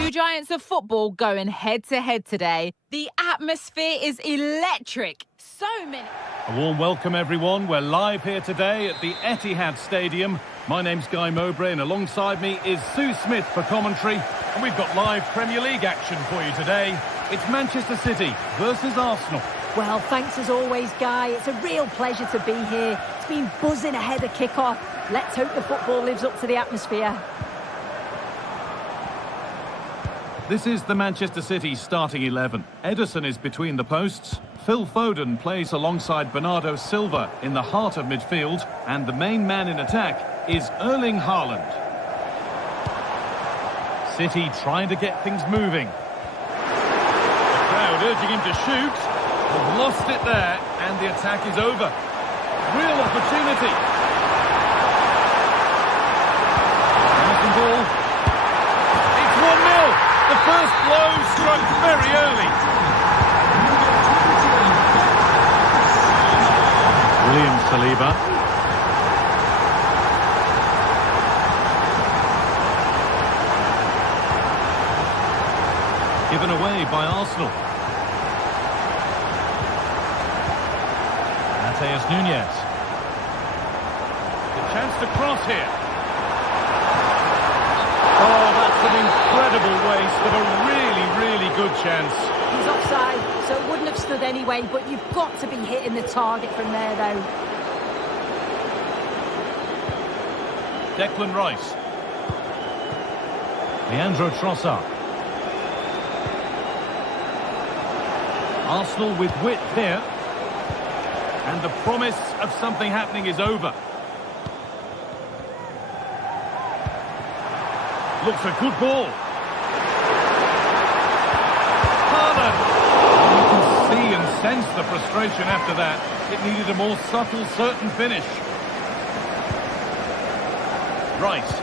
Two giants of football going head-to-head today. The atmosphere is electric. So many... A warm welcome, everyone. We're live here today at the Etihad Stadium. My name's Guy Mowbray, and alongside me is Sue Smith for commentary. And we've got live Premier League action for you today. It's Manchester City versus Arsenal. Well, thanks as always, Guy. It's a real pleasure to be here. It's been buzzing ahead of kick-off. Let's hope the football lives up to the atmosphere. This is the Manchester City starting 11. Ederson is between the posts. Phil Foden plays alongside Bernardo Silva in the heart of midfield. And the main man in attack is Erling Haaland. City trying to get things moving. The crowd urging him to shoot. They've lost it there, and the attack is over. Real opportunity. Hamilton ball. It's 1-0. The first blow struck very early. William Saliba. Given away by Arsenal. Mateus Nunes. The chance to cross here. Oh, that's an incredible waste of a really good chance. He's offside, so it wouldn't have stood anyway, but you've got to be hitting the target from there, though. Declan Rice. Leandro Trossard. Arsenal with width here. And the promise of something happening is over. Looks a good ball. Haaland. You can see and sense the frustration after that. It needed a more subtle, certain finish. Rice.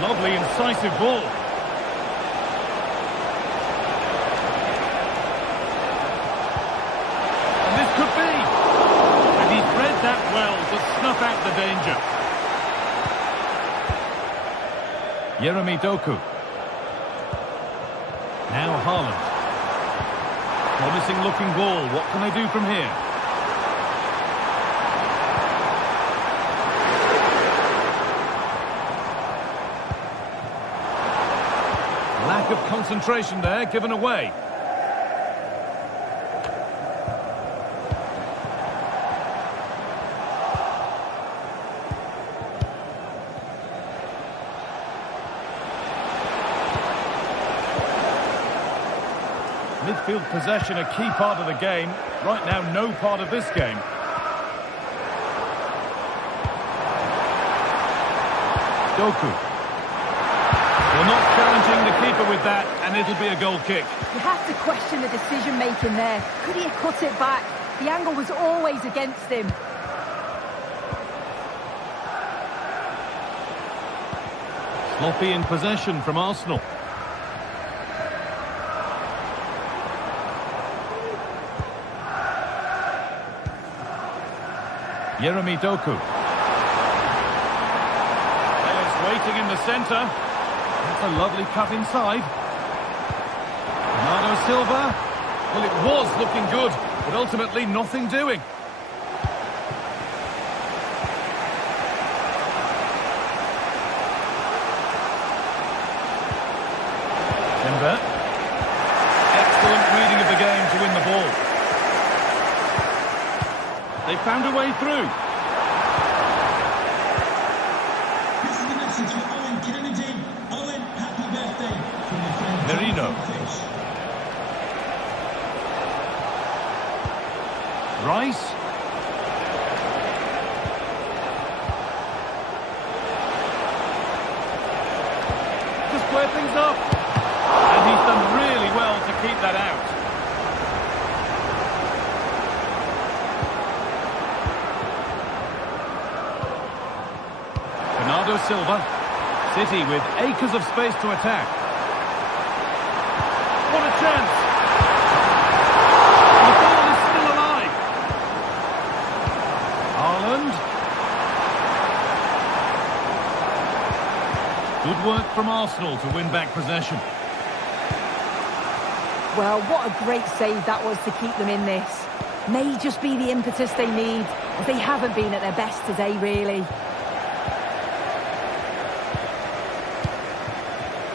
Lovely, incisive ball. And this could be. And he's read that well to snuff out the danger. Jeremy Doku. Now Haaland. Promising looking ball. What can they do from here? Lack of concentration there, given away. Midfield possession a key part of the game. Right now, no part of this game. Doku. They're not challenging the keeper with that, and it'll be a goal kick. You have to question the decision-making there. Could he have cut it back? The angle was always against him. Sloppy in possession from Arsenal. Jeremy Doku. Players waiting in the centre. That's a lovely cut inside. Bernardo Silva. Well, it was looking good, but ultimately nothing doing. Timber. Excellent reading of the game to win the ball. They found a way through. This is the message for Owen Kennedy. Owen, happy birthday from your friend Merino. Rice. To square things up. And he's done really well to keep that out. Bernardo Silva. City with acres of space to attack. What a chance! The ball is still alive. Haaland. Good work from Arsenal to win back possession. Well, what a great save that was to keep them in this. May just be the impetus they need, as they haven't been at their best today, really.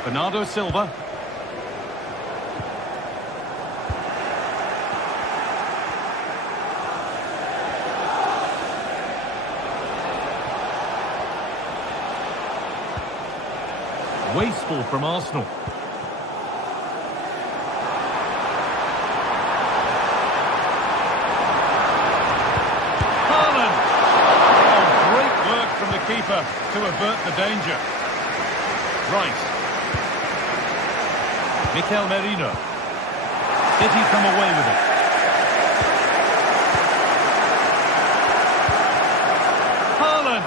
Bernardo Silva. Wasteful from Arsenal. Haaland! Oh, great work from the keeper to avert the danger. Right. Mikel Merino. City come away with it. Haaland!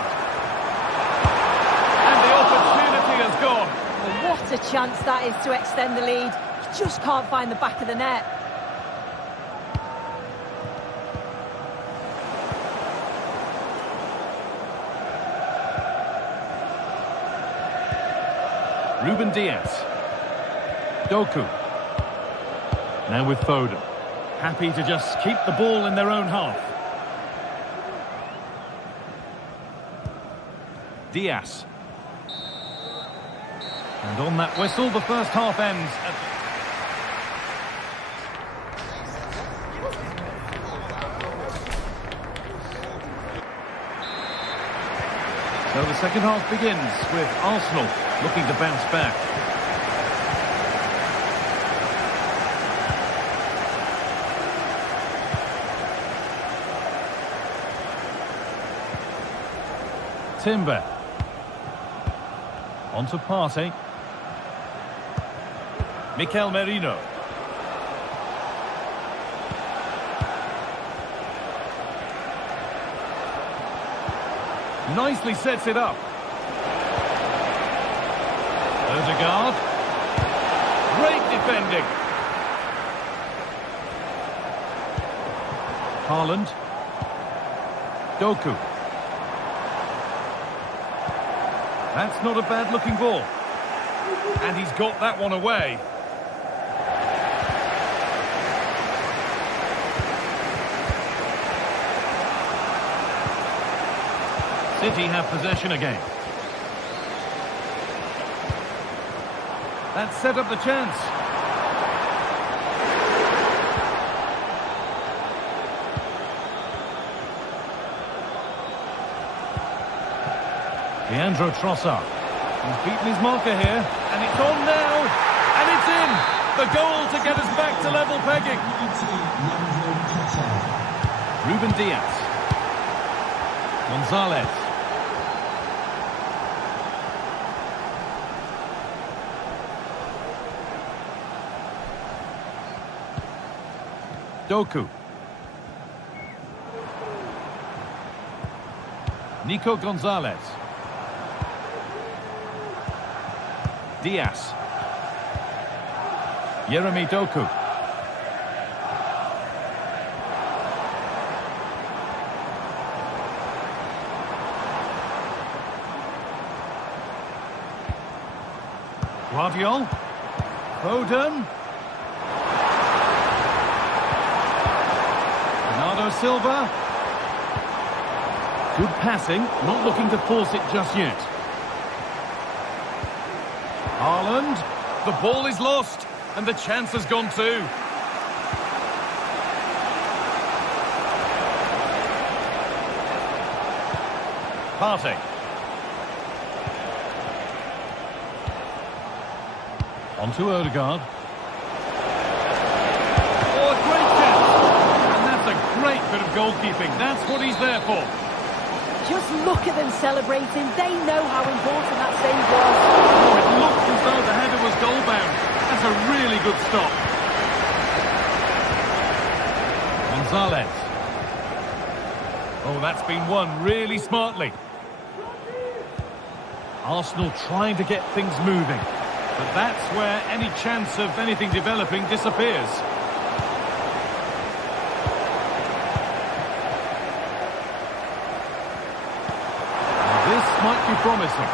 And the opportunity has gone. Well, what a chance that is to extend the lead. You just can't find the back of the net. Ruben Diaz. Doku. Now with Foden. Happy to just keep the ball in their own half. Diaz. And on that whistle, the first half ends. So the second half begins with Arsenal looking to bounce back. Timber. On to Partey. Mikel Merino. Nicely sets it up. Odegaard. Great defending. Haaland. Doku. That's not a bad-looking ball. And he's got that one away. City have possession again. That set up the chance. Leandro Trossard. He's beaten his marker here, and it's on now, and it's in! The goal to get us back to level pegging. Ruben Diaz. Gonzalez. Doku. Nico Gonzalez. Diaz. Yeremi Doku. Guardiol. Foden. Bernardo Silva. Good passing, not looking to force it just yet. Haaland. The ball is lost, and the chance has gone too. Partey. On to Odegaard. Oh, a great chance! And that's a great bit of goalkeeping. That's what he's there for. Just look at them celebrating. They know how important that save was. Oh, it looked as though the header was goal-bound. That's a really good stop. Gonzalez. Oh, that's been won really smartly. Arsenal trying to get things moving. But that's where any chance of anything developing disappears. This might be promising.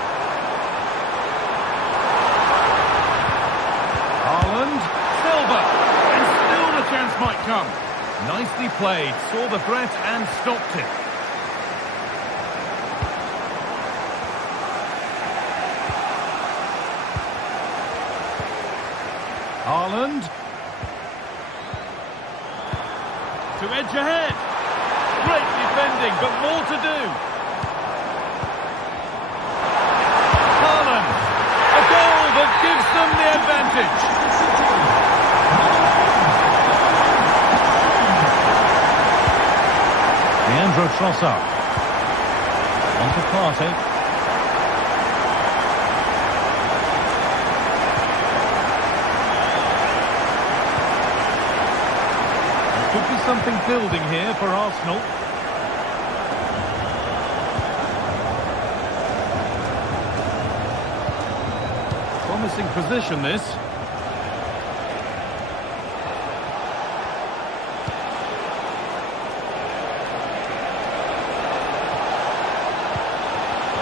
come. Nicely played, saw the threat and stopped it. Haaland. To edge ahead. Great defending, but more to do. Haaland. A goal that gives them the advantage. Leandro Trossard. On to Partey. Could be something building here for Arsenal. Promising position, this.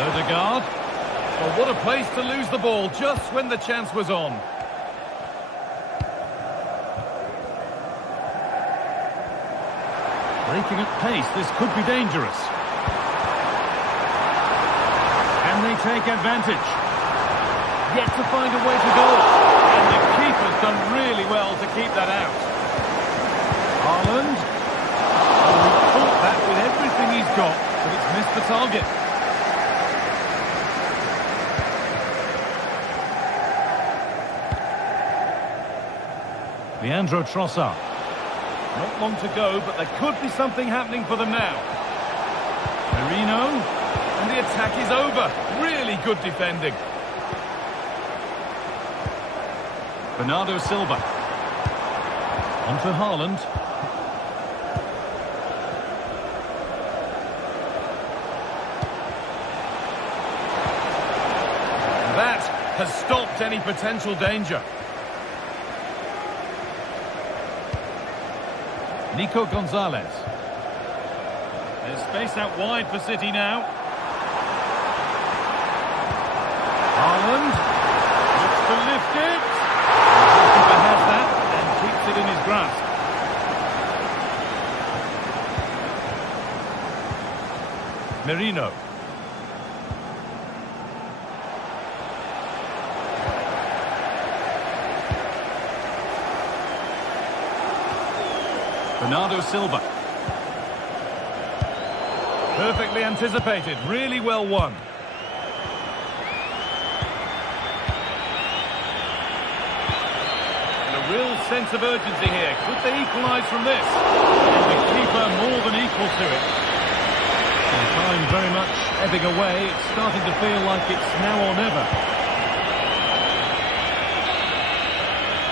Odegaard. Well, what a place to lose the ball just when the chance was on. Breaking at pace, this could be dangerous. Can they take advantage? Yet to find a way to goal. And the keeper's done really well to keep that out. Haaland. Oh, he caught that with everything he's got, but it's missed the target. Leandro Trossard. Not long to go, but there could be something happening for them now. Merino, and the attack is over. Really good defending. Bernardo Silva. On to Haaland. That has stopped any potential danger. Nico Gonzalez. There's space out wide for City now. Haaland looks to lift it. The goalkeeper has that and keeps it in his grasp. Merino. Bernardo Silva. Perfectly anticipated, really well won. And a real sense of urgency here. Could they equalise from this? And the keeper more than equal to it. And time very much ebbing away. It's starting to feel like it's now or never.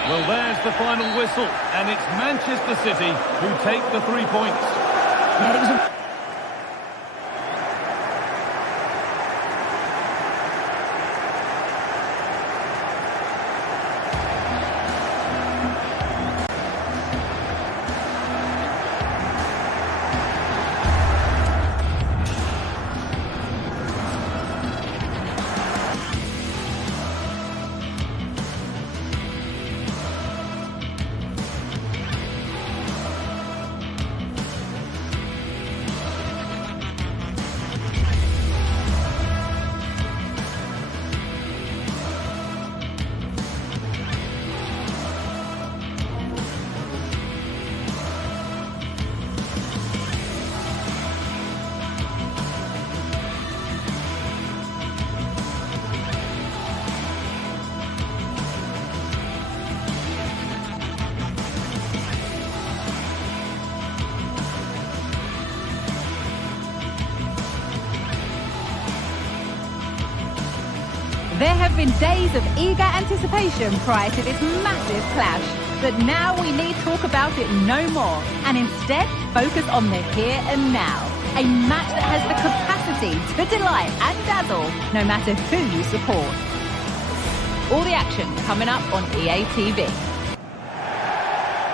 Well, there's the final whistle, and it's Manchester City who take the 3 points. Yeah, it was a... There have been days of eager anticipation prior to this massive clash, but now we need talk about it no more, and instead focus on the here and now. A match that has the capacity to delight and dazzle, no matter who you support. All the action coming up on EA TV.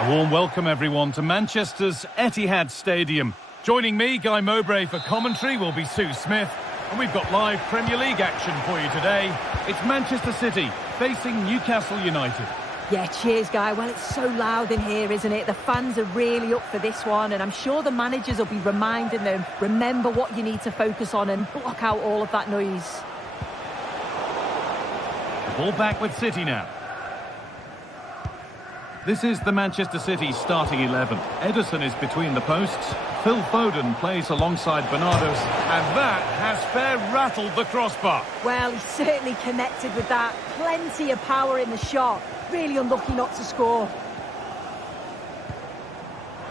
A warm welcome, everyone, to Manchester's Etihad Stadium. Joining me, Guy Mowbray, for commentary will be Sue Smith. And we've got live Premier League action for you today. It's Manchester City facing Newcastle United. Yeah, cheers, Guy. Well, it's so loud in here, isn't it? The fans are really up for this one, and I'm sure the managers will be reminding them, remember what you need to focus on and block out all of that noise. Ball back with City now. This is the Manchester City starting 11. Ederson is between the posts. Phil Foden plays alongside Bernardo, and that has fair rattled the crossbar. Well, he certainly connected with that. Plenty of power in the shot. Really unlucky not to score.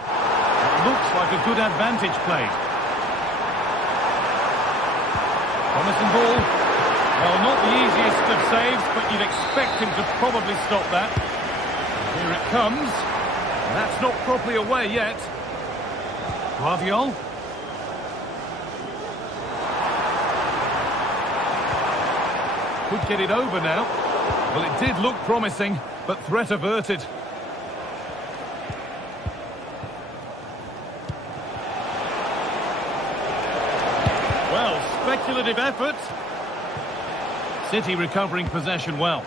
It looks like a good advantage played. Promising ball. Well, not the easiest of saves, but you'd expect him to probably stop that. Here it comes. That's not properly away yet. Guardiola. Could get it over now. Well, it did look promising, but threat averted. Well, speculative effort. City recovering possession well.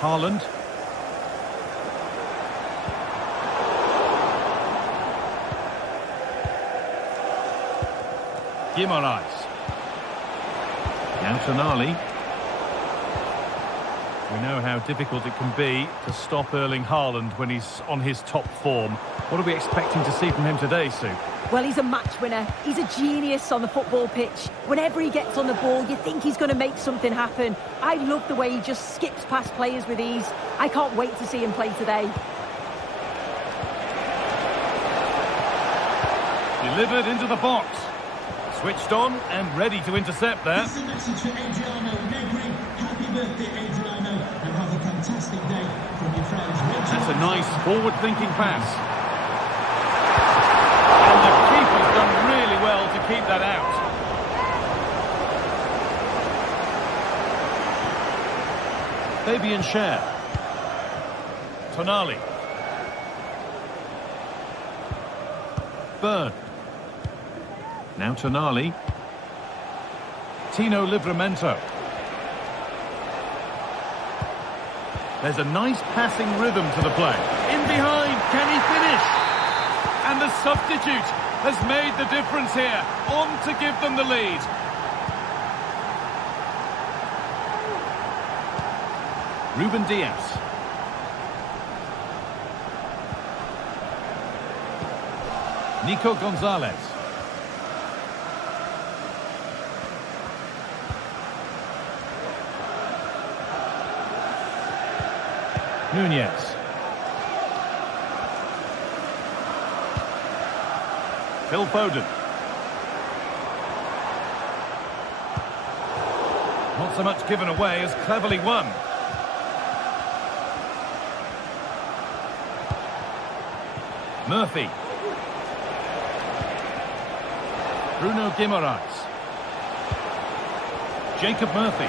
Haaland. Guimaraes. Now Tonali. We know how difficult it can be to stop Erling Haaland when he's on his top form. What are we expecting to see from him today, Sue? Well, he's a match winner. He's a genius on the football pitch. Whenever he gets on the ball, you think he's going to make something happen. I love the way he just skips past players with ease. I can't wait to see him play today. Delivered into the box. Switched on and ready to intercept there. This is a message for Adriano Negri. Happy birthday, Adriano, and have a fantastic day from your friends. That's a nice forward-thinking pass. And the keeper's done really well to keep that out. Fabian Schär. Tonali. Burn. Now Tonali. Tino Livramento. There's a nice passing rhythm to the play. In behind, can he finish? And the substitute has made the difference here. On to give them the lead. Ruben Diaz. Nico Gonzalez. Nunez. Phil Foden. Not so much given away as cleverly won. Murphy. Bruno Guimaraes. Jacob Murphy.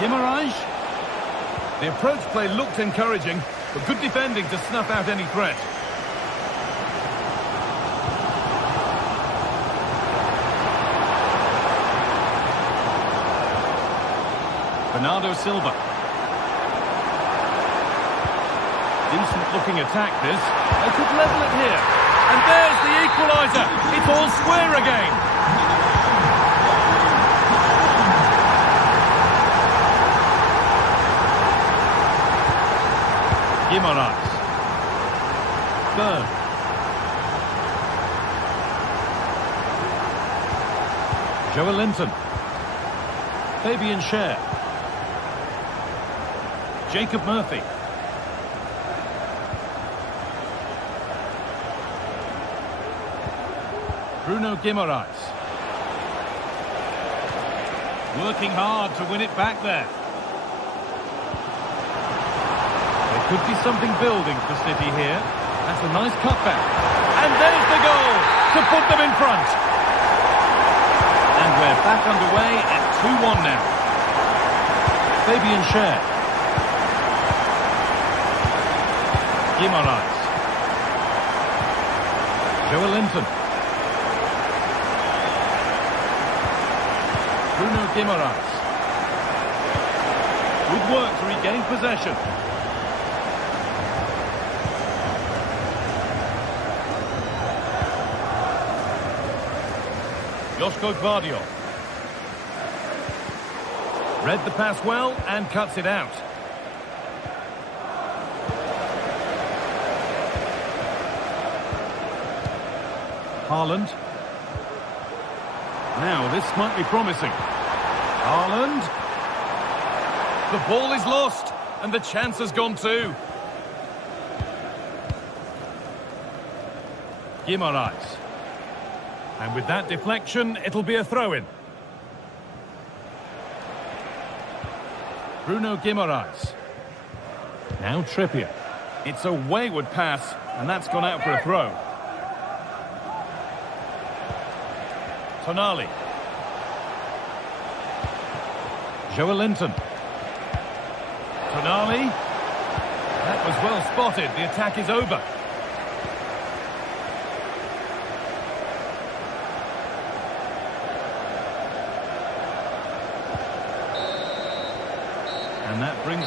Guimaraes. The approach play looked encouraging, but good defending to snuff out any threat. Bernardo Silva. Decent looking attack this. They could level it here. And there's the equaliser. It's all square again. Guimaraes. Burn. Joelinton. Fabian Schär. Jacob Murphy. Bruno Guimaraes. Working hard to win it back there. There could be something building for City here. That's a nice cutback. And there's the goal to put them in front. And we're back underway at 2-1 now. Fabian Schär. Guimaraes. Joelinton. Bruno Guimaraes. Good work to regain possession. Joško Gvardiol. Read the pass well and cuts it out. Haaland. Now, this might be promising. Haaland. The ball is lost, and the chance has gone too. Guimaraes. And with that deflection, it'll be a throw-in. Bruno Guimaraes. Now Trippier. It's a wayward pass, and that's gone out for a throw. Tonali. Joelinton. Tonali. That was well spotted. The attack is over. And that brings...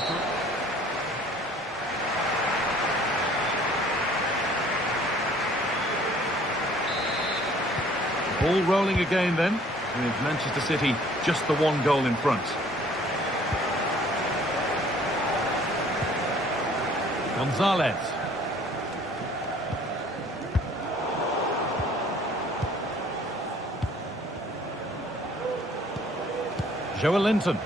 Ball rolling again then, with Manchester City just the one goal in front. Gonzalez. Joelinton.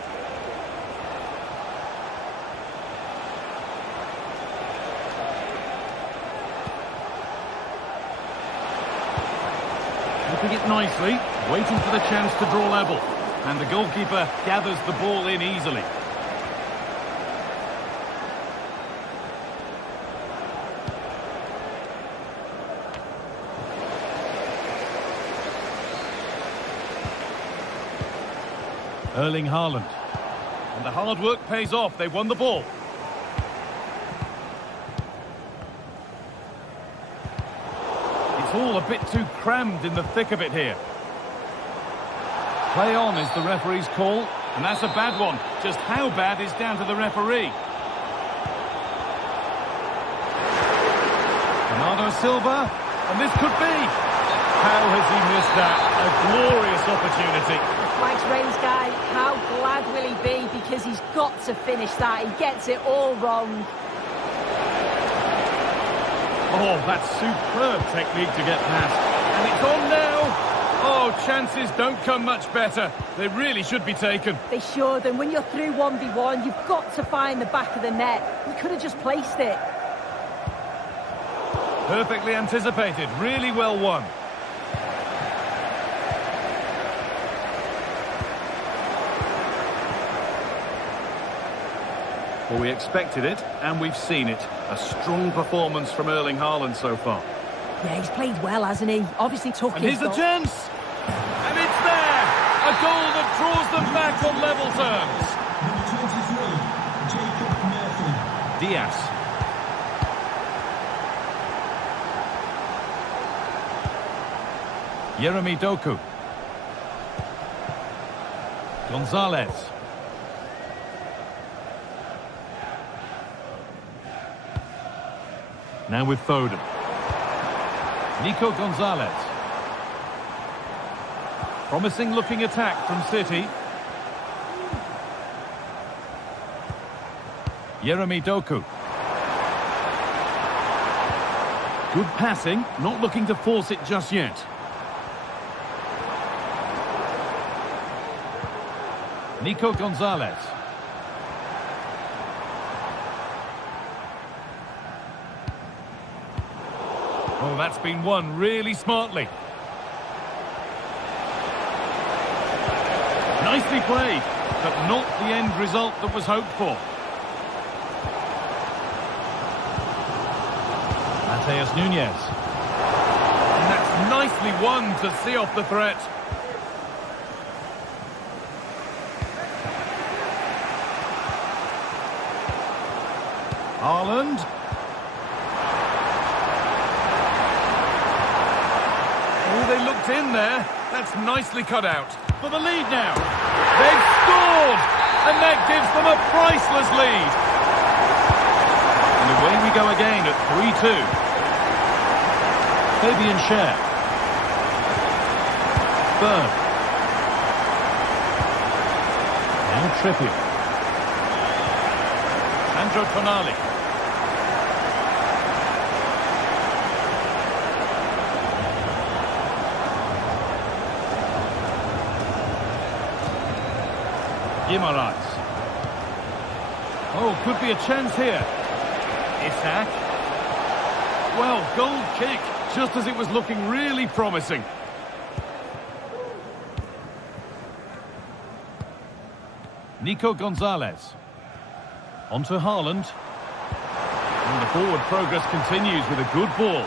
Keeping it nicely, waiting for the chance to draw level. And the goalkeeper gathers the ball in easily. Erling Haaland. And the hard work pays off. They won the ball. It's all a bit too crammed in the thick of it here. Play on is the referee's call, and that's a bad one. Just how bad is down to the referee. Bernardo Silva, and this could be. How has he missed that? A glorious opportunity. The flag's raised, guy. How glad will he be? Because he's got to finish that. He gets it all wrong. Oh, that's superb technique to get past. And it's on now. Oh, chances don't come much better. They really should be taken. They should, and when you're through 1v1, you've got to find the back of the net. He could have just placed it. Perfectly anticipated. Really well won. Well, we expected it, and we've seen it. A strong performance from Erling Haaland so far. Yeah, he's played well, hasn't he? Obviously took And here's the chance! And it's there! A goal that draws them back on level terms. Number 23, Jacob Murphy. Diaz. Jeremy Doku. Gonzalez. Now with Foden. Nico Gonzalez. Promising looking attack from City. Jeremy Doku. Good passing, not looking to force it just yet. Nico Gonzalez. Oh, that's been won really smartly. Nicely played, but not the end result that was hoped for. Mateus Nunes. And that's nicely won to see off the threat. Haaland. Oh, they looked in there. That's nicely cut out. for the lead now. They've scored, and that gives them a priceless lead. And away we go again at 3-2. Fabian Schär. Berg. Now Trippier. Sandro Tonali. Guimaraes. Oh, could be a chance here. Isak. Well, goal kick, just as it was looking really promising. Nico Gonzalez. On to Haaland. And the forward progress continues with a good ball.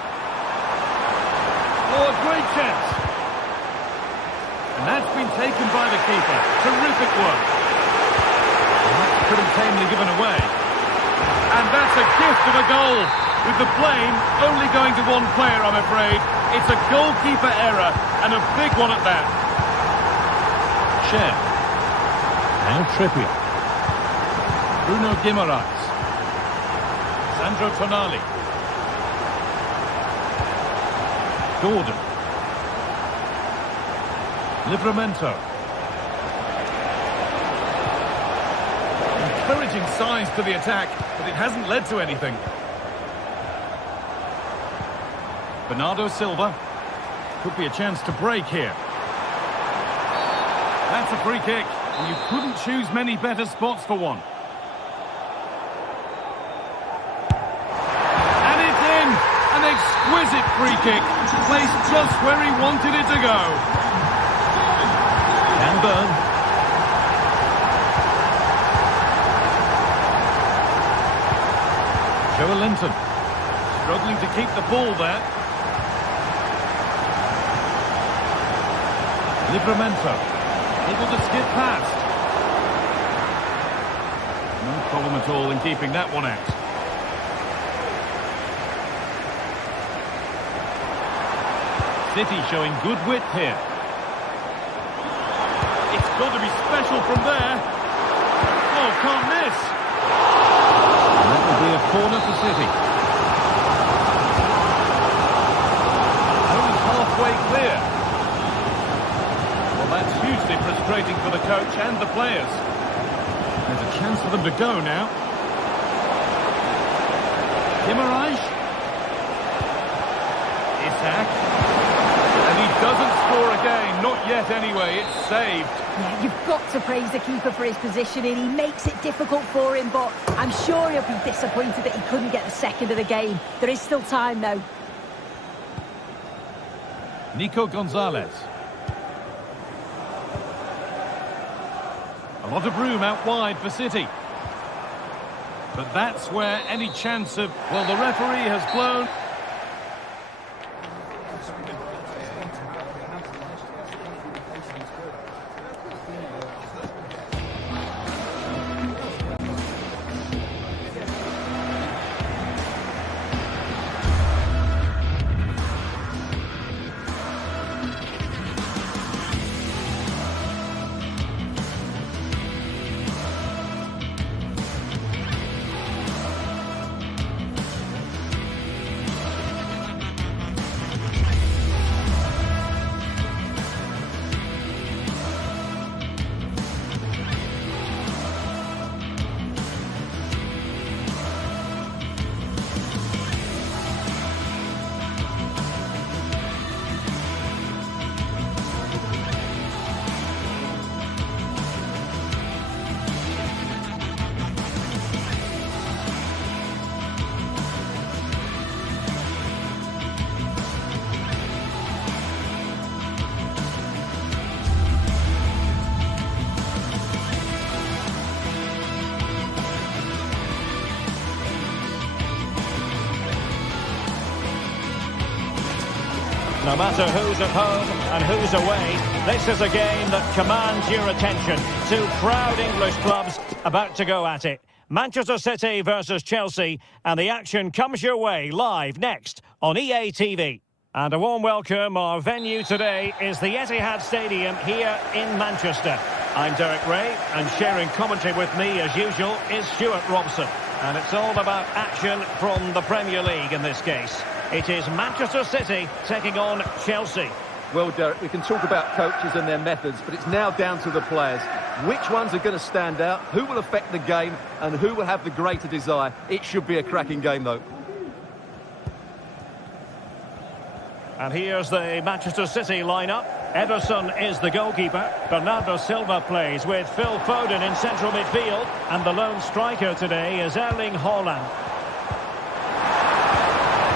Oh, a great chance. And that's been taken by the keeper. Terrific work. That's pretty tamely given away. And that's a gift of a goal. With the blame only going to one player, I'm afraid. It's a goalkeeper error, and a big one at that. Schär. Now Trippier. Bruno Guimaraes. Sandro Tonali. Gordon. Livramento. Encouraging signs to the attack, but it hasn't led to anything. Bernardo Silva. Could be a chance to break here. That's a free kick, and you couldn't choose many better spots for one. And it's in! An exquisite free kick, placed just where he wanted it to go. Can burn. Joe Linton. Struggling to keep the ball there. Livramento. Able to skip past. No problem at all in keeping that one out. City showing good width here. It's got to be special from there. Oh, can't miss. And that will be a corner for City. Only halfway clear. Well, that's hugely frustrating for the coach and the players. There's a chance for them to go now. Guimaraes. Isak. And he doesn't score again, not yet anyway, it's saved. Yeah, you've got to praise the keeper for his positioning. He makes it difficult for him, but I'm sure he'll be disappointed that he couldn't get the second of the game. There is still time, though. Nico Gonzalez. A lot of room out wide for City. But that's where any chance of... Well, the referee has blown... No matter who's at home and who's away, this is a game that commands your attention. Two proud English clubs about to go at it. Manchester City versus Chelsea, and the action comes your way live next on EA TV. And a warm welcome. Our venue today is the Etihad Stadium here in Manchester. I'm Derek Ray, and sharing commentary with me, as usual, is Stuart Robson. And it's all about action from the Premier League in this case. It is Manchester City taking on Chelsea. Well, Derek, we can talk about coaches and their methods, but it's now down to the players. Which ones are going to stand out, who will affect the game, and who will have the greater desire? It should be a cracking game, though. And here's the Manchester City lineup. Ederson is the goalkeeper. Bernardo Silva plays with Phil Foden in central midfield. And the lone striker today is Erling Haaland.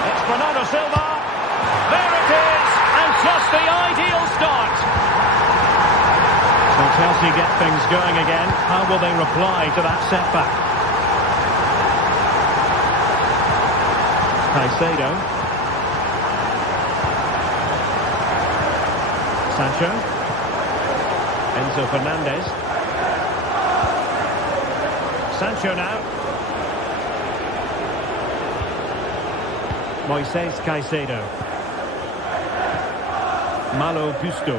It's Bernardo Silva. There it is! And just the ideal start. So Chelsea get things going again. How will they reply to that setback? Caicedo. Sancho. Enzo Fernandez. Sancho now. Moises Caicedo. Malo Gusto.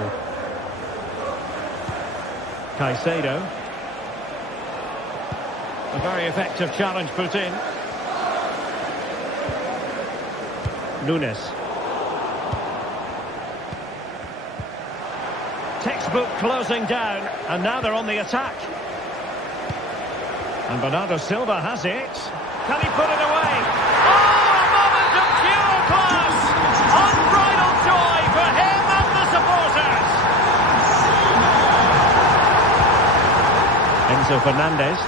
Caicedo. A very effective challenge put in. Nunes. Textbook closing down, and now they're on the attack. And Bernardo Silva has it. Can he put it away? Oh, a moment of pure class! Unbridled joy for him and the supporters! Enzo Fernandez.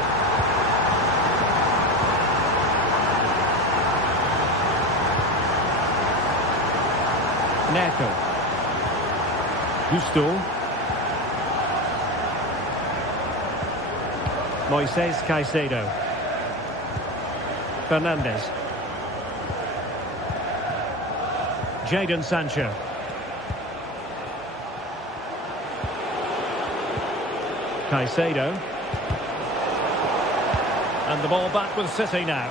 Neto. Gusto. Moises Caicedo. Fernandez. Jadon Sancho. Caicedo. And the ball back with City now.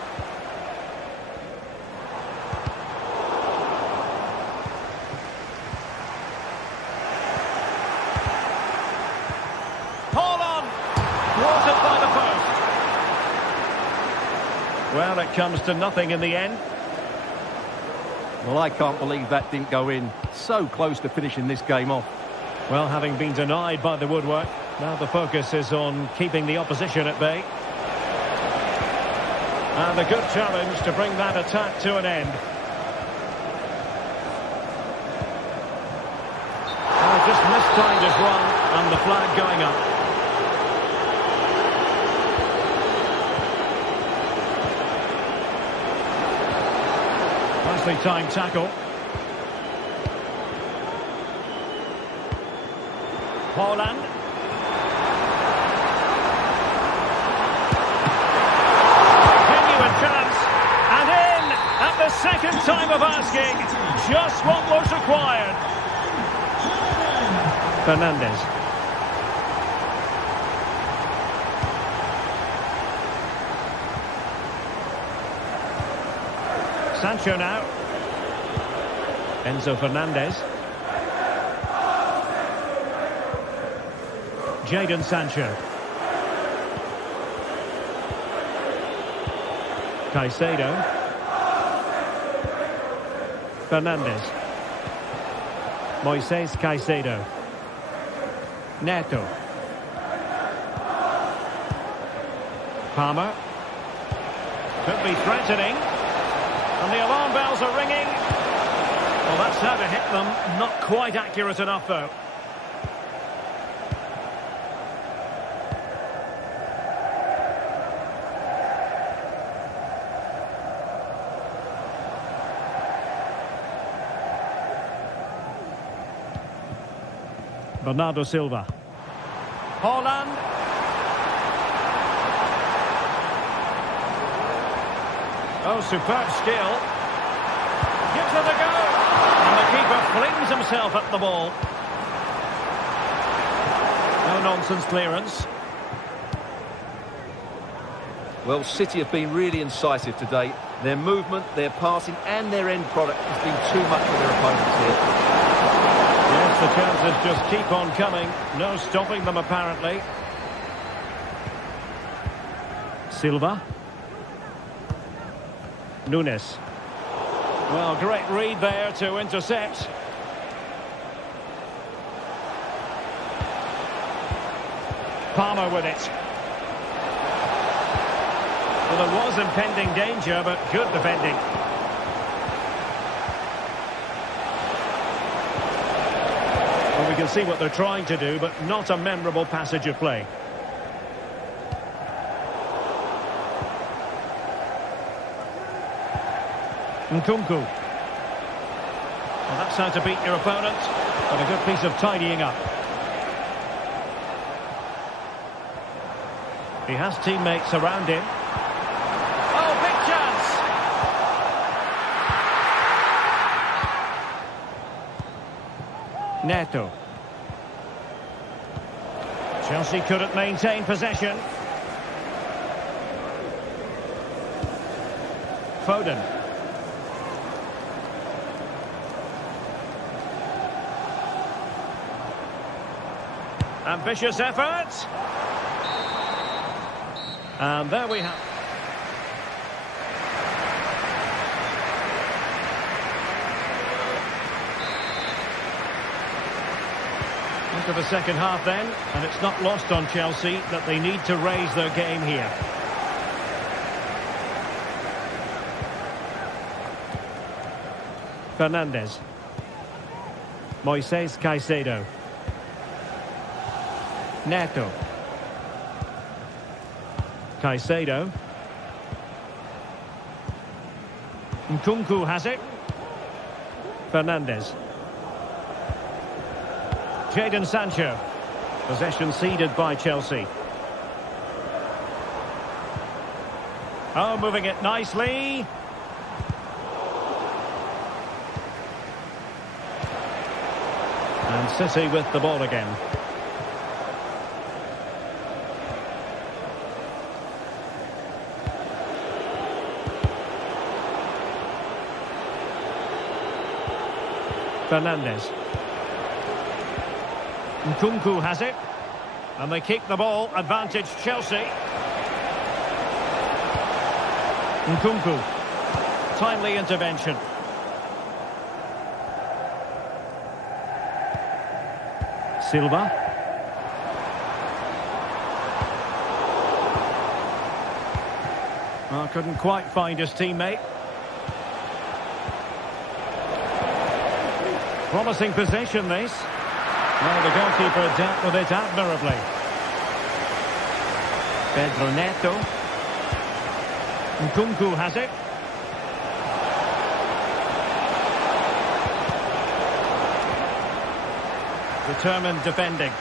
Well, it comes to nothing in the end. Well, I can't believe that didn't go in. So close to finishing this game off. Well, having been denied by the woodwork, now the focus is on keeping the opposition at bay. And a good challenge to bring that attack to an end. Oh, just mistimed his run, and the flag going up. Nicely timed tackle. Haaland. Genuine chance. And in at the second time of asking. Just what was required. Fernandez. Sancho now. Enzo Fernandez. Jadon Sancho. Caicedo. Fernandez. Moises Caicedo. Neto. Palmer. Could be threatening. And the alarm bells are ringing. Well, that's how to hit them. Not quite accurate enough, though. Bernardo Silva. Haaland. Oh, superb skill. Gives it a go. And the keeper flings himself at the ball. No nonsense clearance. Well, City have been really incisive today. Their movement, their passing and their end product has been too much for their opponents here. Yes, the chances just keep on coming. No stopping them, apparently. Silva. Nunes. Well, great read there to intercept. Palmer with it. Well, there was impending danger, but good defending. Well, we can see what they're trying to do, but not a memorable passage of play. Nkunku. Well, that's how to beat your opponent, but a good piece of tidying up. He has teammates around him. Oh, big chance! Neto. Chelsea couldn't maintain possession. Foden. Ambitious effort. And there we have. Into the second half then, and it's not lost on Chelsea that they need to raise their game here. Fernandes. Moises Caicedo. Neto. Caicedo. Nkunku has it. Fernandes. Jadon Sancho. Possession ceded by Chelsea. Oh, moving it nicely. And City with the ball again. Fernandes. Nkunku has it. And they keep the ball. Advantage Chelsea. Nkunku. Timely intervention. Silva. Well, couldn't quite find his teammate. Promising possession, this. Well, the goalkeeper dealt with it admirably. Pedro Neto. Nkunku has it. Determined defending.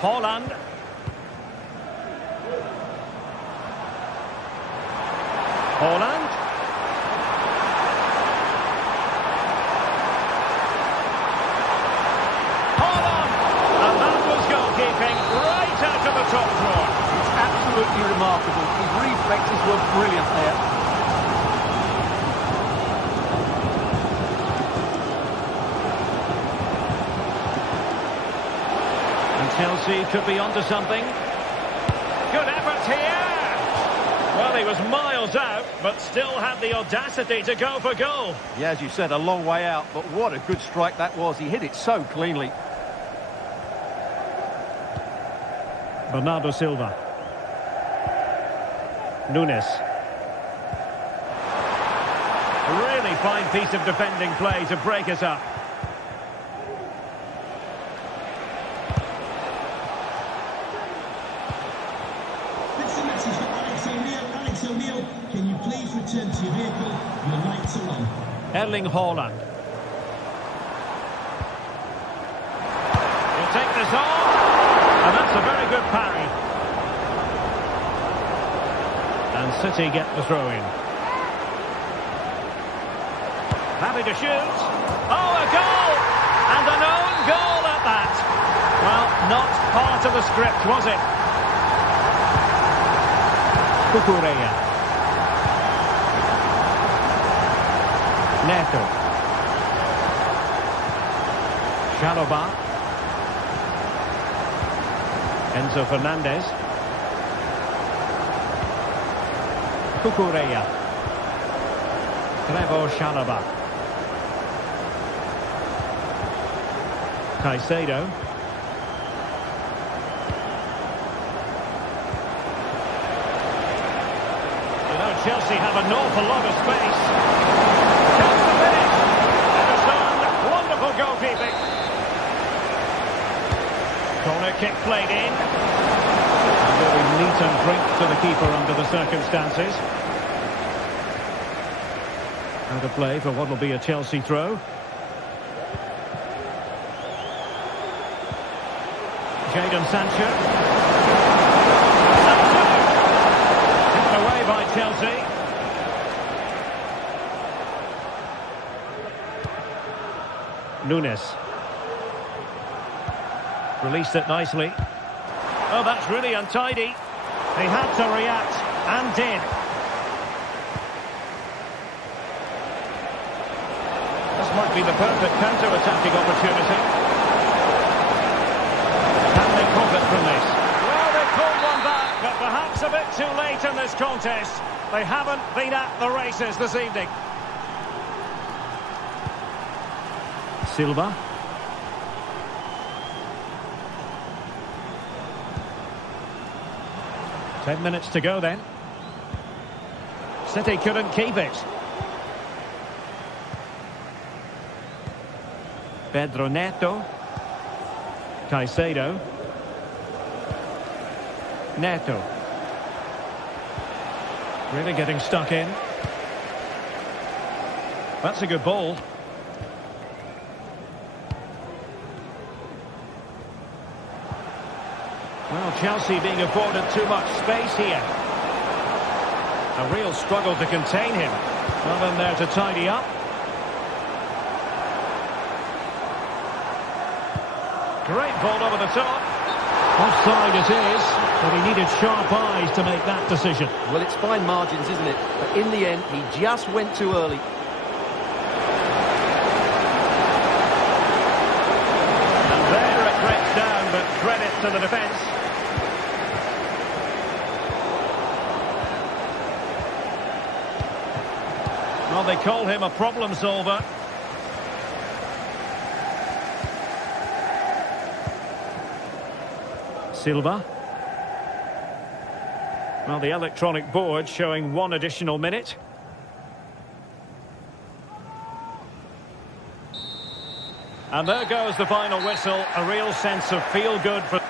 Haaland. Haaland. Right out of the top drawer. It's absolutely remarkable. His reflexes were brilliant there. And Chelsea could be onto something. Good effort here. Well, he was miles out, but still had the audacity to go for goal. Yeah, as you said, a long way out, but what a good strike that was. He hit it so cleanly. Bernardo Silva. Nunes. A really fine piece of defending play to break us up. This is a message for Alex O'Neill. Alex O'Neill, can you please return to your vehicle? Your lights are on. Erling Haaland. He'll take this on. And that's a very good parry. And City get the throw-in. Happy to shoot. Oh, a goal! And an own goal at that. Well, not part of the script, was it? Cucurella. Neto. Chalobah. Enzo Fernandez. Cucurella. Trevoh Chalobah. Caicedo. You know, Chelsea have an awful lot of space. Chance to finish. Ederson, wonderful goalkeeping. Corner kick played in. A very neat and drink to the keeper under the circumstances. Out of play for what will be a Chelsea throw. Jadon Sancho. Taken away by Chelsea. Nunes. Released it nicely. Oh, that's really untidy. They had to react, and did. This might be the perfect counter-attacking opportunity. Can they profit from this? Well, they pulled one back, but perhaps a bit too late in this contest. They haven't been at the races this evening. Silva. Ten minutes to go then. City couldn't keep it. Pedro Neto. Caicedo. Neto. Really getting stuck in. That's a good ball. Well, Chelsea being afforded too much space here. A real struggle to contain him. Nothing there to tidy up. Great ball over the top. Offside it is, but he needed sharp eyes to make that decision. Well, it's fine margins, isn't it? But in the end, he just went too early. And there it breaks down, but credit to the defence. Well, they call him a problem solver. Silva. Well, the electronic board showing one additional minute. And there goes the final whistle. A real sense of feel-good for...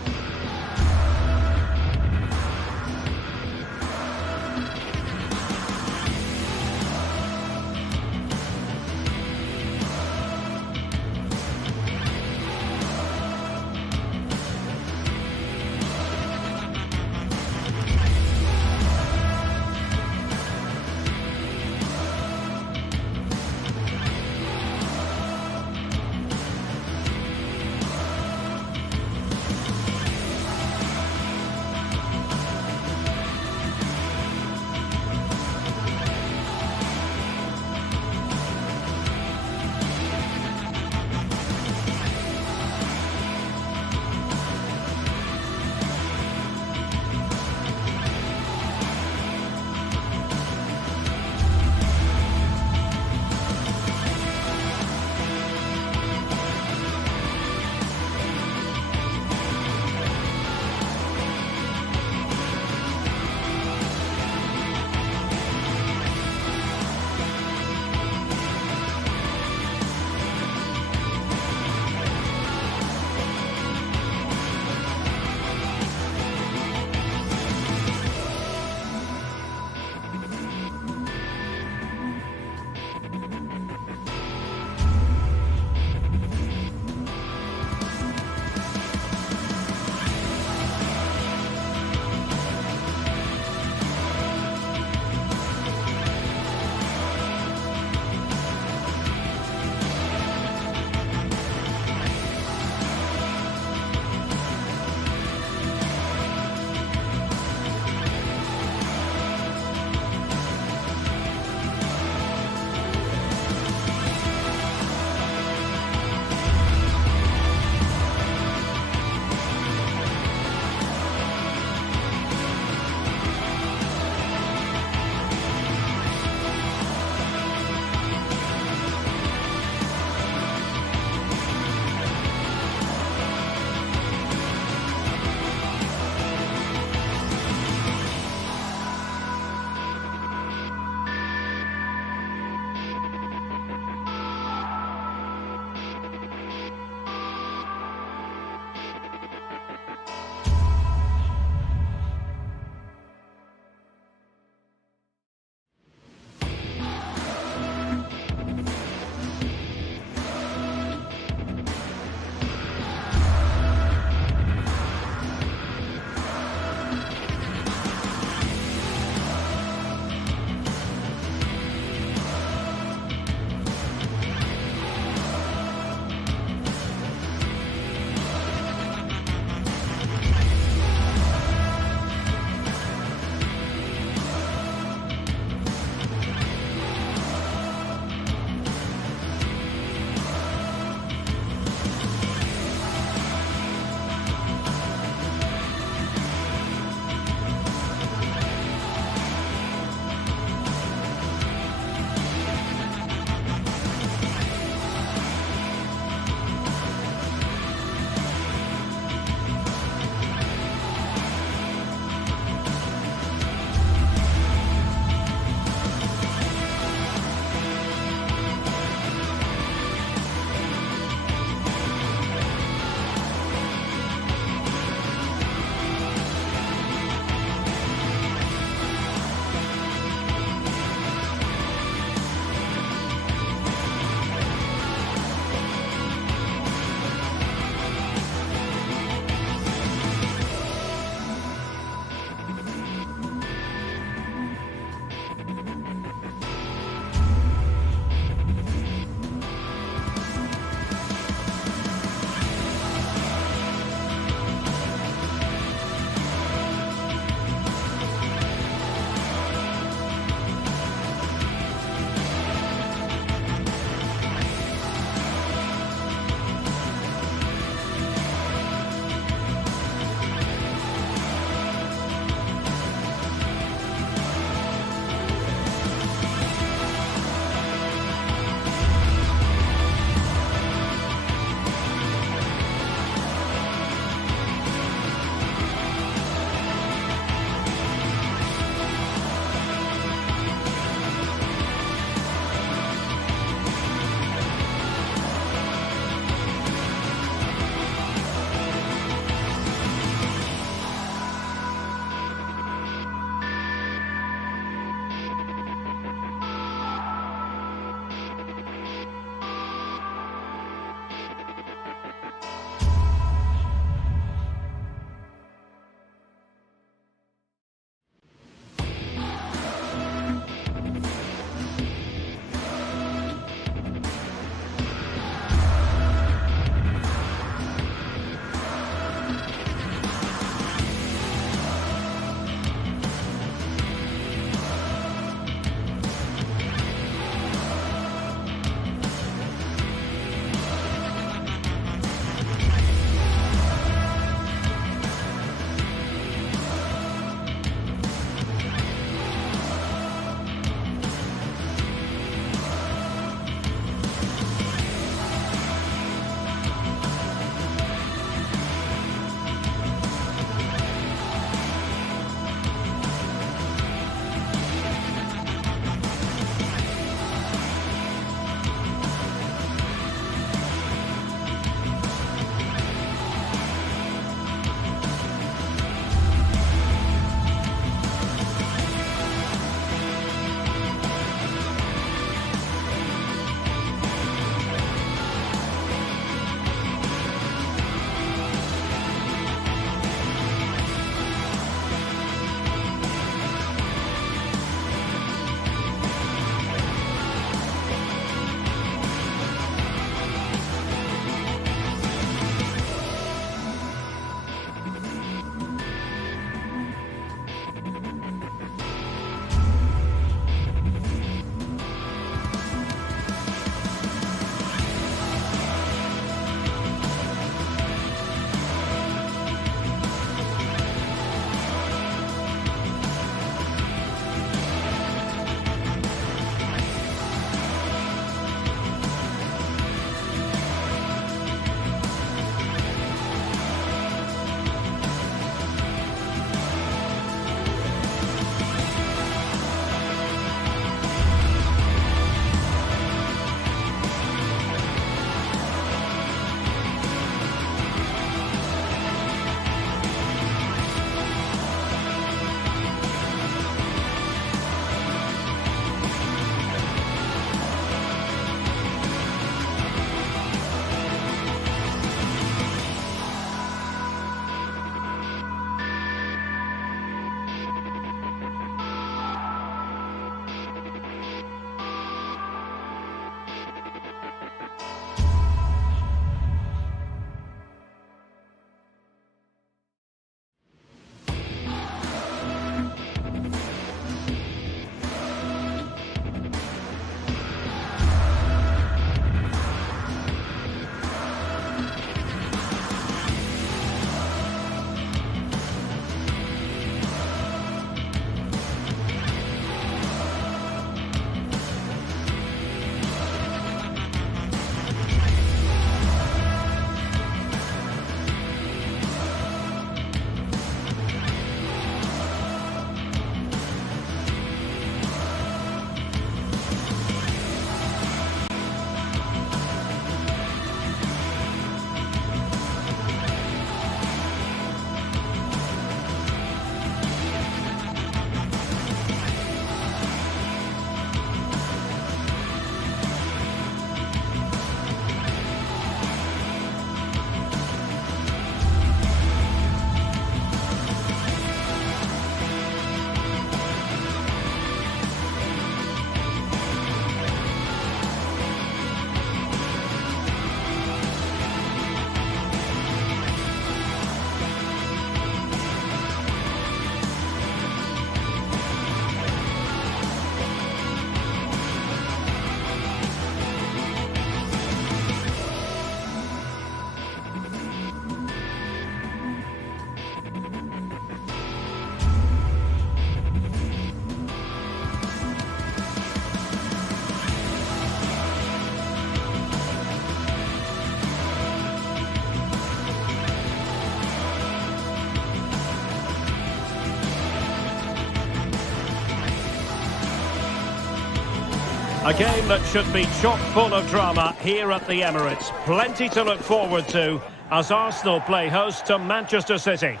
A game that should be chock full of drama here at the Emirates. Plenty to look forward to as Arsenal play host to Manchester City.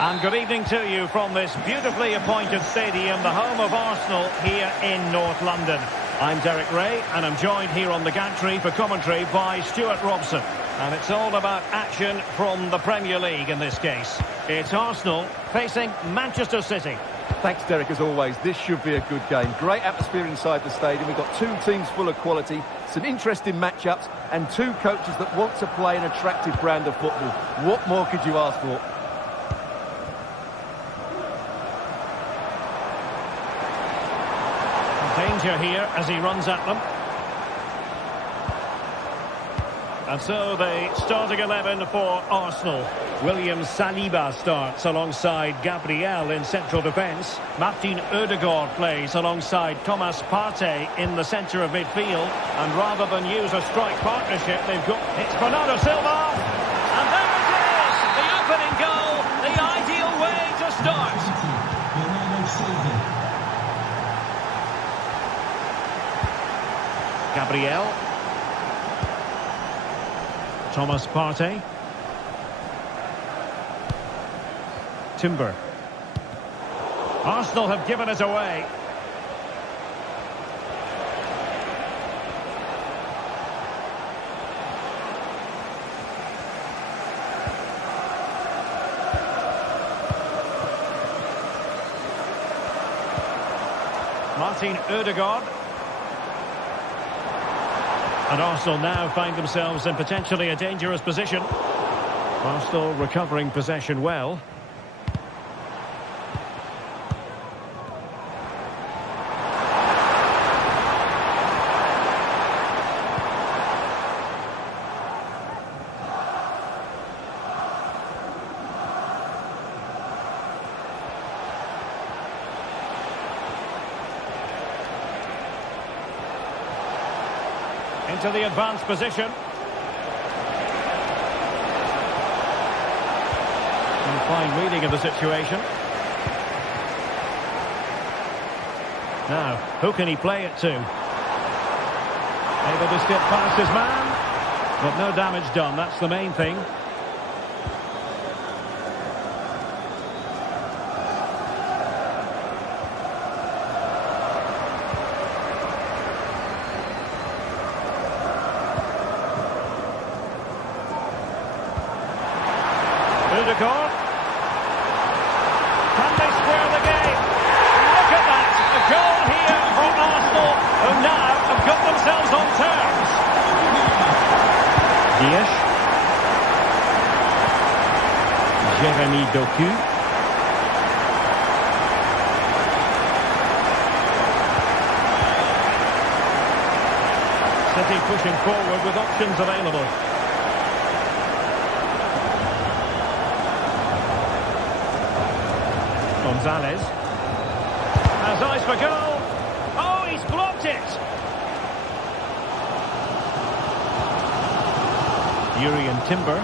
And good evening to you from this beautifully appointed stadium, the home of Arsenal here in North London. I'm Derek Ray, and I'm joined here on the gantry for commentary by Stuart Robson. And it's all about action from the Premier League in this case. It's Arsenal facing Manchester City. Thanks, Derek, as always. This should be a good game. Great atmosphere inside the stadium. We've got two teams full of quality, some interesting matchups, and two coaches that want to play an attractive brand of football. What more could you ask for? Danger here as he runs at them. And so the starting 11 for Arsenal. William Saliba starts alongside Gabriel in central defence. Martin Odegaard plays alongside Thomas Partey in the centre of midfield. And rather than use a strike partnership, they've got... It's Bernardo Silva! And there it is! The opening goal, the ideal way to start. Bernardo Silva. Gabriel. Thomas Partey. Timber. Arsenal have given it away. Martin Odegaard. And Arsenal now find themselves in potentially a dangerous position. Arsenal recovering possession well. Into the advanced position. And fine reading of the situation. Now, who can he play it to? Able to skip past his man. But no damage done, that's the main thing. Odegaard. Can they square the game? Look at that! A goal here for Arsenal, who now have got themselves on terms. Ziyech. Jeremy Doku. City pushing forward with options available. Gonzalez has eyes for goal. Oh, he's blocked it. Urian Timber.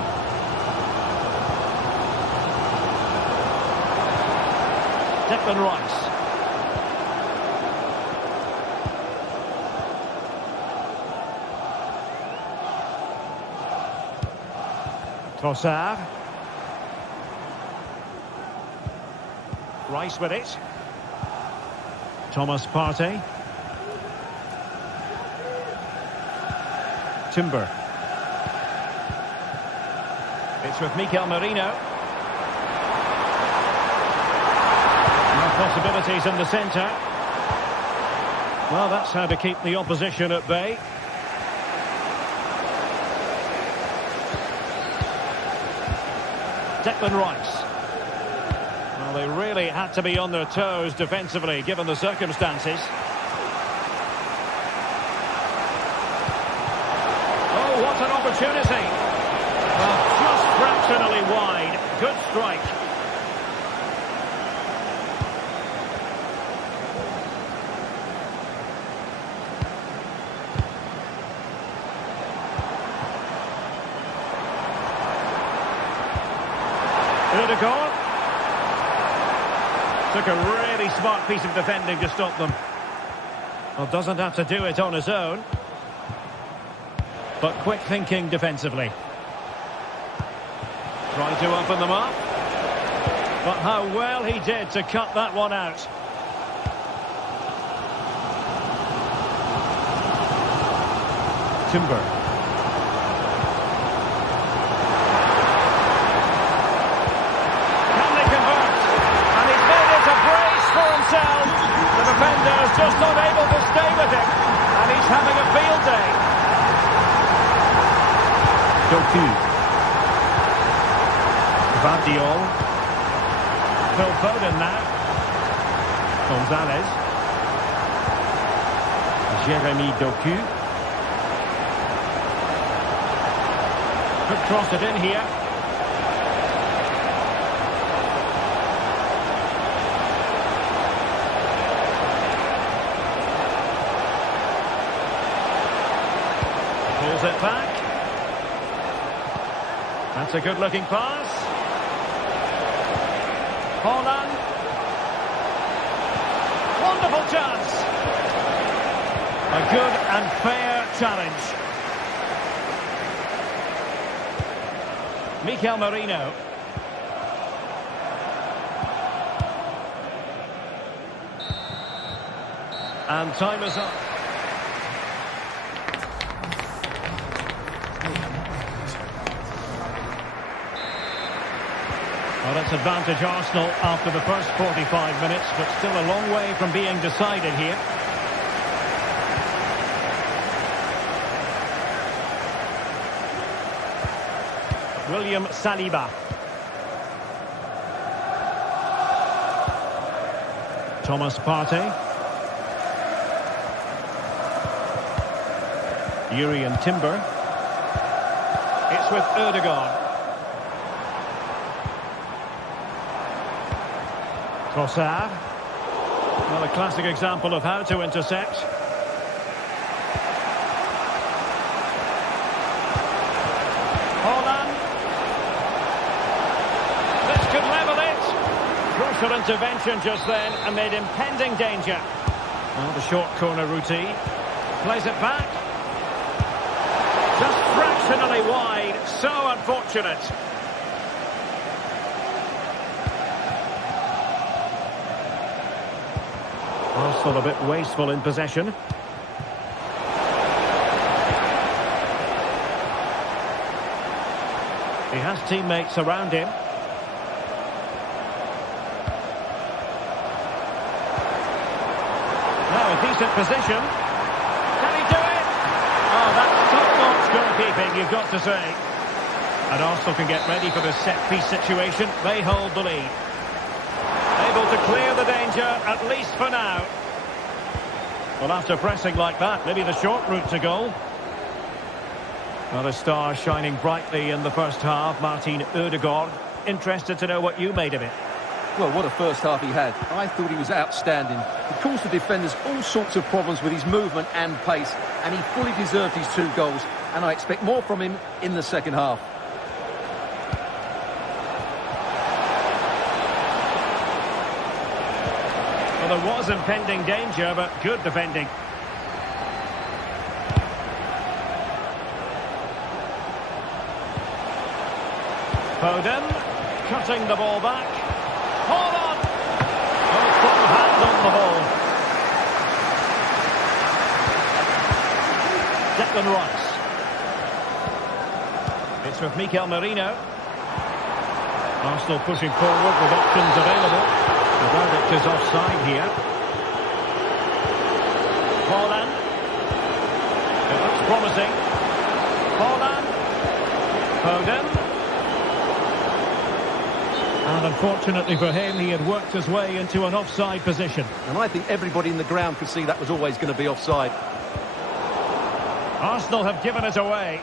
Declan Rice. Trossard. Rice with it. Thomas Partey. Timber. It's with Mikel Merino. No possibilities in the centre. Well, that's how to keep the opposition at bay. Declan Rice. Well, they really had to be on their toes defensively, given the circumstances. Oh, what an opportunity! Well, just fractionally wide. Good strike. Odegaard. Took a really smart piece of defending to stop them. Well, doesn't have to do it on his own. But quick thinking defensively. Try to open them up. But how well he did to cut that one out. Timber. Can they convert? And he's made it a brace for himself. The defender is just not able to stay with him. And he's having a field day. Doku. Vardiol. Phil Foden now. Gonzalez. Jeremy Doku. Could cross it in here. Pulls it back. That's a good-looking pass. Holland. Wonderful chance. A good and fair challenge. Mikel Merino. And time is up. Well, it's advantage Arsenal after the first 45 minutes, but still a long way from being decided here. William Saliba. Thomas Partey. Jurrien Timber. It's with Ødegaard. Trossard. Well, a classic example of how to intercept. Holland. This could level it. Crucial intervention just then amid impending danger. Well, the short corner routine. Plays it back. Just fractionally wide. So unfortunate. Arsenal a bit wasteful in possession. He has teammates around him. Now a decent position. Can he do it? Oh, that's top-notch goalkeeping, you've got to say. And Arsenal can get ready for this set-piece situation. They hold the lead. Able to clear the danger, at least for now. Well, after pressing like that, maybe the short route to goal. Well, a star shining brightly in the first half, Martin Ødegaard. Interested to know what you made of it. Well, what a first half he had. I thought he was outstanding. He caused the defenders all sorts of problems with his movement and pace, and he fully deserved his 2 goals, and I expect more from him in the second half. Well, there was impending danger, but good defending. Foden, cutting the ball back. Hold on! Oh, strong hand on the ball. Declan Rice. It's with Mikel Merino. Arsenal pushing forward with options available. The verdict is offside here. Holland. It looks promising. Holland. Foden. And unfortunately for him, he had worked his way into an offside position. And I think everybody in the ground could see that was always going to be offside. Arsenal have given it away.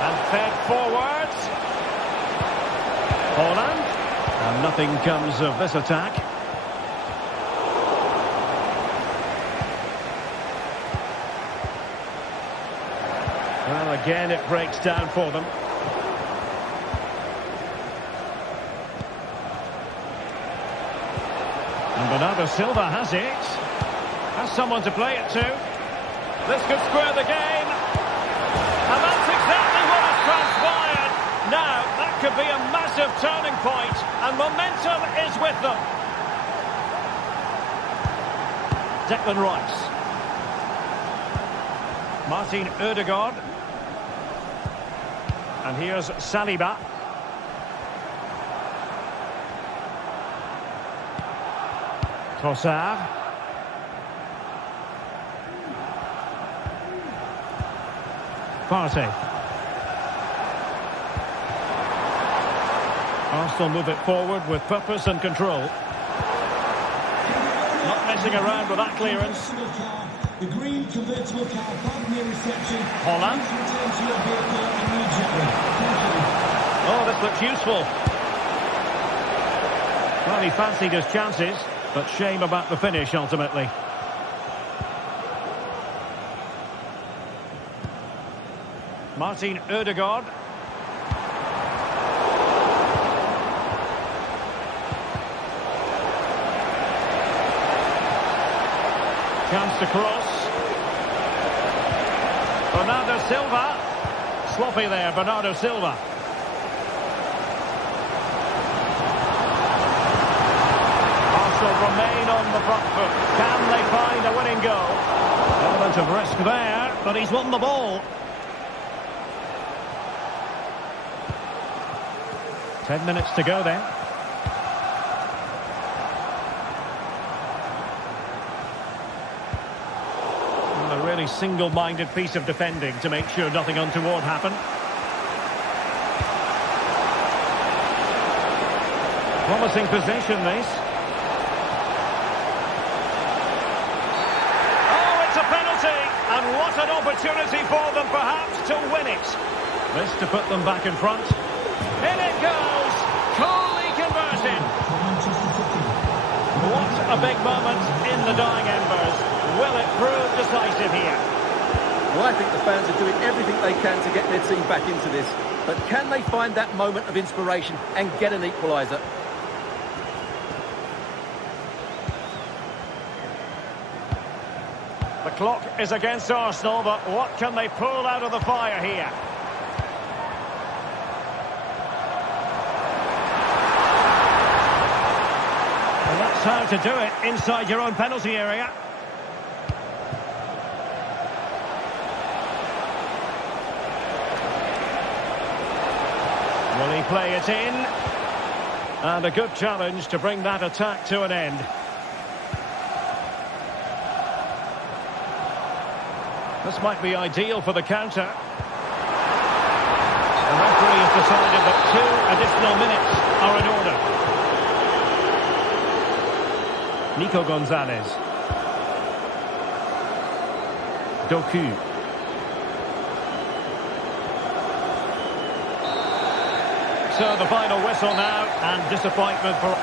And fed forwards. Holland. And nothing comes of this attack. Well, again, it breaks down for them. And Bernardo Silva has it. Has someone to play it to. This could square the game. And that's exactly what has transpired. Now, that could be a massive turning point, and momentum is with them. Declan Rice. Martin Ødegaard. And here's Saliba. Trossard. Partey. Arsenal move it forward with purpose and control. Not messing around with that clearance. The green convertible car, bad near reception. Holland. Return to your vehicle immediately. Thank you. Oh, this looks useful. Well, he fancied his chances, but shame about the finish ultimately. Martin Ødegaard. Chance to cross. Bernardo Silva. Sloppy there, Bernardo Silva. Arsenal remain on the front foot. Can they find a winning goal? Element of risk there, but he's won the ball. 10 minutes to go then. And a really single-minded piece of defending to make sure nothing untoward happened. Promising possession, this. Oh, it's a penalty! And what an opportunity for them, perhaps, to win it. This to put them back in front. In it goes! Coolly converted! What a big moment in the dying embers. Will it prove decisive here? Well, I think the fans are doing everything they can to get their team back into this. But can they find that moment of inspiration and get an equaliser? The clock is against Arsenal, but what can they pull out of the fire here? And that's how to do it inside your own penalty area. Will he play it in? And a good challenge to bring that attack to an end. This might be ideal for the counter. The referee has decided that 2 additional minutes are in order. Nico Gonzalez. Doku. So the final whistle now, and disappointment for...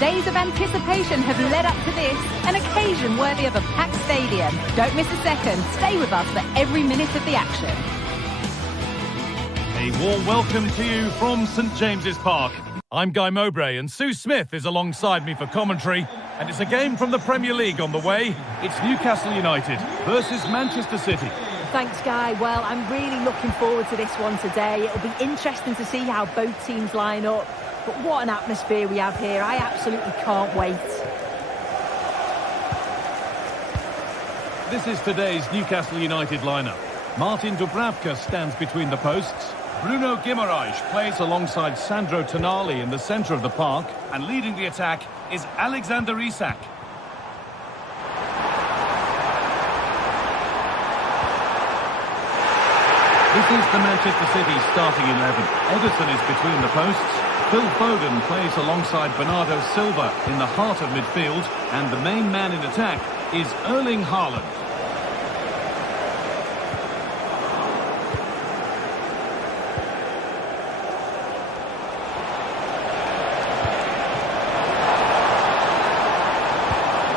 Days of anticipation have led up to this, an occasion worthy of a packed stadium. Don't miss a second. Stay with us for every minute of the action. A warm welcome to you from St James's Park. I'm Guy Mowbray and Sue Smith is alongside me for commentary. And it's a game from the Premier League on the way. It's Newcastle United versus Manchester City. Thanks, Guy. Well, I'm really looking forward to this one today. It'll be interesting to see how both teams line up. But what an atmosphere we have here. I absolutely can't wait. This is today's Newcastle United lineup. Martin Dubravka stands between the posts. Bruno Guimaraes plays alongside Sandro Tonali in the centre of the park. And leading the attack is Alexander Isak. This is the Manchester City starting 11. Ederson is between the posts. Phil Foden plays alongside Bernardo Silva in the heart of midfield. And the main man in attack is Erling Haaland.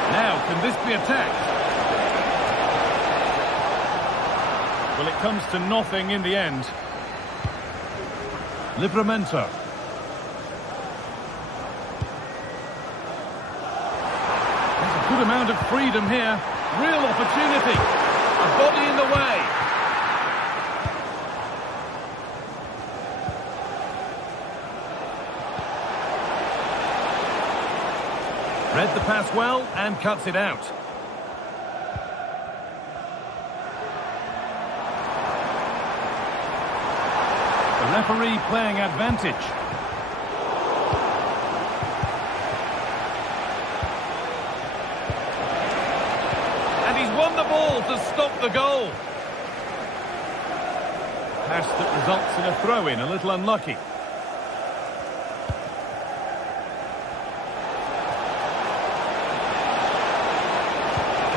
Now, can this be attacked? Well, it comes to nothing in the end. Livramento. There's a good amount of freedom here. Real opportunity. A body in the way. Read the pass well and cuts it out. The referee playing advantage. And he's won the ball to stop the goal. Pass that results in a throw-in, a little unlucky.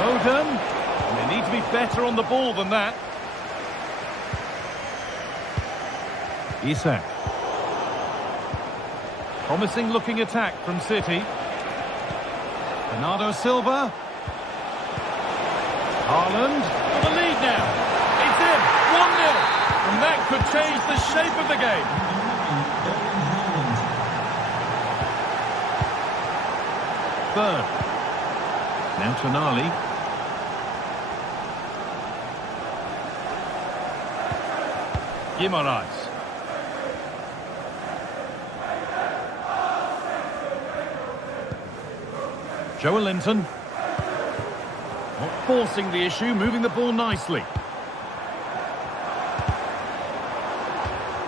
Foden. And they need to be better on the ball than that. Isak. Promising looking attack from City. Bernardo Silva. Haaland for the lead now. It's in. 1-0. And that could change the shape of the game. Third. Now Tonali. Guimaraes. Joelinton. Not forcing the issue, moving the ball nicely.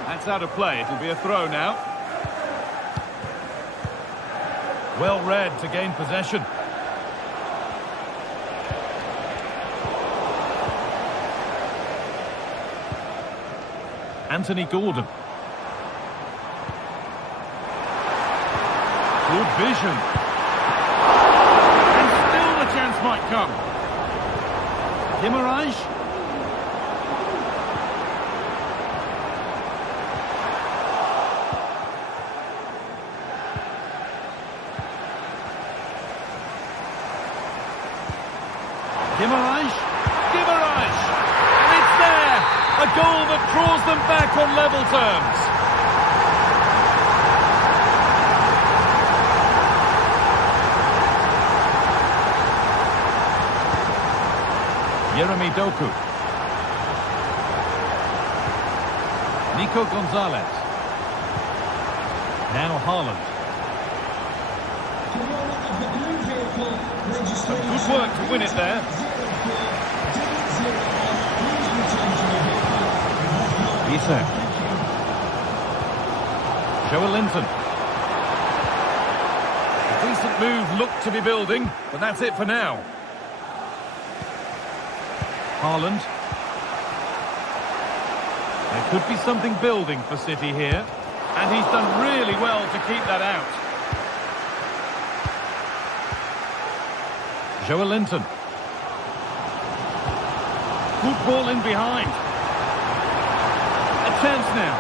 That's out of play, it'll be a throw now. Well read to gain possession. Anthony Gordon. Good vision. And still the chance might come. Guimaraes. Guimaraes. And it's there. A goal that draws them back on level terms. Jeremy Doku. Nico Gonzalez. Now Haaland. Some good work to win it there. Isak. Joelinton. A decent move looked to be building, but that's it for now. Haaland. There could be something building for City here, and he's done really well to keep that out. Joelinton. Good ball in behind. A chance now.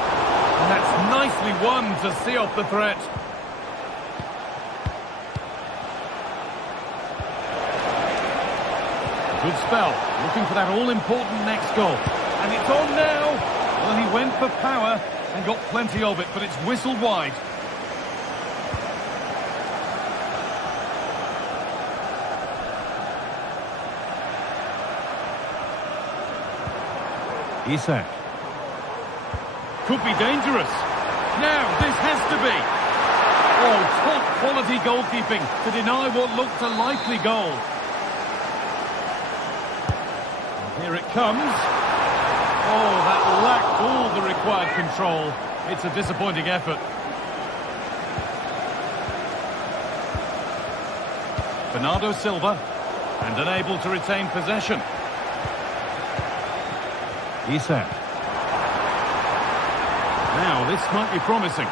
And that's nicely won to see off the threat. Good spell. Looking for that all-important next goal. And it's on now. Well, he went for power and got plenty of it, but it's whistled wide. Isak. Could be dangerous. Now, this has to be. Oh, top quality goalkeeping to deny what looked a likely goal. Here it comes. Oh, that lacked all the required control. It's a disappointing effort. Bernardo Silva, and unable to retain possession. Isak. Now, this might be promising.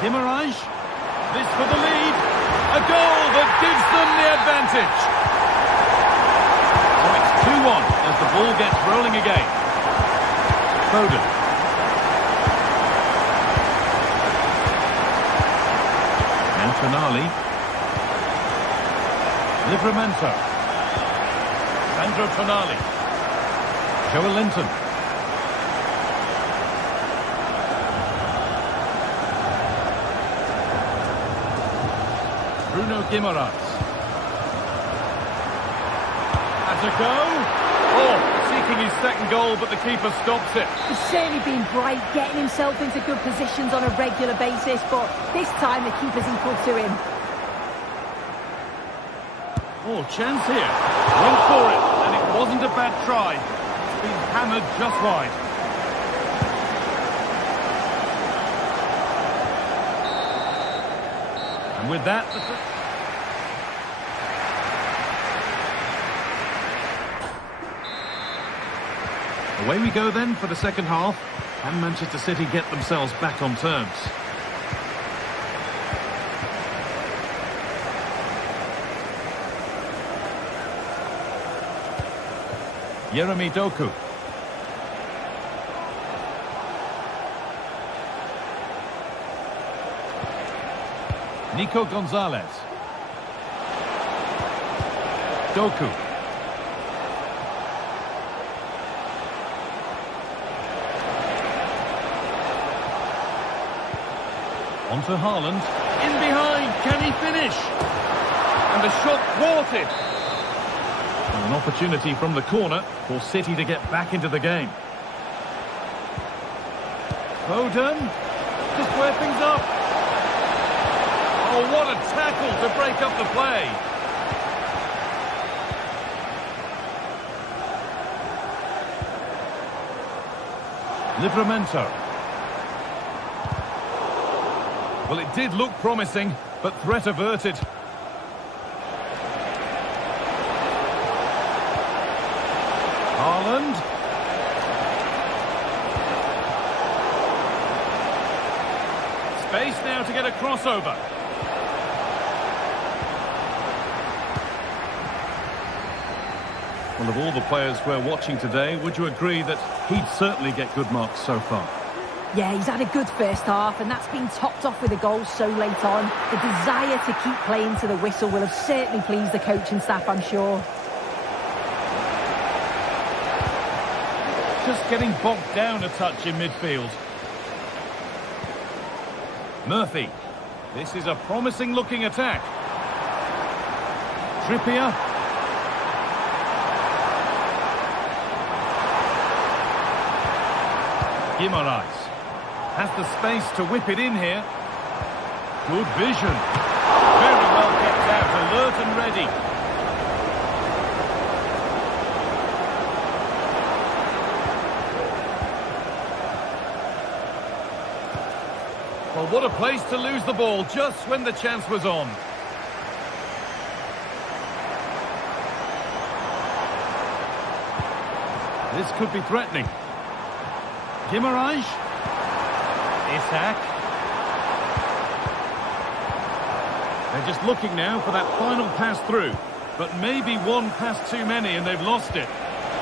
Guimaraes. This for the lead. A goal that gives them the advantage. So it's 2-1 as the ball gets rolling again. Foden. And Tonali. Livramento. Sandro Tonali. Joel Linton. Bruno Guimaraes. Has a go. Oh, seeking his second goal, but the keeper stops it. He's certainly been bright, getting himself into good positions on a regular basis, but this time the keeper's equal to him. Oh, chance here. Went for it, and it wasn't a bad try. It's been hammered just wide. And with that... Away we go then for the second half. Can Manchester City get themselves back on terms? Yeremi Doku. Nico Gonzalez. Doku. On to Haaland. In behind. Can he finish? And the shot thwarted. Well, an opportunity from the corner for City to get back into the game. Foden. To square things up. Oh, what a tackle to break up the play. Livramento. Well, it did look promising, but threat averted. Haaland. Space now to get a crossover. Well, of all the players we're watching today, would you agree that he'd certainly get good marks so far? Yeah, he's had a good first half, and that's been topped off with a goal so late on. The desire to keep playing to the whistle will have certainly pleased the coaching staff, I'm sure. Just getting bogged down a touch in midfield. Murphy. This is a promising looking attack. Trippier. Guimaraes. Has the space to whip it in here. Good vision. Very well kept out, alert and ready. Well, what a place to lose the ball just when the chance was on. This could be threatening. Guimaraes. Isak. They're just looking now for that final pass through. But maybe one pass too many and they've lost it.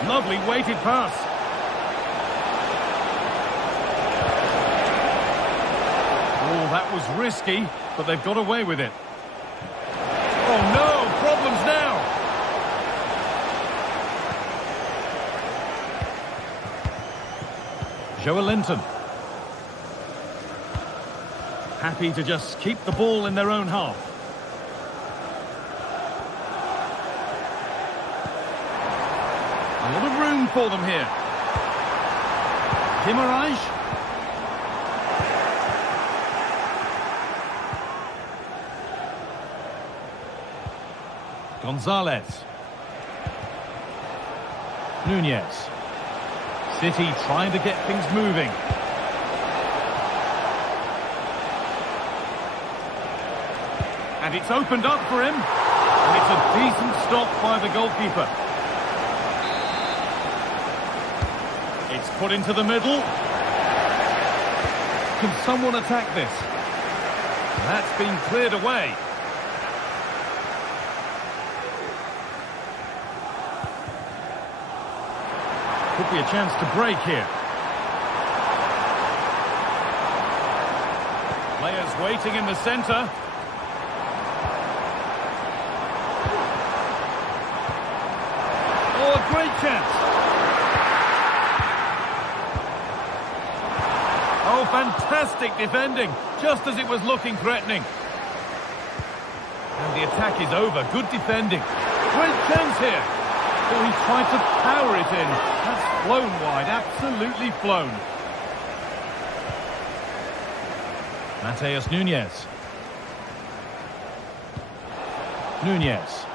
Lovely weighted pass. Oh, that was risky, but they've got away with it. Oh no, problems now. Joelinton. Happy to just keep the ball in their own half. A lot of room for them here. Guimaraes. Gonzalez. Nunez. City trying to get things moving. And it's opened up for him. And it's a decent stop by the goalkeeper. It's put into the middle. Can someone attack this? That's been cleared away. Could be a chance to break here. Players waiting in the centre. Oh, a great chance. Oh, fantastic defending, just as it was looking threatening. And the attack is over. Good defending. Great chance here. Oh, he tried to power it in. That's flown wide, absolutely flown. Mateus Nunez. Nunez.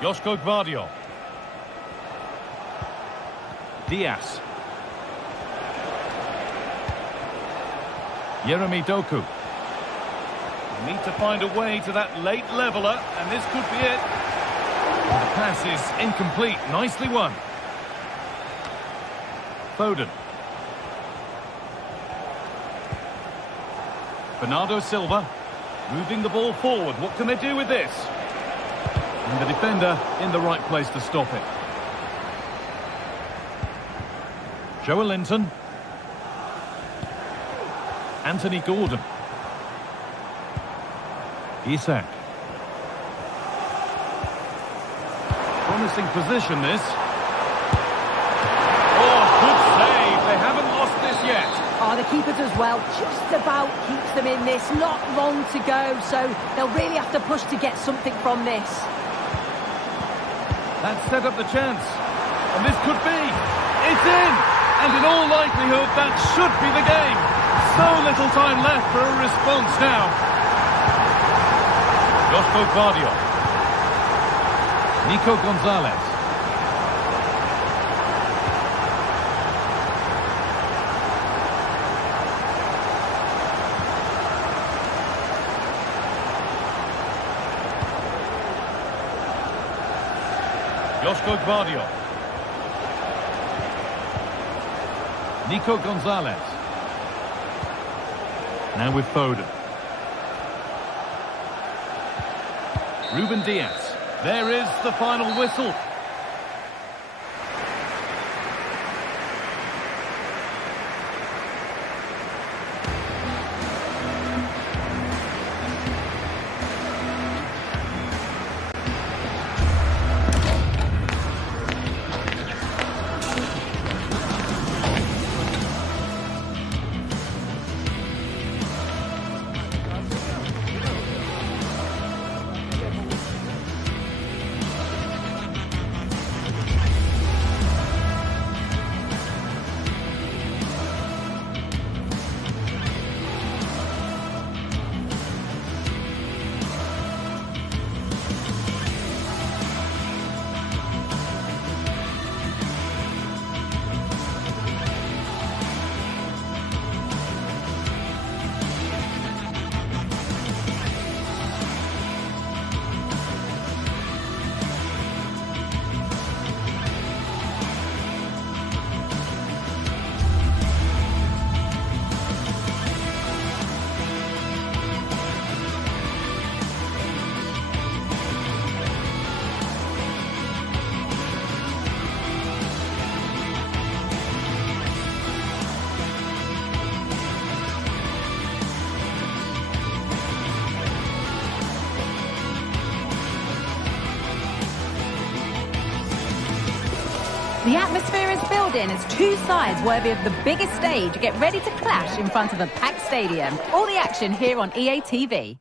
Joško Gvardiol. Diaz. Jeremy Doku. They need to find a way to that late leveller, and this could be it. And the pass is incomplete. Nicely won. Foden. Bernardo Silva. Moving the ball forward. What can they do with this? And the defender in the right place to stop it. Joelinton. Anthony Gordon. Isak. Promising position, this. Oh, good save. They haven't lost this yet. Oh, the keeper does well. Just about keeps them in this. Not long to go, so they'll really have to push to get something from this. That set up the chance. And this could be. It's in! And in all likelihood, that should be the game. So little time left for a response now. Joško Gvardiol. Nico Gonzalez. Joško Gvardiol. Nico Gonzalez. Now with Foden. Ruben Diaz. There is the final whistle. The atmosphere is building as two sides worthy of the biggest stage get ready to clash in front of a packed stadium. All the action here on EA TV.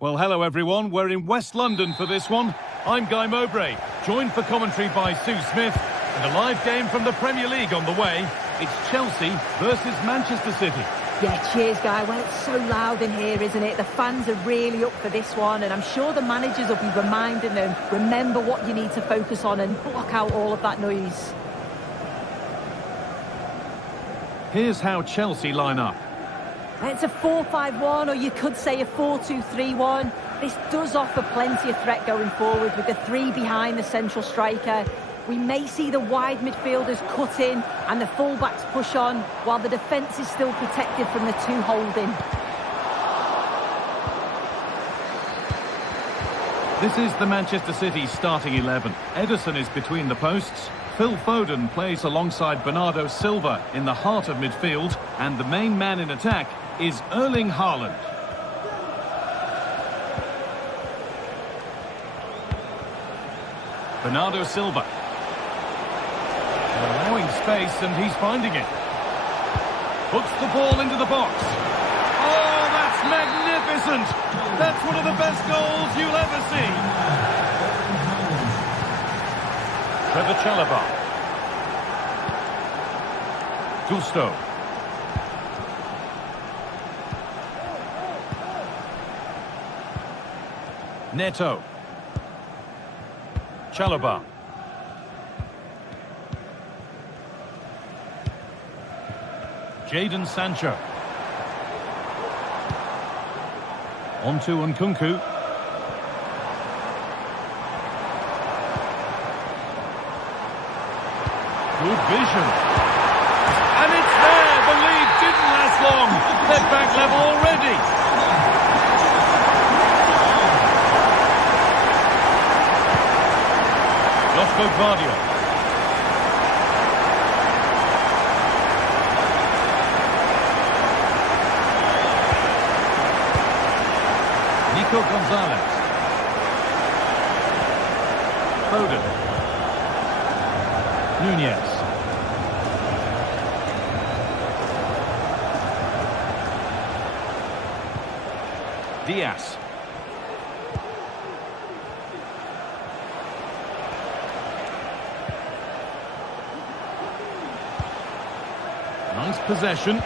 Well, hello everyone. We're in West London for this one. I'm Guy Mowbray, joined for commentary by Sue Smith, and a live game from the Premier League on the way. It's Chelsea versus Manchester City. Yeah, cheers, Guy. Well, it's so loud in here, isn't it? The fans are really up for this one, and I'm sure the managers will be reminding them, remember what you need to focus on and block out all of that noise. Here's how Chelsea line up. It's a 4-5-1, or you could say a 4-2-3-1. This does offer plenty of threat going forward with the three behind the central striker. We may see the wide midfielders cut in and the fullbacks push on, while the defence is still protected from the two holding. This is the Manchester City starting 11. Ederson is between the posts. Phil Foden plays alongside Bernardo Silva in the heart of midfield, and the main man in attack is Erling Haaland. Bernardo Silva. Allowing space, and he's finding it. Puts the ball into the box. Oh, that's magnificent! That's one of the best goals you'll ever see. Trevor Chalobah. Gusto. Neto. Chalobah. Jadon Sancho. On to Nkunku. Good vision. And it's there! The lead didn't last long. They're back level already. Josko Gvardiol. Nico Gonzalez. Foden. Nunez. Diaz. Nice possession.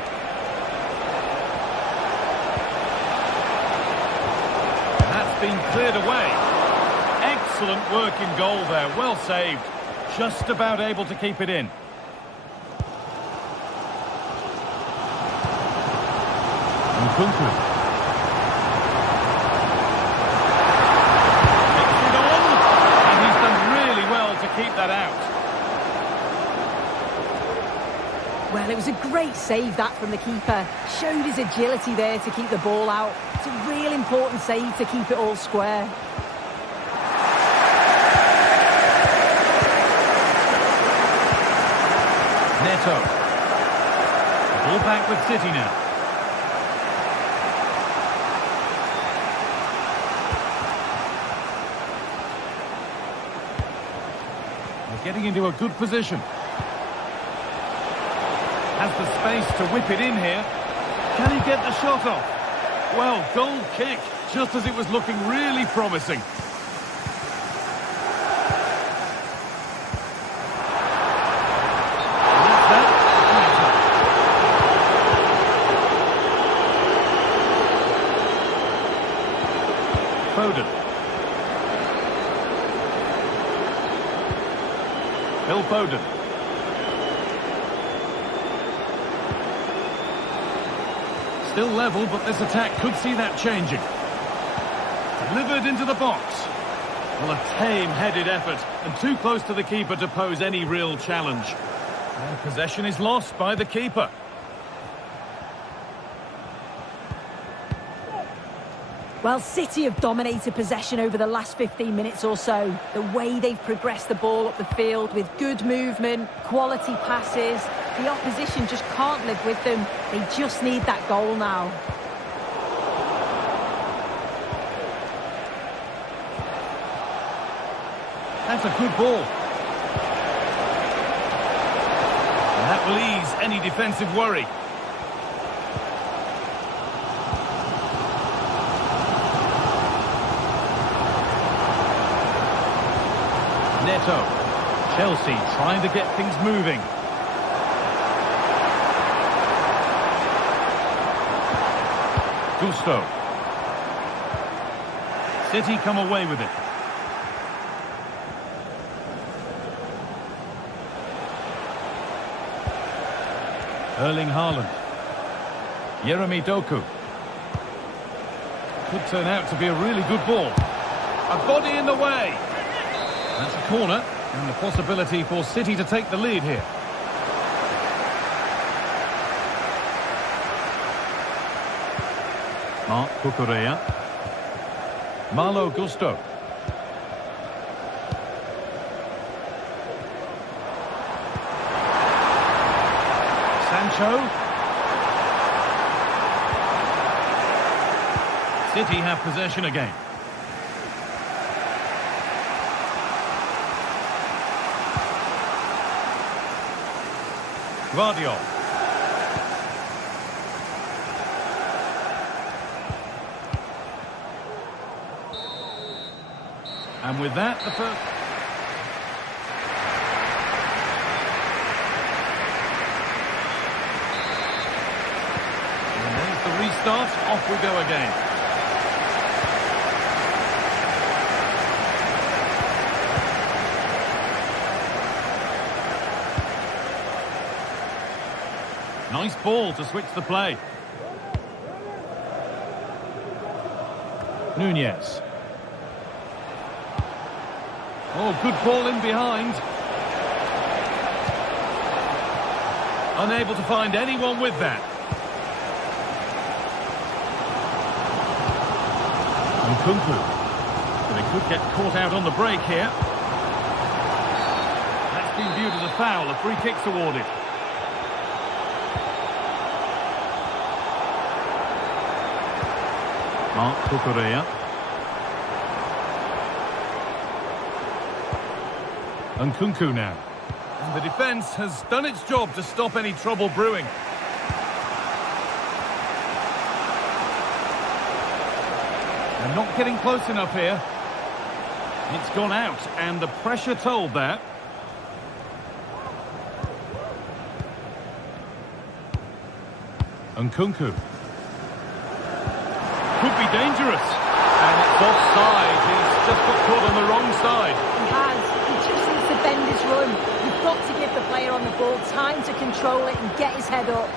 That's been cleared away. Excellent work in goal there. Well saved. Just about able to keep it in. Nkunku. Takes it on. And he's done really well to keep that out. Well, it was a great save, that, from the keeper. Showed his agility there to keep the ball out. It's a real important save to keep it all square. Neto. Ball back with City now. They're getting into a good position. Has the space to whip it in here. Can he get the shot off? Well, goal kick, just as it was looking really promising. Foden. Phil Foden. Still level, but this attack could see that changing. Delivered into the box. Well, a tame-headed effort, and too close to the keeper to pose any real challenge. And possession is lost by the keeper. Well, City have dominated possession over the last 15 minutes or so. The way they've progressed the ball up the field with good movement, quality passes. The opposition just can't live with them. They just need that goal now. That's a good ball. And that will ease any defensive worry. Neto. Chelsea trying to get things moving. Gusto. City come away with it. Erling Haaland. Jeremy Doku. Could turn out to be a really good ball. A body in the way. That's a corner, and the possibility for City to take the lead here. Marc Cucurella. Malo Gusto. Sancho. City have possession again. Guardiola. And with that, the first... And there's the restart. Off we go again. Nice ball to switch the play. Nunez. Oh, good ball in behind. Unable to find anyone with that. And Nkunku. But he could get caught out on the break here. That's been viewed as a foul. A free kick's awarded. Marc Cucurella. And Nkunku now. And the defence has done its job to stop any trouble brewing. They're not getting close enough here. It's gone out, and the pressure told that. And Nkunku. Could be dangerous. And it's offside. He's just got caught on the wrong side. He has. He just needs to bend his run. You've got to give the player on the ball time to control it and get his head up.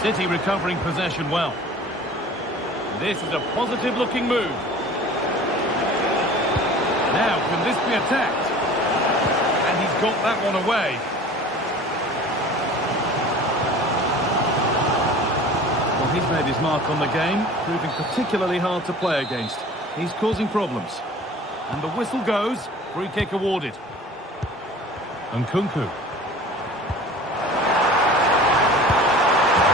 City recovering possession well. This is a positive-looking move. Now, can this be attacked? And he's got that one away. Well, he's made his mark on the game, proving particularly hard to play against. He's causing problems. And the whistle goes, free kick awarded. And Nkunku.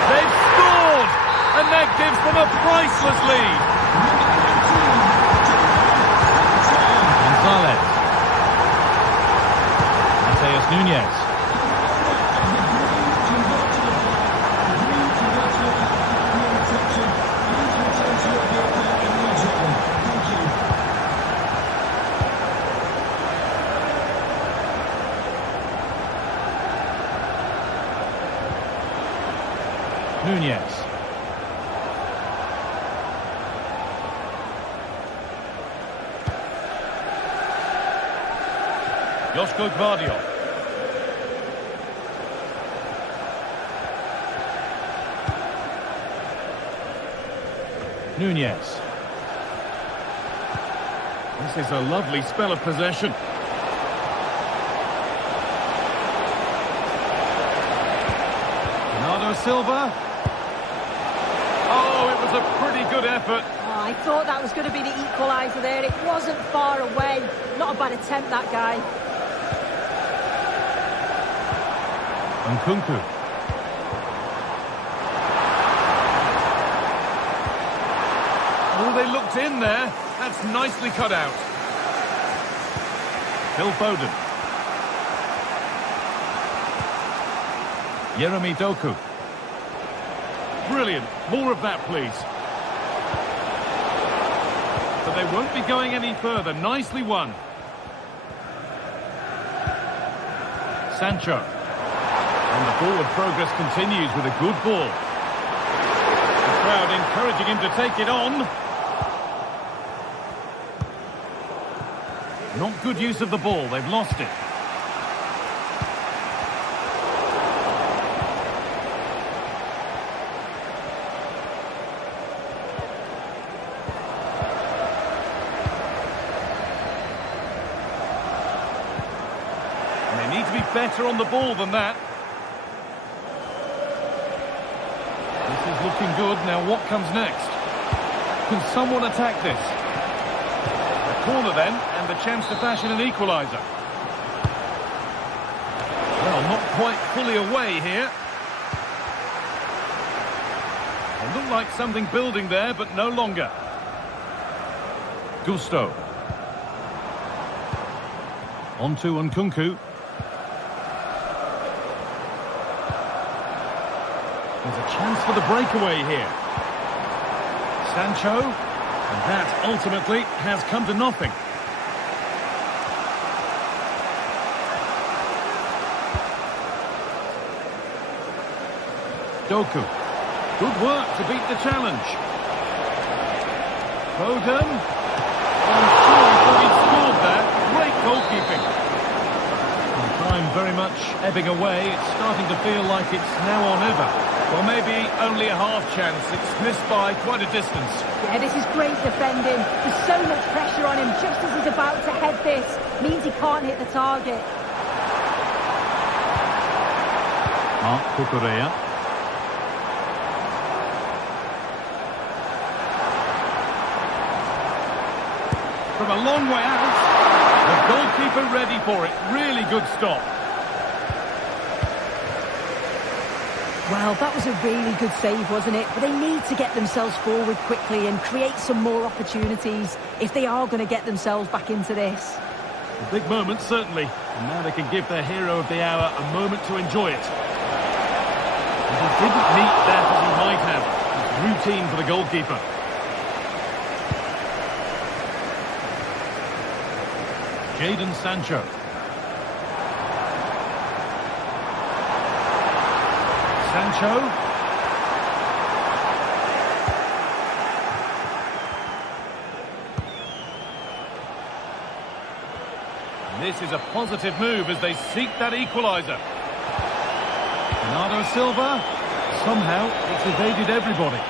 They've scored! And that gives them a priceless lead. Gonzalez. Mateus Nunez. Nunez. Josko Gvardiol. Nunez. This is a lovely spell of possession. Bernardo Silva. Oh, it was a pretty good effort. Oh, I thought that was going to be the equaliser there. It wasn't far away. Not a bad attempt, that guy. And Nkunku. Oh, they looked in there. That's nicely cut out. Phil Foden. Jeremy Doku. Brilliant. More of that, please. But they won't be going any further. Nicely won. Sancho. And the forward progress continues with a good ball. The crowd encouraging him to take it on. Not good use of the ball. They've lost it. Need to be better on the ball than that. This is looking good. Now what comes next? Can someone attack this? A corner then, and the chance to fashion an equaliser. Well, not quite fully away here. It looked like something building there, but no longer. Gusto. On to Nkunku. There's a chance for the breakaway here. Sancho, and that ultimately has come to nothing. Doku. Good work to beat the challenge. Foden. I'm sure he thought he'd scored there. Great goalkeeping. Time very much ebbing away. It's starting to feel like it's now or never. Well, maybe only a half chance. It's missed by quite a distance. Yeah, this is great defending. There's so much pressure on him just as he's about to head this. Means he can't hit the target. Marc Cucurella. From a long way out. The goalkeeper ready for it. Really good stop. Well, that was a really good save, wasn't it? But they need to get themselves forward quickly and create some more opportunities if they are going to get themselves back into this. A big moment, certainly. And now they can give their hero of the hour a moment to enjoy it. And he didn't meet that as he might have. It's routine for the goalkeeper. Jadon Sancho. Sancho. And this is a positive move as they seek that equaliser. Bernardo Silva. Somehow it's evaded everybody.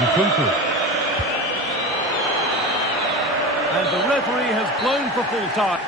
Nkunku. And the referee has blown for full time.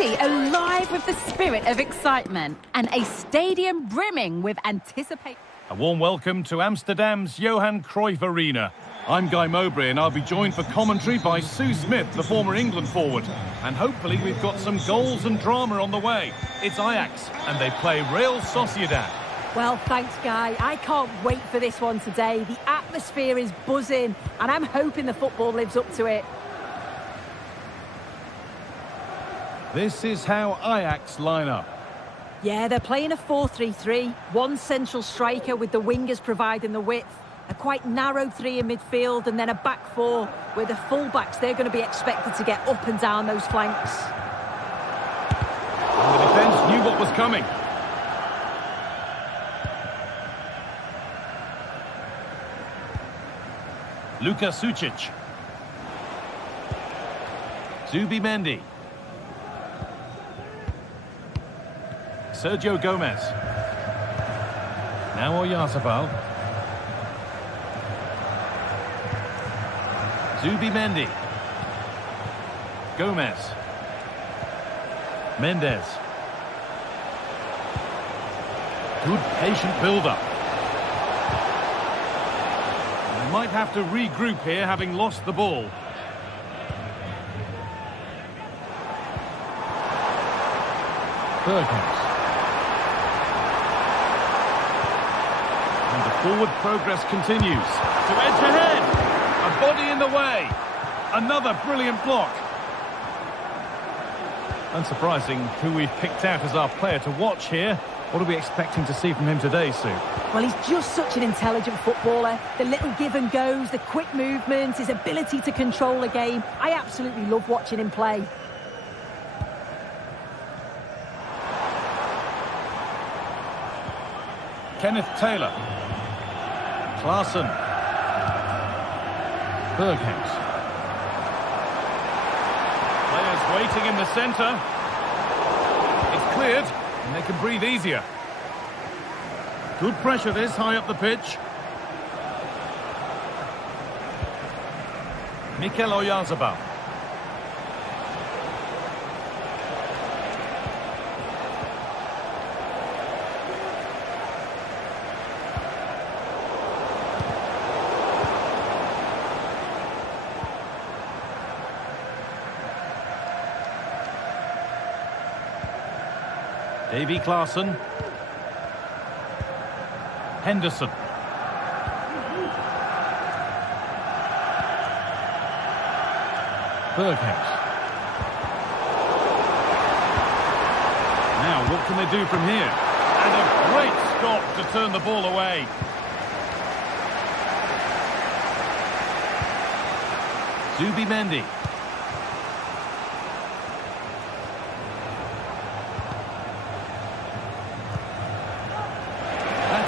city alive with the spirit of excitement and a stadium brimming with anticipation. A warm welcome to Amsterdam's Johan Cruyff Arena. I'm Guy Mowbray and I'll be joined for commentary by Sue Smith, the former England forward. And hopefully we've got some goals and drama on the way. It's Ajax and they play Real Sociedad. Well, thanks, Guy. I can't wait for this one today. The atmosphere is buzzing and I'm hoping the football lives up to it. This is how Ajax line up. Yeah, they're playing a 4-3-3. One central striker with the wingers providing the width. A quite narrow three in midfield and then a back four where the full-backs, they're going to be expected to get up and down those flanks. And the defence knew what was coming. Luka Sucic. Zubimendi. Sergio Gomez. Now Oyarzabal. Zubimendi. Gomez. Mendes. Good patient build-up. They might have to regroup here, having lost the ball. Berghuis. And the forward progress continues. To edge ahead. A body in the way. Another brilliant block. Unsurprising who we've picked out as our player to watch here. What are we expecting to see from him today, Sue? Well, he's just such an intelligent footballer. The little give and goes, the quick movements, his ability to control a game. I absolutely love watching him play. Kenneth Taylor. Klaassen. Berghuis. Players waiting in the centre. It's cleared, and they can breathe easier. Good pressure this, high up the pitch. Mikel Oyarzabal. Davy Klaassen. Henderson. Berghuis. Now, what can they do from here? And a great stop to turn the ball away. Zubimendi.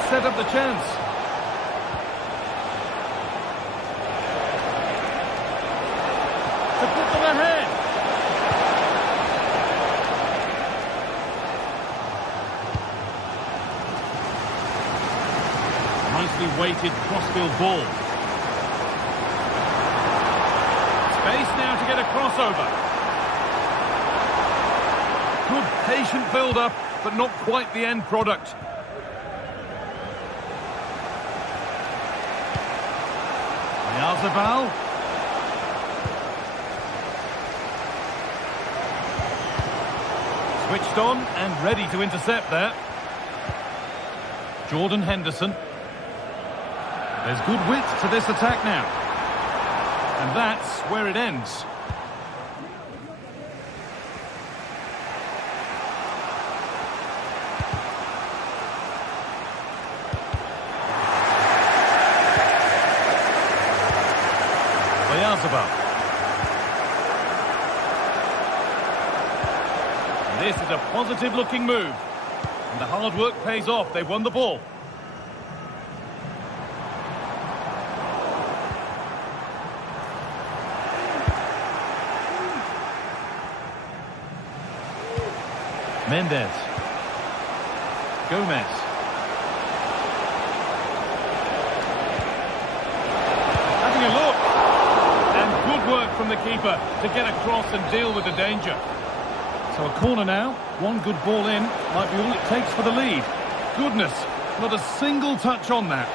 Set up the chance. To put them ahead. Nicely weighted crossfield ball. Space now to get a crossover. Good patient build-up, but not quite the end product. Oyarzabal. Switched on and ready to intercept there. Jordan Henderson. There's good width to this attack now. And that's where it ends. Oyarzabal. This is a positive-looking move. And the hard work pays off. They've won the ball. Mendes. Gomez. Having a look. And good work from the keeper to get across and deal with the danger. So a corner now. One good ball in might be all it takes for the lead. Goodness, not a single touch on that.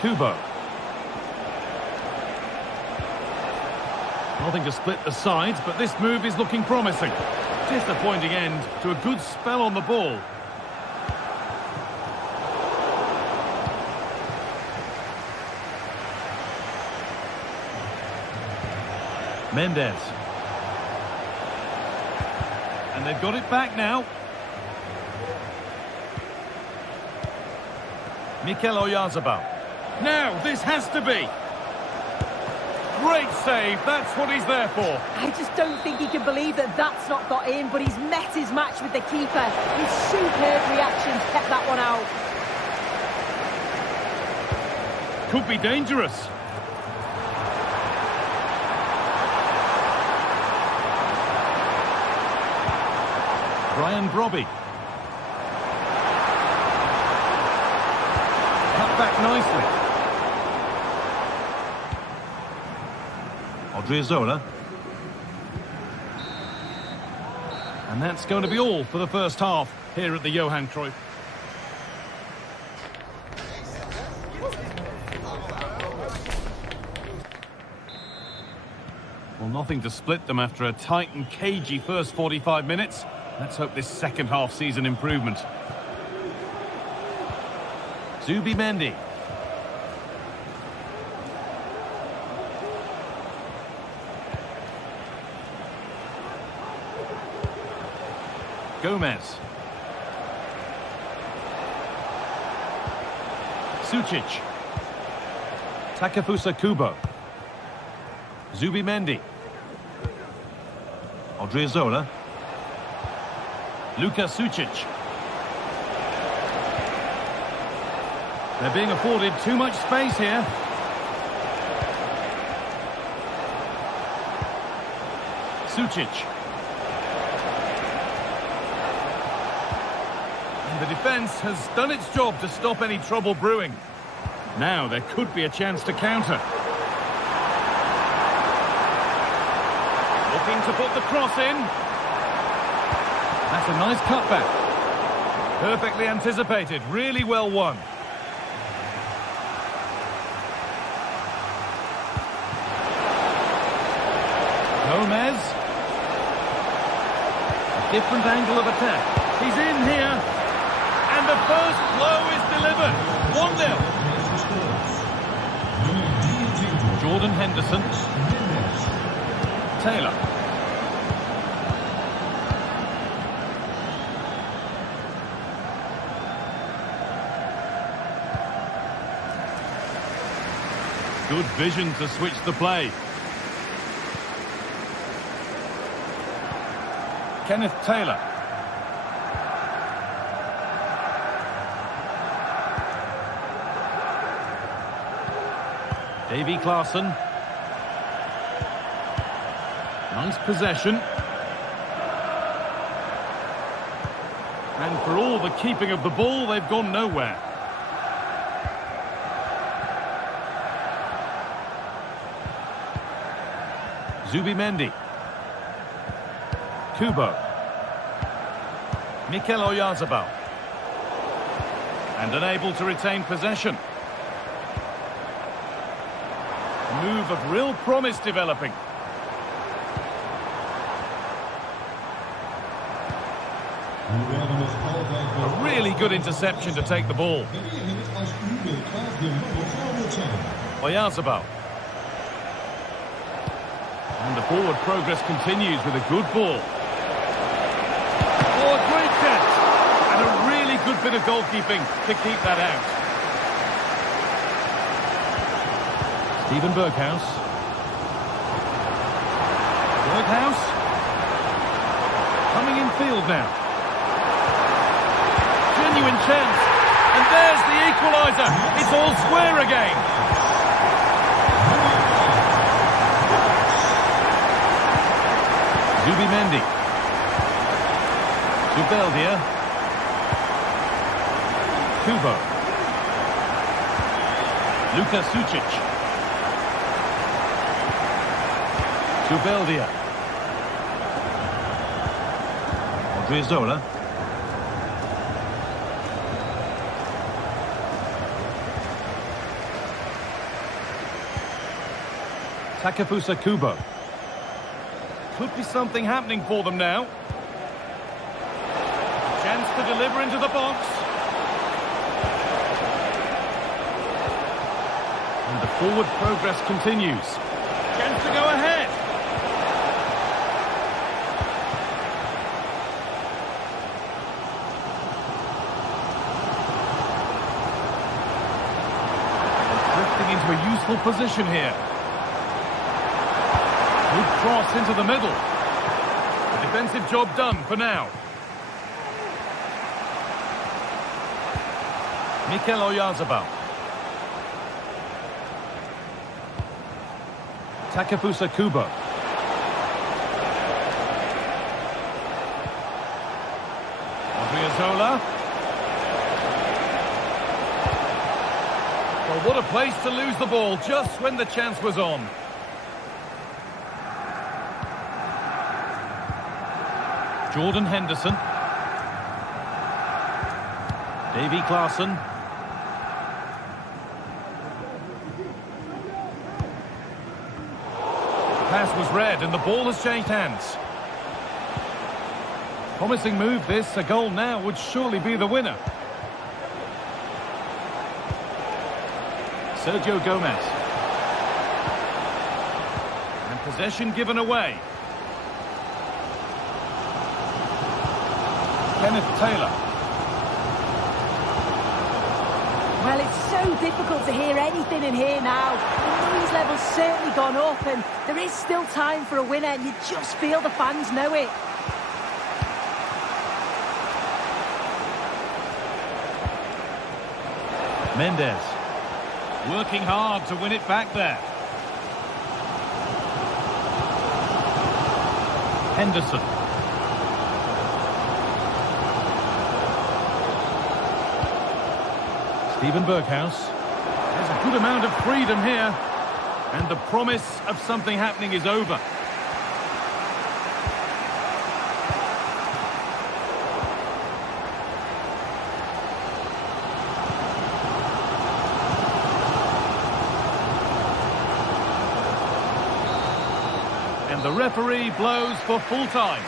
Kubo. Nothing to split the sides, but this move is looking promising. Disappointing end to a good spell on the ball. Mendes. And they've got it back now. Mikel Oyarzabal. Now, this has to be. Great save, that's what he's there for. I just don't think he can believe that that's not got in, but he's met his match with the keeper. His superb reactions kept that one out. Could be dangerous. Brian Brobby. Cut back nicely. Odriozola. And that's going to be all for the first half here at the Johan Cruyff. Well, nothing to split them after a tight and cagey first 45 minutes. Let's hope this second half sees an improvement. Zubimendi. Gomez. Sucic. Takefusa Kubo. Zubimendi. Odriozola. Luka Sucic. They're being afforded too much space here. Sucic. And the defence has done its job to stop any trouble brewing. Now there could be a chance to counter. Looking to put the cross in. That's a nice cutback. Perfectly anticipated, really well won. Gomez. A different angle of attack. He's in here. And the first blow is delivered. 1-0. Jordan Henderson. Taylor. Good vision to switch the play. Kenneth Taylor. Davy Klaassen. Nice possession. And for all the keeping of the ball, they've gone nowhere. Zubimendi. Kubo. Mikel Oyarzabal. And unable to retain possession. A move of real promise developing. A really good interception to take the ball. Oyarzabal. And the forward progress continues with a good ball. Oh, a great catch! And a really good bit of goalkeeping to keep that out. Steven Berghuis. Berghuis. Coming in field now. Genuine chance. And there's the equaliser. It's all square again. Zubimendi. Zubeldia. Kubo. Luka Sucic. Zubeldia. Odriozola. Takefusa Kubo. Could be something happening for them now. Chance to deliver into the box. And the forward progress continues. Chance to go ahead. Drifting into a useful position here. Good cross into the middle. The defensive job done for now. Mikel Oyarzabal. Takefusa Kubo. Odriozola. Well, what a place to lose the ball just when the chance was on. Jordan Henderson. Davy Klaassen. The pass was read and the ball has changed hands. Promising move this. A goal now would surely be the winner. Sergio Gomez. And possession given away. Kenneth Taylor. Well, it's so difficult to hear anything in here now. The noise level's certainly gone up and there is still time for a winner and you just feel the fans know it. Mendes. Working hard to win it back there. Henderson. Steven Berghuis. There's a good amount of freedom here. And the promise of something happening is over. And the referee blows for full time.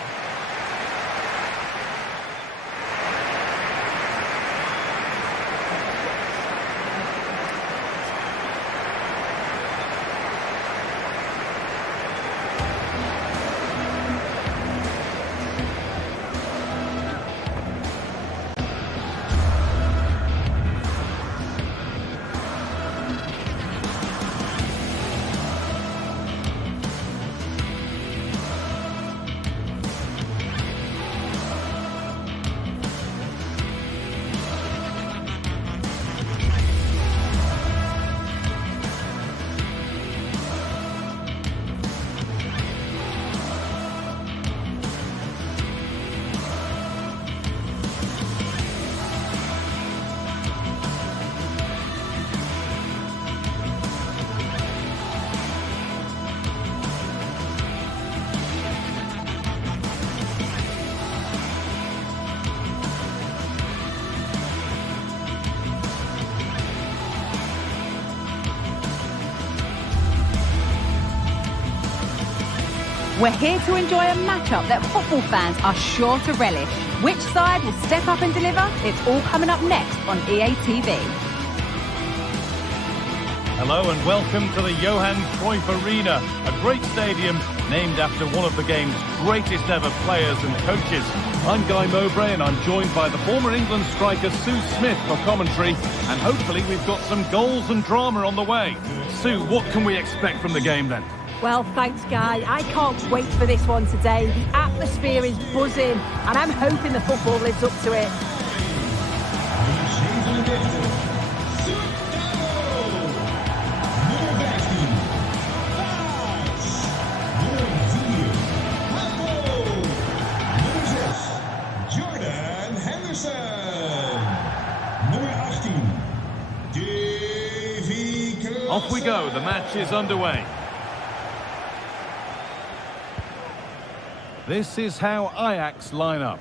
We're here to enjoy a matchup that football fans are sure to relish. Which side will step up and deliver? It's all coming up next on EA TV. Hello and welcome to the Johan Cruyff Arena, a great stadium named after one of the game's greatest ever players and coaches. I'm Guy Mowbray and I'm joined by the former England striker Sue Smith for commentary, and hopefully we've got some goals and drama on the way. Sue, what can we expect from the game then? Well, thanks, Guy. I can't wait for this one today. The atmosphere is buzzing, and I'm hoping the football lives up to it. Jordan Henderson. Nummer 18, Davy go. The match is underway. This is how Ajax line up.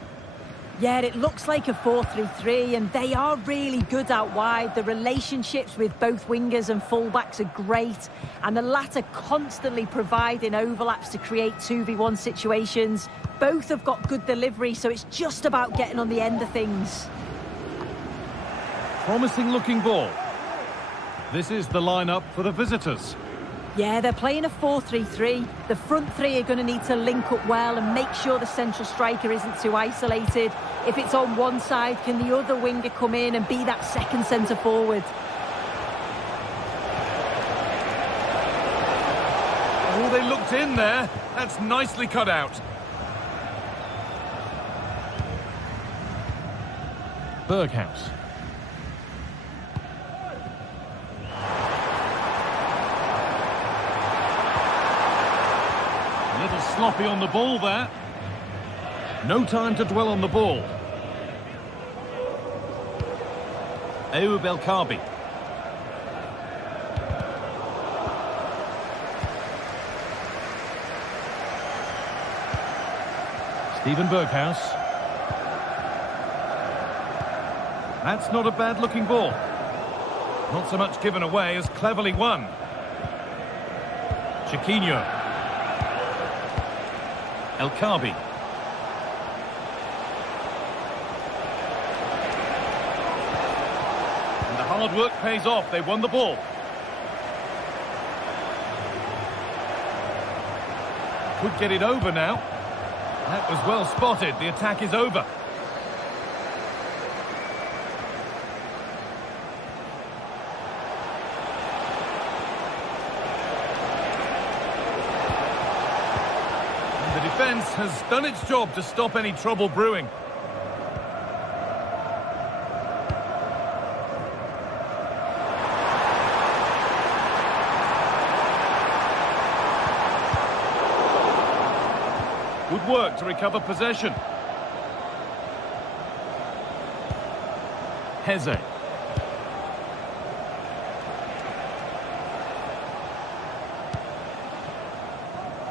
Yeah, it looks like a 4-3-3, and they are really good out wide. The relationships with both wingers and fullbacks are great, and the latter constantly providing overlaps to create 2v1 situations. Both have got good delivery, so it's just about getting on the end of things. Promising looking ball. This is the lineup for the visitors. Yeah, they're playing a 4-3-3. The front three are going to need to link up well and make sure the central striker isn't too isolated. If it's on one side, can the other winger come in and be that second centre forward? Oh, they looked in there. That's nicely cut out. Berghaus. A little sloppy on the ball there. No time to dwell on the ball. Ayoub El Kaabi. Steven Berghaus. That's not a bad-looking ball. Not so much given away as cleverly won. Chiquinho. El Kaabi. And the hard work pays off. They won the ball. Could get it over now. That was well spotted. The attack is over. And the defence has done its job to stop any trouble brewing. Good work to recover possession. Heze.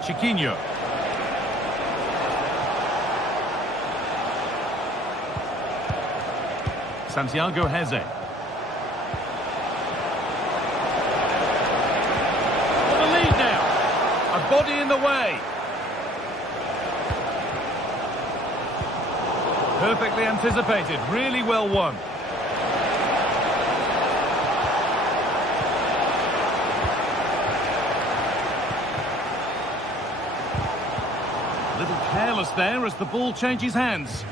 Chiquinho. Santiago Heze. For the lead now. A body in the way. Perfectly anticipated, really well won. A little careless there as the ball changes hands.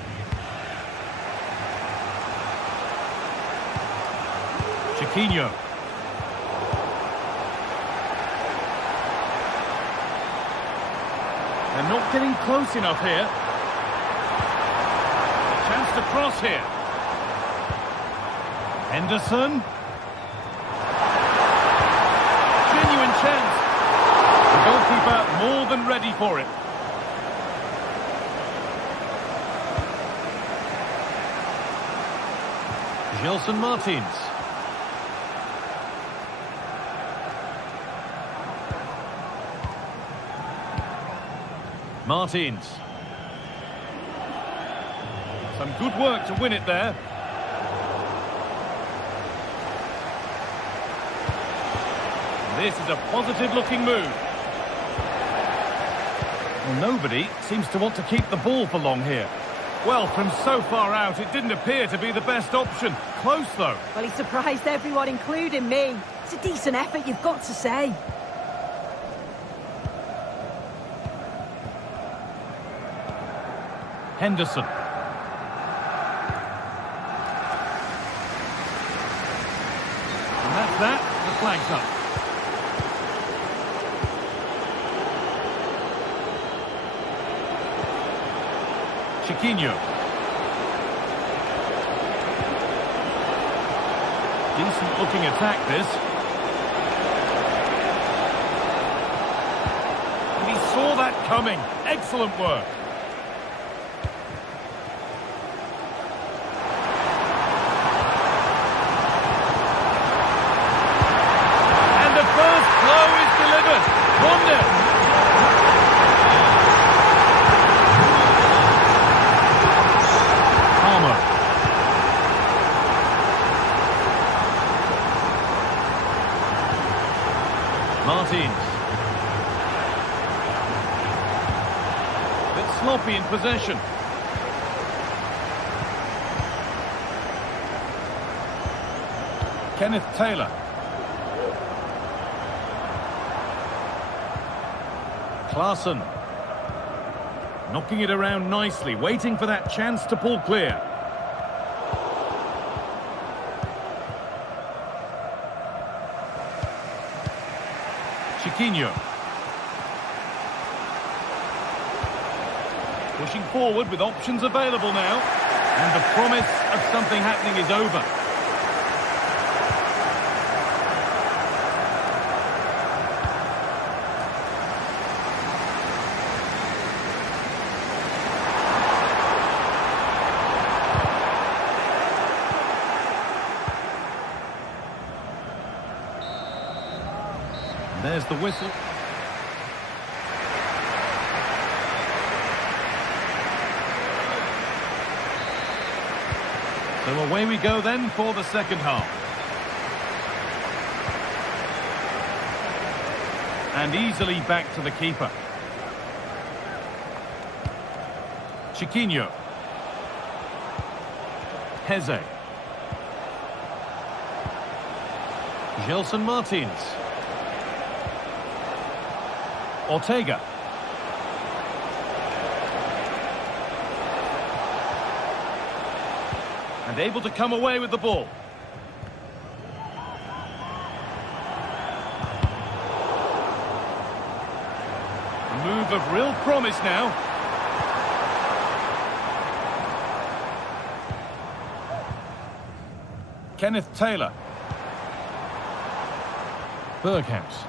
Chiquinho. They're not getting close enough here. Chance to cross here. Henderson. Genuine chance. The goalkeeper more than ready for it. Gelson Martins. Martins. Some good work to win it there. This is a positive-looking move. Well, nobody seems to want to keep the ball for long here. Well, from so far out, it didn't appear to be the best option. Close, though. Well, he surprised everyone, including me. It's a decent effort, you've got to say. Henderson. And that's that. The flag's up. Chiquinho. Decent looking attack, this. And he saw that coming. Excellent work. And a first 1-0. Palmer. Martins. Bit sloppy in possession. Kenneth Taylor. Klaassen. Knocking it around nicely, waiting for that chance to pull clear. Chiquinho. Pushing forward with options available now. And the promise of something happening is over. There's the whistle. So away we go then for the second half. And easily back to the keeper. Chiquinho. Heze. Gelson Martins. Ortega. And able to come away with the ball. A move of real promise now. Kenneth Taylor. Berghaus.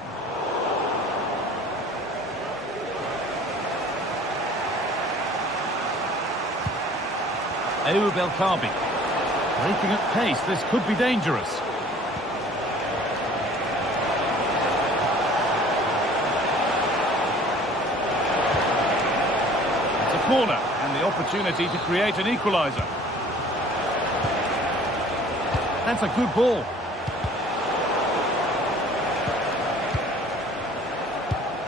Ayoub El Kaabi. Breaking at pace, this could be dangerous. It's a corner, and the opportunity to create an equaliser. That's a good ball.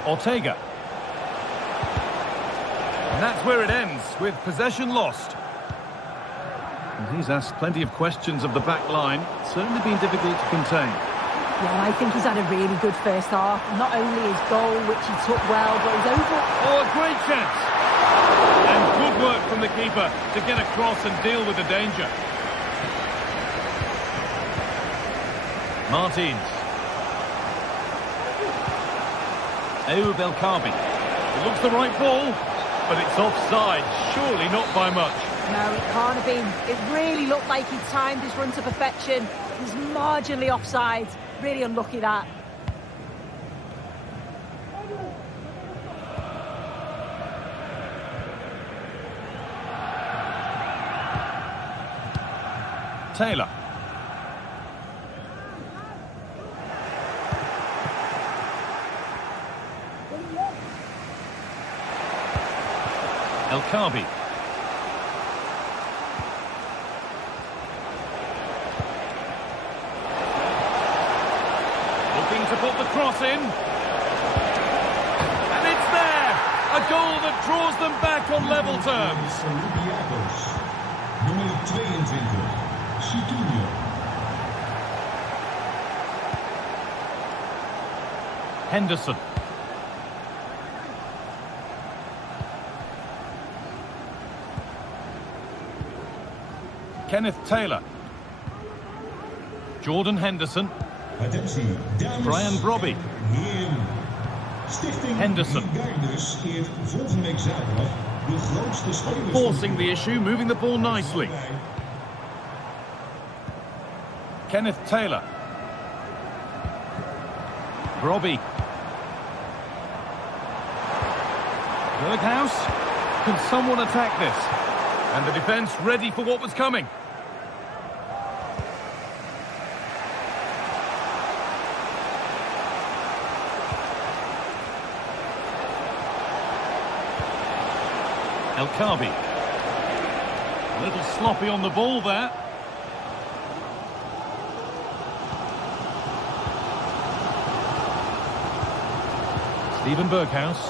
Ortega. And that's where it ends, with possession lost. And he's asked plenty of questions of the back line. Certainly been difficult to contain. Yeah, I think he's had a really good first half. Not only his goal, which he took well, but his overall... Oh, a great chance! And good work from the keeper to get across and deal with the danger. Martins. Ayoub El Kaabi. It looks the right ball, but it's offside. Surely not by much. No, it can't have been. It really looked like he timed his run to perfection. He's marginally offside. Really unlucky that. Taylor. El Kaabi. Looking to put the cross in. And it's there! A goal that draws them back on level terms. Nummer 22, Chiquinho. Henderson. Kenneth Taylor. Jordan Henderson. Brian Brobby. Henderson. Forcing the issue, moving the ball nicely. Kenneth Taylor. Brobby. Berghaus. Can someone attack this? And the defence ready for what was coming. El Khabi. A little sloppy on the ball there. Steven Berghuis.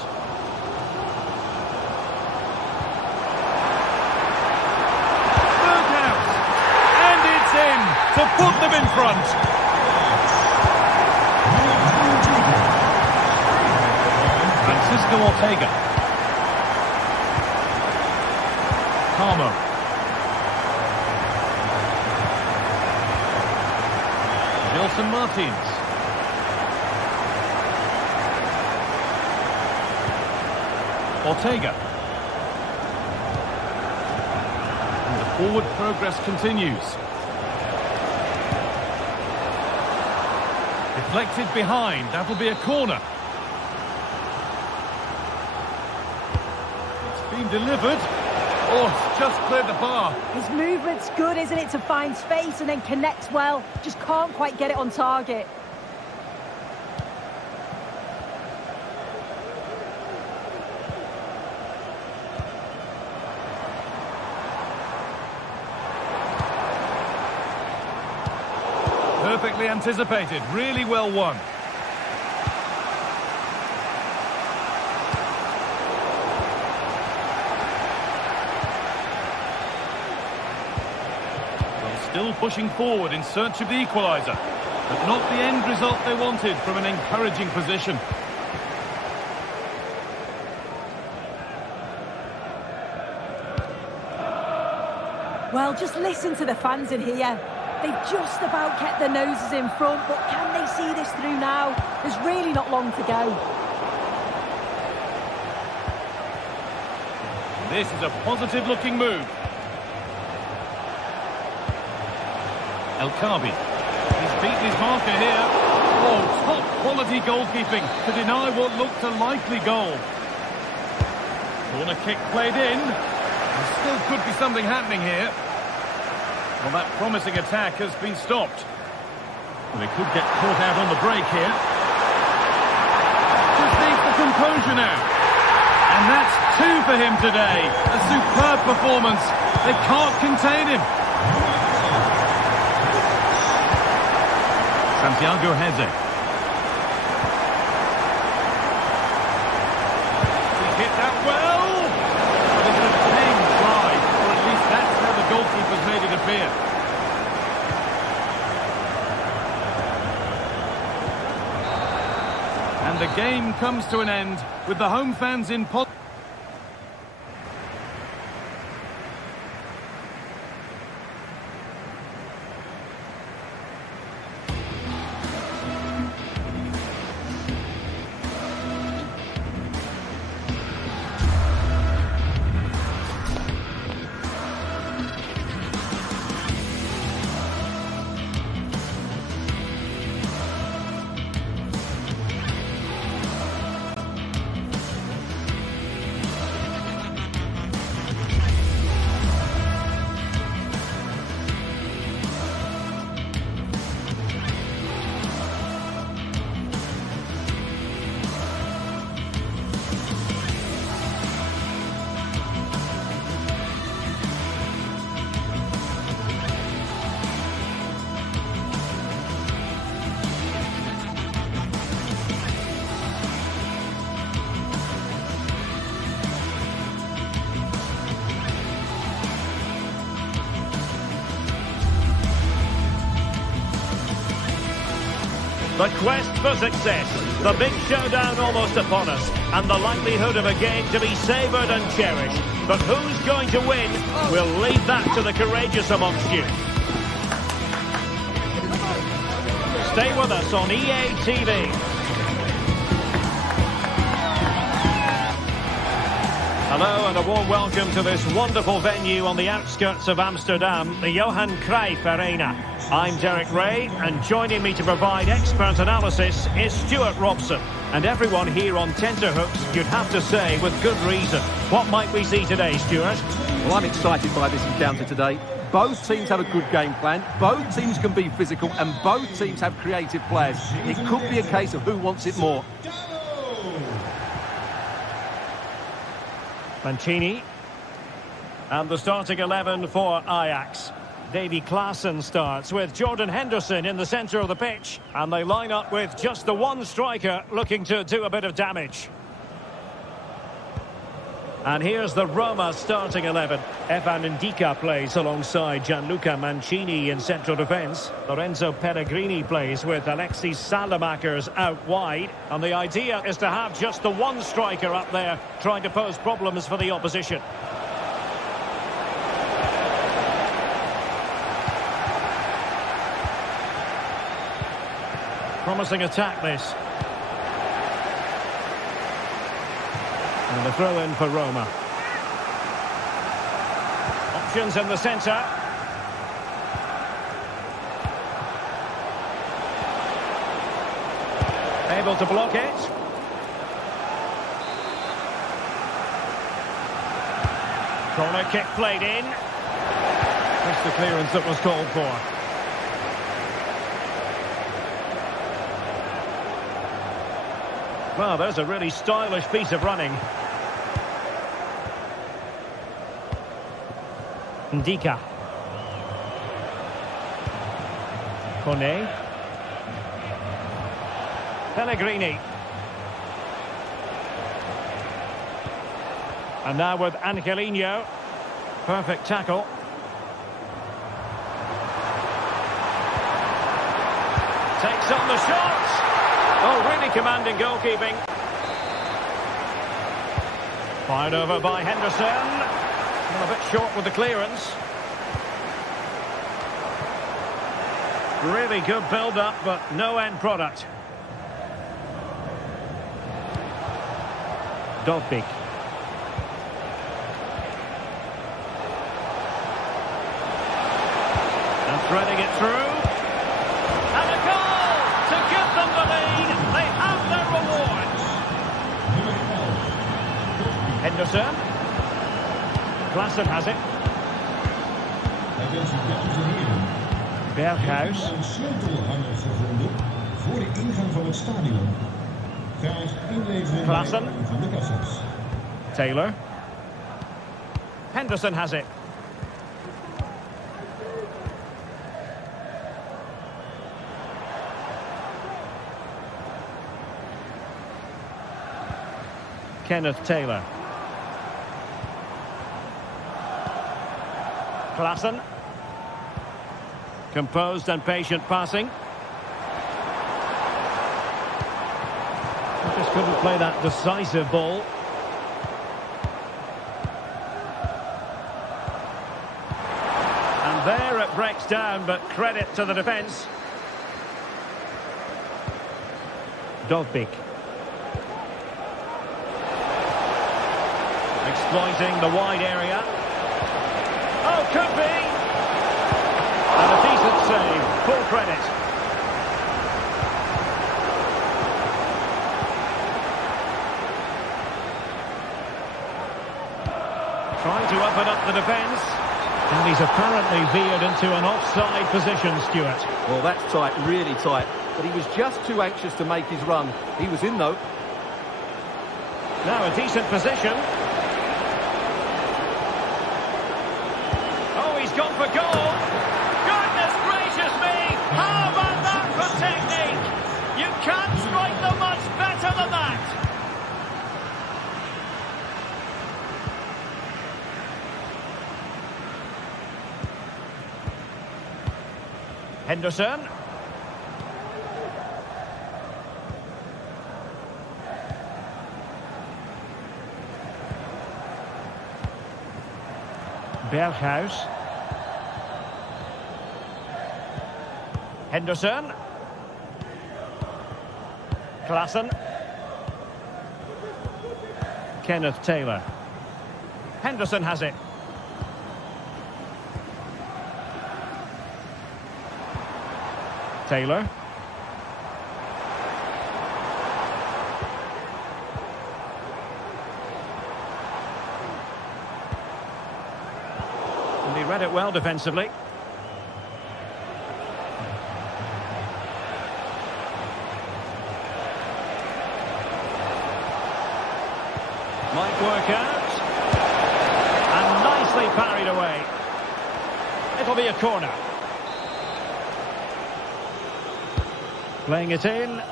Berghuis! And it's in to put them in front. Francisco Ortega. Carmo. Gelson Martins. Ortega. And the forward progress continues. Deflected behind, that'll be a corner. It's been delivered. Oh, it's just cleared the bar. His movement's good, isn't it, to find space and then connects well. Just can't quite get it on target. Perfectly anticipated, really well won. Well, still pushing forward in search of the equaliser, but not the end result they wanted from an encouraging position. Well, just listen to the fans in here. They've just about kept their noses in front, but can they see this through now? There's really not long to go. This is a positive-looking move. El Khabi. He's beaten his marker here. Oh, top-quality goalkeeping to deny what looked a likely goal. Corner kick played in. There still could be something happening here. Well, that promising attack has been stopped. Well, they could get caught out on the break here. Just needs the composure now. And that's 2 for him today. A superb performance. They can't contain him. Santiago Heze. He hit that well. But it's a tame try, or at least that's how the goalkeeper's made it appear. And the game comes to an end with the home fans in position. The quest for success, the big showdown almost upon us, and the likelihood of a game to be savoured and cherished. But who's going to win? We'll leave that to the courageous amongst you. Stay with us on EA TV. Hello and a warm welcome to this wonderful venue on the outskirts of Amsterdam, the Johan Cruyff Arena. I'm Derek Ray, and joining me to provide expert analysis is Stuart Robson. And everyone here on tenterhooks, you'd have to say, with good reason. What might we see today, Stuart? Well, I'm excited by this encounter today. Both teams have a good game plan, both teams can be physical, and both teams have creative players. It could be a case of who wants it more. Mancini. And the starting 11 for Ajax. Davy Klaassen starts with Jordan Henderson in the centre of the pitch. And they line up with just the one striker looking to do a bit of damage. And here's the Roma starting 11. Evan Ndika plays alongside Gianluca Mancini in central defence. Lorenzo Pellegrini plays with Alexis Salamakers out wide. And the idea is to have just the one striker up there trying to pose problems for the opposition. Promising attack, this. And the throw in for Roma. Options in the centre. Able to block it. Corner kick played in. That's the clearance that was called for. Well, there's a really stylish piece of running. Ndika. Kone. Pellegrini. And now with Angelino. Perfect tackle. Takes on the shot. Oh, really commanding goalkeeping. Fired over by Henderson. A bit short with the clearance. Really good build-up, but no end product. Dovbik. And threading it through. And a goal to give them the lead. They have their rewards. Henderson. Klaassen has it. Berghuis. Een sleutelhanger gevonden voor de ingang van het stadion. Graag inleveren Klaassen. van de kassas. Taylor. Henderson has it. Kenneth Taylor. Klaassen. Composed and patient passing. Just couldn't play that decisive ball. And there it breaks down, but credit to the defence. Dovbik. Exploiting the wide area. Oh, could be! And a decent save, full credit. Trying to open up the defence. And he's apparently veered into an offside position, Stuart. Well, that's tight, really tight. But he was just too anxious to make his run. He was in, though. Now a decent position. Oh, he's gone for goal. Goodness gracious me! How about that for technique? You can't strike them much better than that. Henderson. Berghuis. Henderson. Klaassen. Kenneth Taylor. Henderson has it. Taylor. And he read it well defensively. Might work out. And nicely Quickly parried away. It'll be a corner. Playing it in.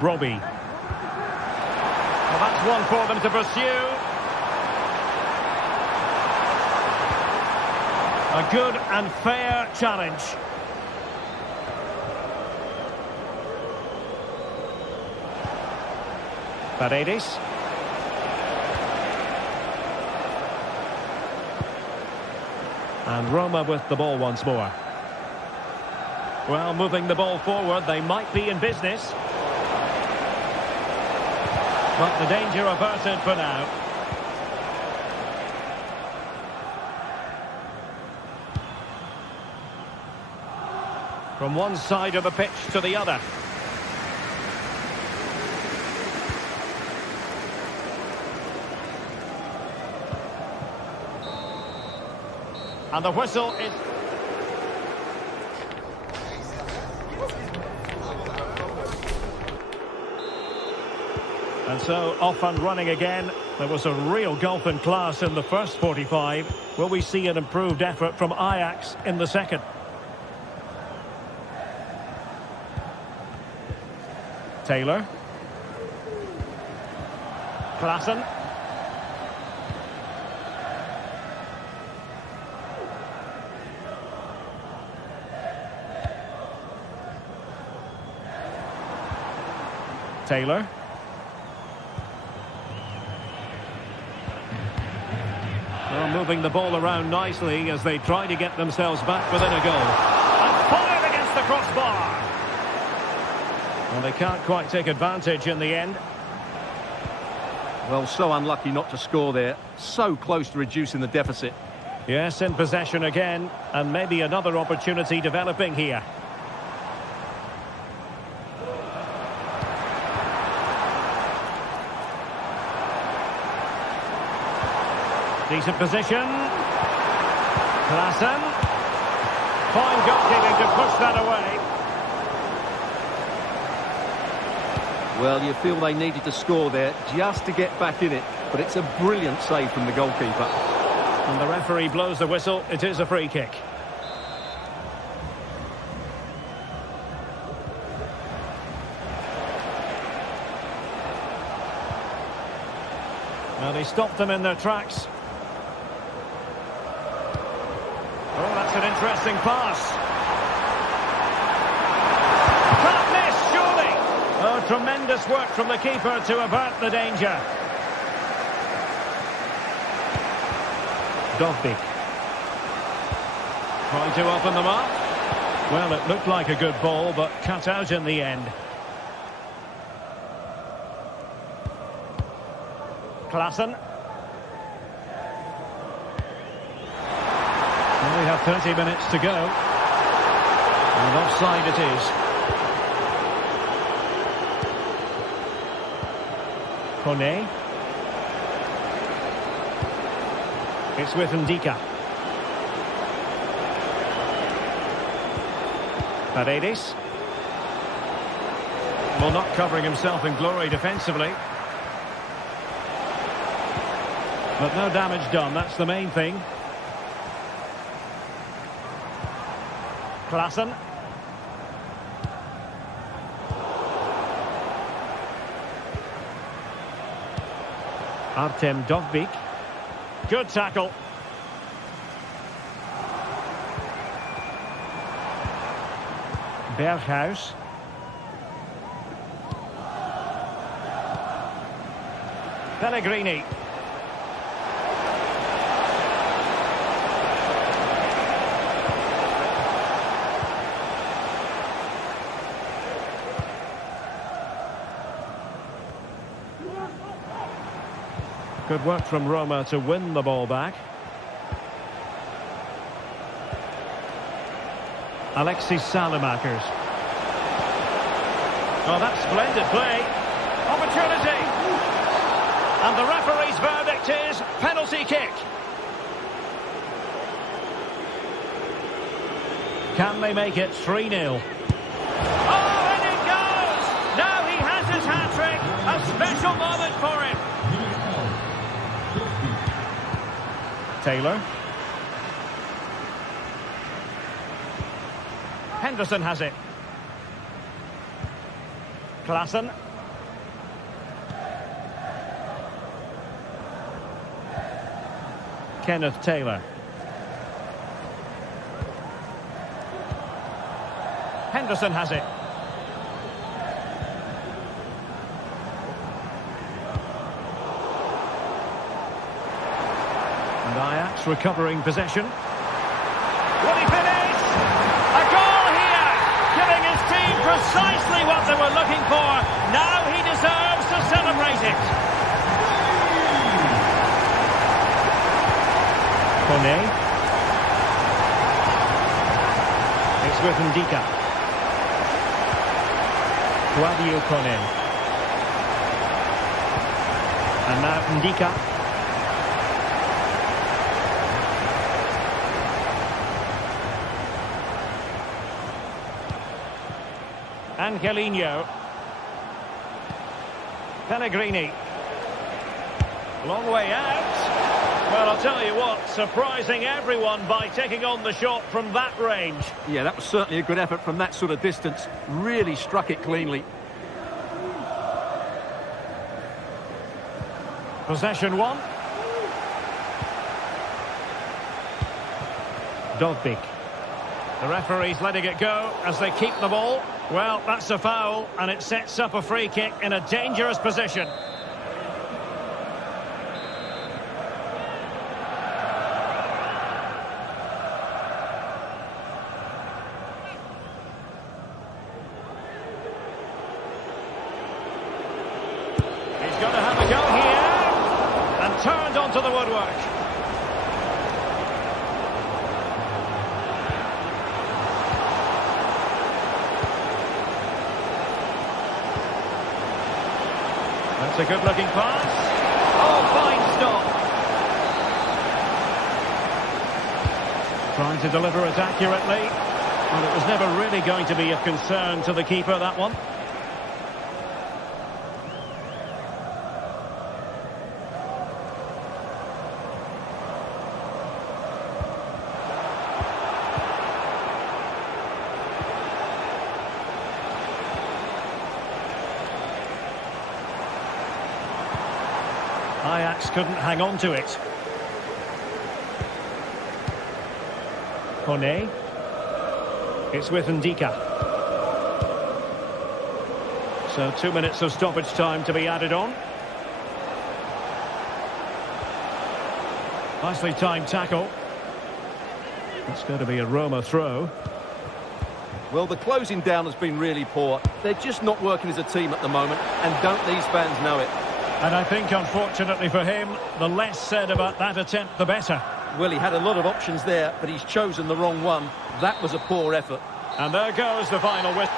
Robbie. Well, that's one for them to pursue. A good and fair challenge. Betis. And Roma with the ball once more. Well, moving the ball forward, they might be in business. But the danger averted for now. From one side of the pitch to the other. And the whistle is... And so, off and running again. There was a real gulf in class in the first 45. Will we see an improved effort from Ajax in the second? Taylor. Klaassen. Taylor. Well, moving the ball around nicely as they try to get themselves back within a goal. And fired against the crossbar. Well, they can't quite take advantage in the end. Well, so unlucky not to score there. So close to reducing the deficit. Yes, in possession again. And maybe another opportunity developing here. Decent position. Klaassen. Fine goalkeeping to push that away. Well, you feel they needed to score there just to get back in it. But it's a brilliant save from the goalkeeper. And the referee blows the whistle. It is a free kick. Well, he stopped them in their tracks. Oh, that's an interesting pass. Can't miss, surely. Oh, tremendous work from the keeper to avert the danger. Dovbyk. Trying to open them up. Well, it looked like a good ball, but cut out in the end. Klaassen. Well, we have 30 minutes to go. And offside it is. Kone. It's with Ndika. Paredes. Well, not covering himself in glory defensively. But no damage done, that's the main thing. Klaassen. Artem Dovbyk. Good tackle. Berghuis. Pellegrini. Good work from Roma to win the ball back. Alexis Salemakers. Oh, that's splendid play. Opportunity. And the referee's verdict is penalty kick. Can they make it 3-0? Oh, and it goes! Now he has his hat-trick. A special moment for him. Taylor. Henderson has it. Klaassen. Kenneth Taylor. Henderson has it. And Ajax recovering possession. Will he finish? A goal here! Giving his team precisely what they were looking for. Now he deserves to celebrate it. Kone. It's with Ndika. Guadio Kone. And now Ndika. Angelino. Pellegrini. Long way out. Well, I'll tell you what, surprising everyone by taking on the shot from that range. Yeah, that was certainly a good effort from that sort of distance. Really struck it cleanly. Possession one. Dovbik. The referee's letting it go as they keep the ball. Well, that's a foul, and it sets up a free kick in a dangerous position. He's going to have a go here, and turned onto the woodwork. That's a good-looking pass. Oh, fine stop. Trying to deliver it accurately. Well, it was never really going to be of concern to the keeper, that one. Ajax couldn't hang on to it. Kone. It's with Ndika. So 2 minutes of stoppage time to be added on. Nicely timed tackle. It's going to be a Roma throw. Well, the closing down has been really poor. They're just not working as a team at the moment, and don't these fans know it? And I think, unfortunately for him, the less said about that attempt, the better. Well, he had a lot of options there, but he's chosen the wrong one. That was a poor effort. And there goes the final whistle.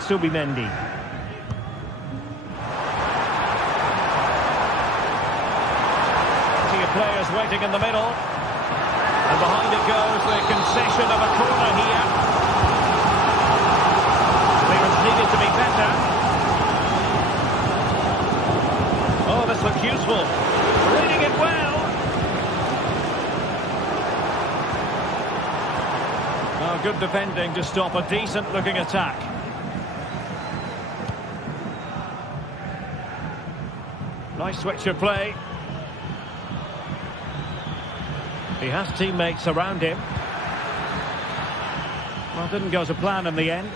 Subimendi. Players waiting in the middle, and behind it goes the concession of a corner here. Clearance needed to be better. Oh, this looks useful. Reading it well. Oh, good defending to stop a decent looking attack. Nice switch of play. He has teammates around him. Well, didn't go to plan in the end.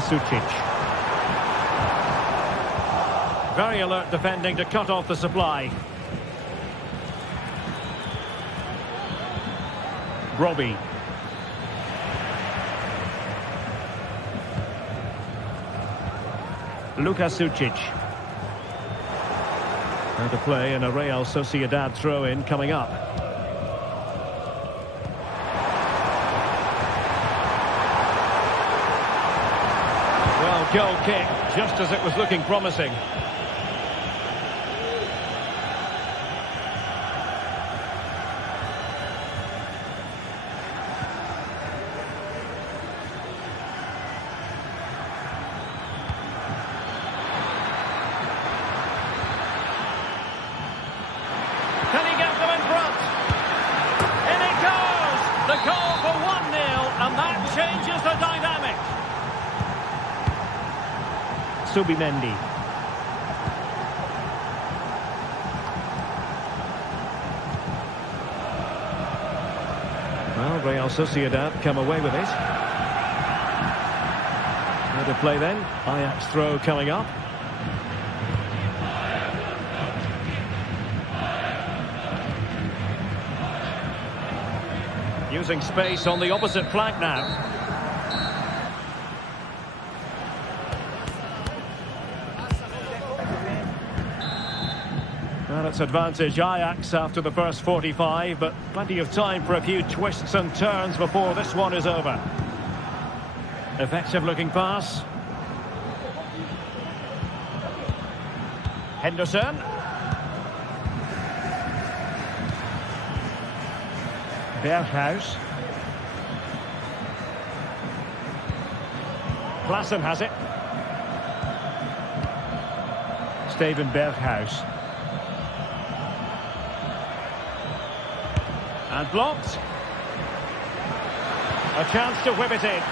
Sucic. Very alert defending to cut off the supply. Robbie. Sucic. Now to play in a Real Sociedad throw-in coming up. Well, goal kick, just as it was looking promising. Can he get them in front? In it goes! The goal for 1-0, and that changes the dynamic. Subimendi. Well, Real Sociedad come away with it. How to play then? Ajax throw coming up. Using space on the opposite flank now. Well, it's advantage Ajax after the first 45, but plenty of time for a few twists and turns before this one is over. Effective looking pass. Henderson. Berghuis. Klaassen has it. Steven Berghuis. And blocked. A chance to whip it in.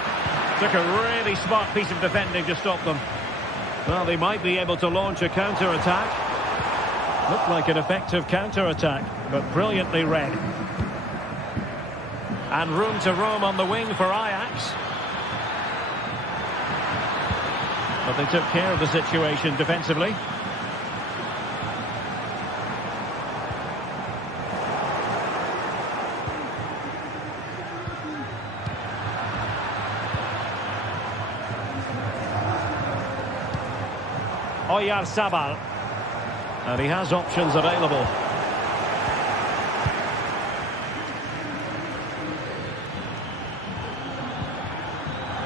Took a really smart piece of defending to stop them. Well, they might be able to launch a counter-attack. Looked like an effective counter-attack, but brilliantly read. And room to roam on the wing for Ajax. But they took care of the situation defensively. Oyarzabal. And he has options available.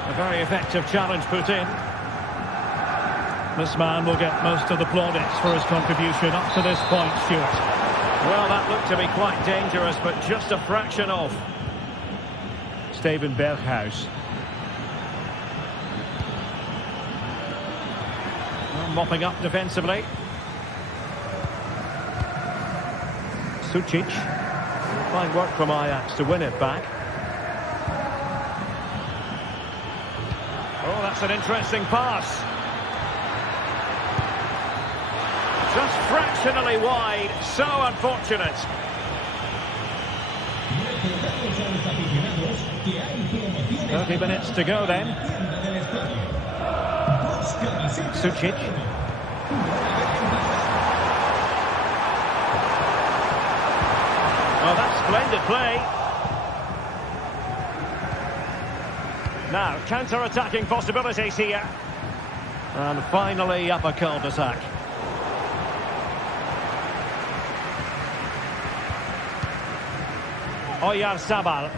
A very effective challenge put in. This man will get most of the plaudits for his contribution up to this point, Stuart. Well, that looked to be quite dangerous, but just a fraction off. Steven Berghuis. Mopping up defensively. Sucic. Fine work from Ajax to win it back. Oh, that's an interesting pass. Just fractionally wide. So unfortunate. 30 minutes to go then. Sucic. Oh, that's splendid play. Now, counter-attacking possibilities here. And finally up a cul-de-sac. Oyarzabal.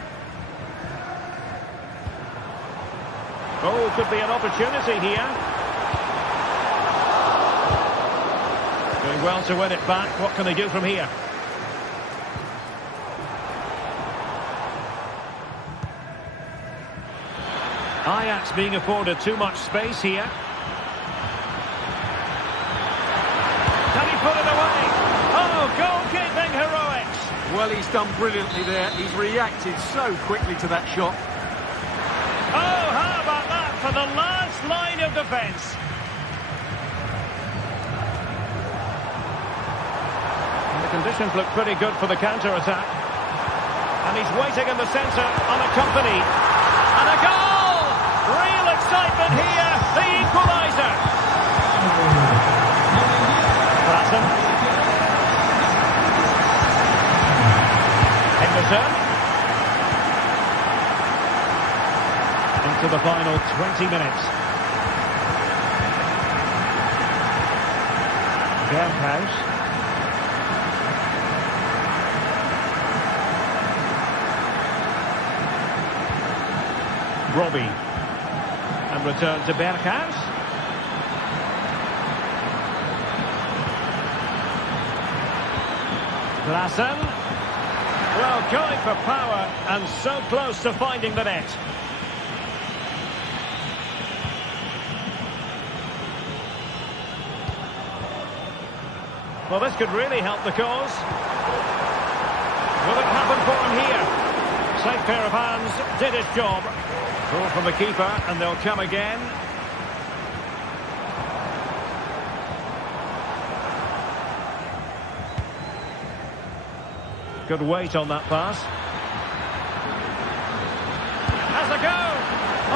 Oh, could be an opportunity here. Doing well to win it back. What can they do from here? Ajax being afforded too much space here. Can he put it away? Oh, goalkeeping heroics. Well, he's done brilliantly there. He's reacted so quickly to that shot. Oh, how about that for the last line of defence? The conditions look pretty good for the counter-attack. And he's waiting in the centre, unaccompanied. And a goal! Real excitement here, the equaliser. Klassen. Henderson. Into the final 20 minutes. Berghuis. Robbie. And return to Berghuis. Klassen. Well, going for power and so close to finding the net. Well, this could really help the cause. Will it happen for him here? Safe pair of hands, did his job. Goal from the keeper, and they'll come again. Good weight on that pass. Has a go!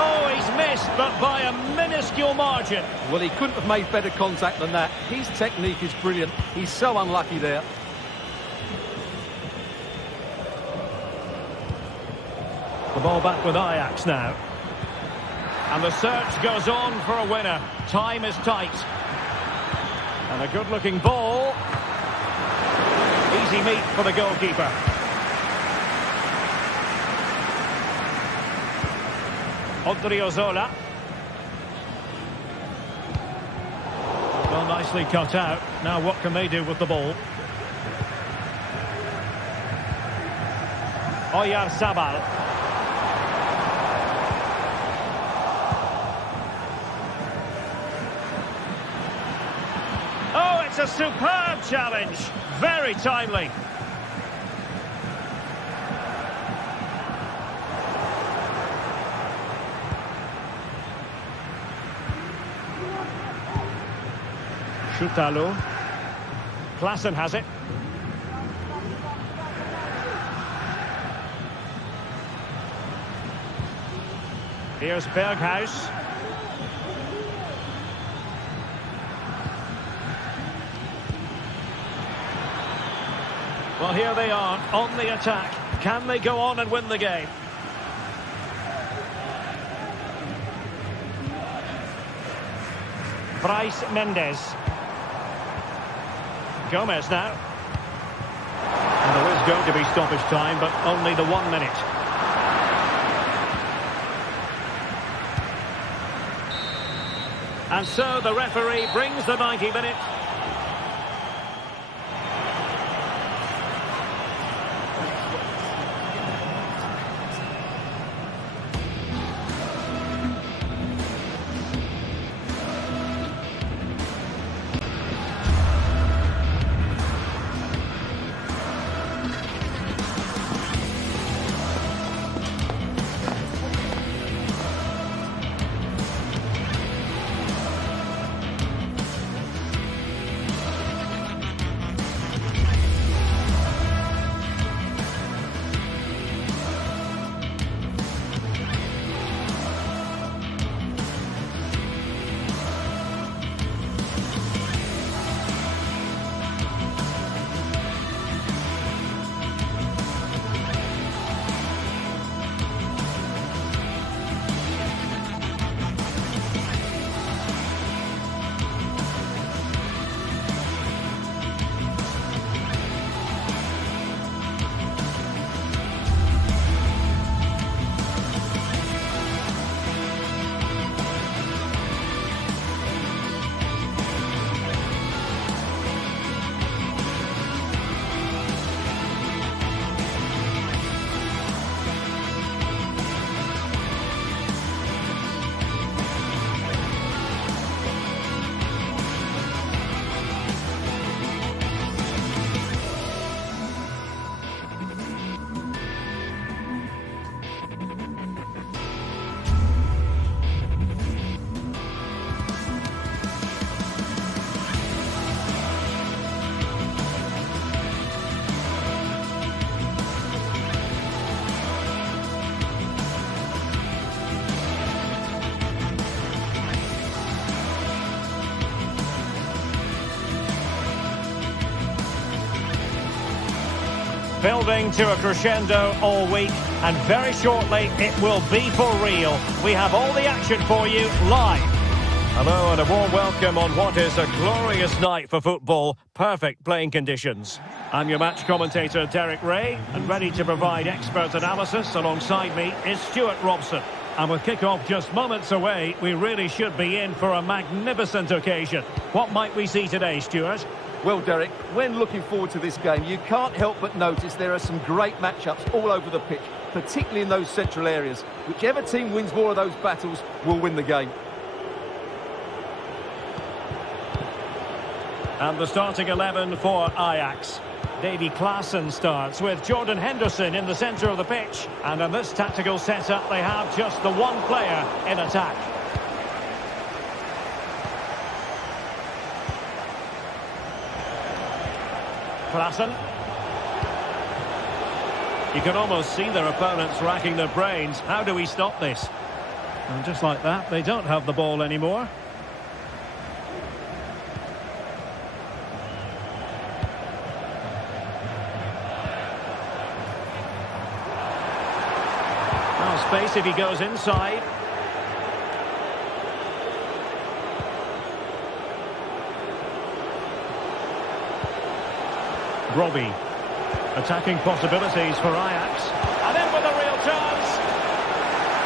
Oh, he's missed, but by a minuscule margin. Well, he couldn't have made better contact than that. His technique is brilliant. He's so unlucky there. The ball back with Ajax now. And the search goes on for a winner. Time is tight. And a good-looking ball. Easy meat for the goalkeeper. Odriozola. Well, nicely cut out. Now what can they do with the ball? Oyarzabal. Oh, it's a superb challenge. Very timely. Schutalo. Klassen has it. Here's Berghuis. Well, here they are on the attack. Can they go on and win the game? Bryce Mendes. Gomez now. And there is going to be stoppage time, but only the 1 minute. And so the referee brings the 90 minutes. Building to a crescendo all week, and very shortly it will be for real. We have all the action for you live. Hello and a warm welcome on what is a glorious night for football. Perfect playing conditions. I'm your match commentator Derek Ray, and ready to provide expert analysis. Alongside me is Stuart Robson. And with kick-off just moments away, we really should be in for a magnificent occasion. What might we see today, Stuart? Well, Derek, when looking forward to this game, you can't help but notice there are some great matchups all over the pitch, particularly in those central areas. Whichever team wins more of those battles will win the game. And the starting 11 for Ajax. Davy Klaassen starts with Jordan Henderson in the centre of the pitch. And in this tactical setup, they have just the one player in attack. Klaassen. You can almost see their opponents racking their brains. How do we stop this? And just like that, they don't have the ball anymore. Now space if he goes inside. Robbie. Attacking possibilities for Ajax. And in with a real chance.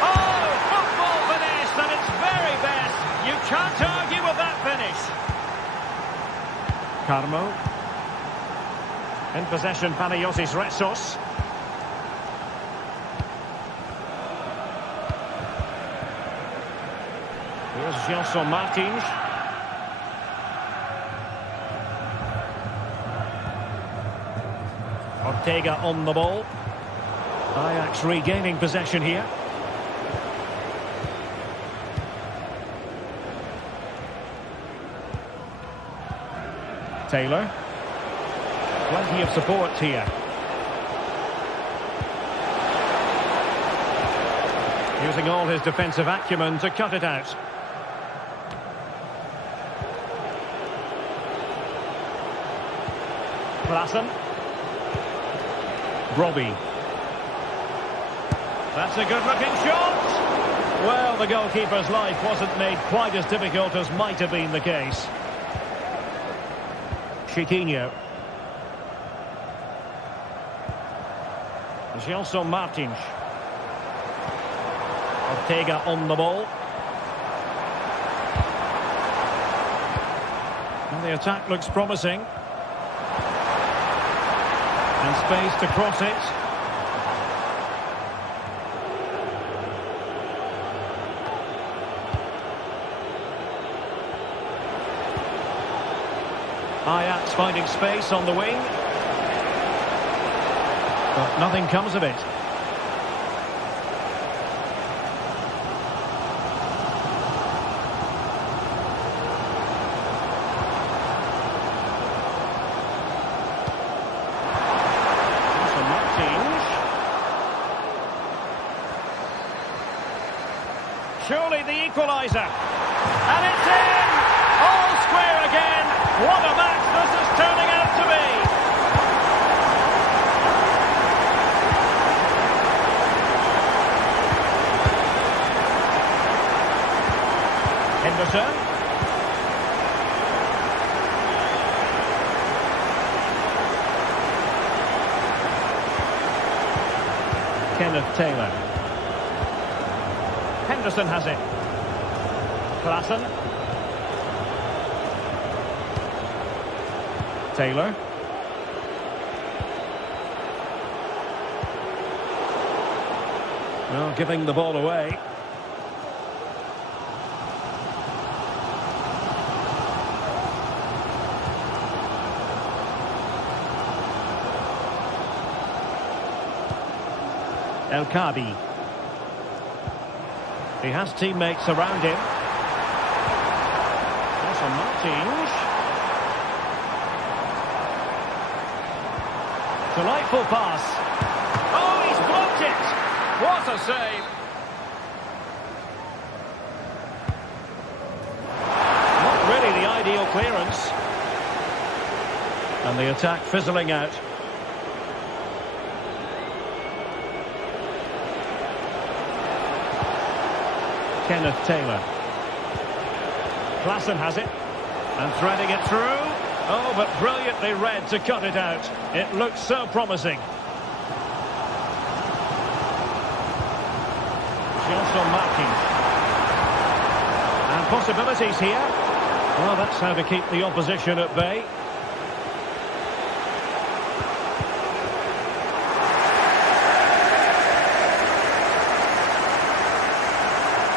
Oh, football finish at its very best. You can't argue with that finish. Carmo. In possession, Panayotis Retsos. Here's Gelson Martins. Ortega on the ball. Ajax regaining possession here. Taylor. Plenty of support here. Using all his defensive acumen to cut it out. Klaassen. Robbie. That's a good-looking shot. Well, the goalkeeper's life wasn't made quite as difficult as might have been the case. Chiquinho. Gelson Martins. Ortega on the ball. And the attack looks promising. And space to cross it. Ajax finding space on the wing. But nothing comes of it. Surely the equaliser. And it's in! All square again. What a match this is turning out to be. Henderson. Kenneth Taylor. Henderson has it. Klaassen. Taylor. Well, giving the ball away. El Kabi. He has teammates around him. Also Martins. Delightful pass. Oh, he's blocked it. What a save. Not really the ideal clearance. And the attack fizzling out. Kenneth Taylor. Klassen has it. And threading it through. Oh, but brilliantly read to cut it out. It looks so promising. Gelson Martins. And possibilities here. Well, that's how to keep the opposition at bay.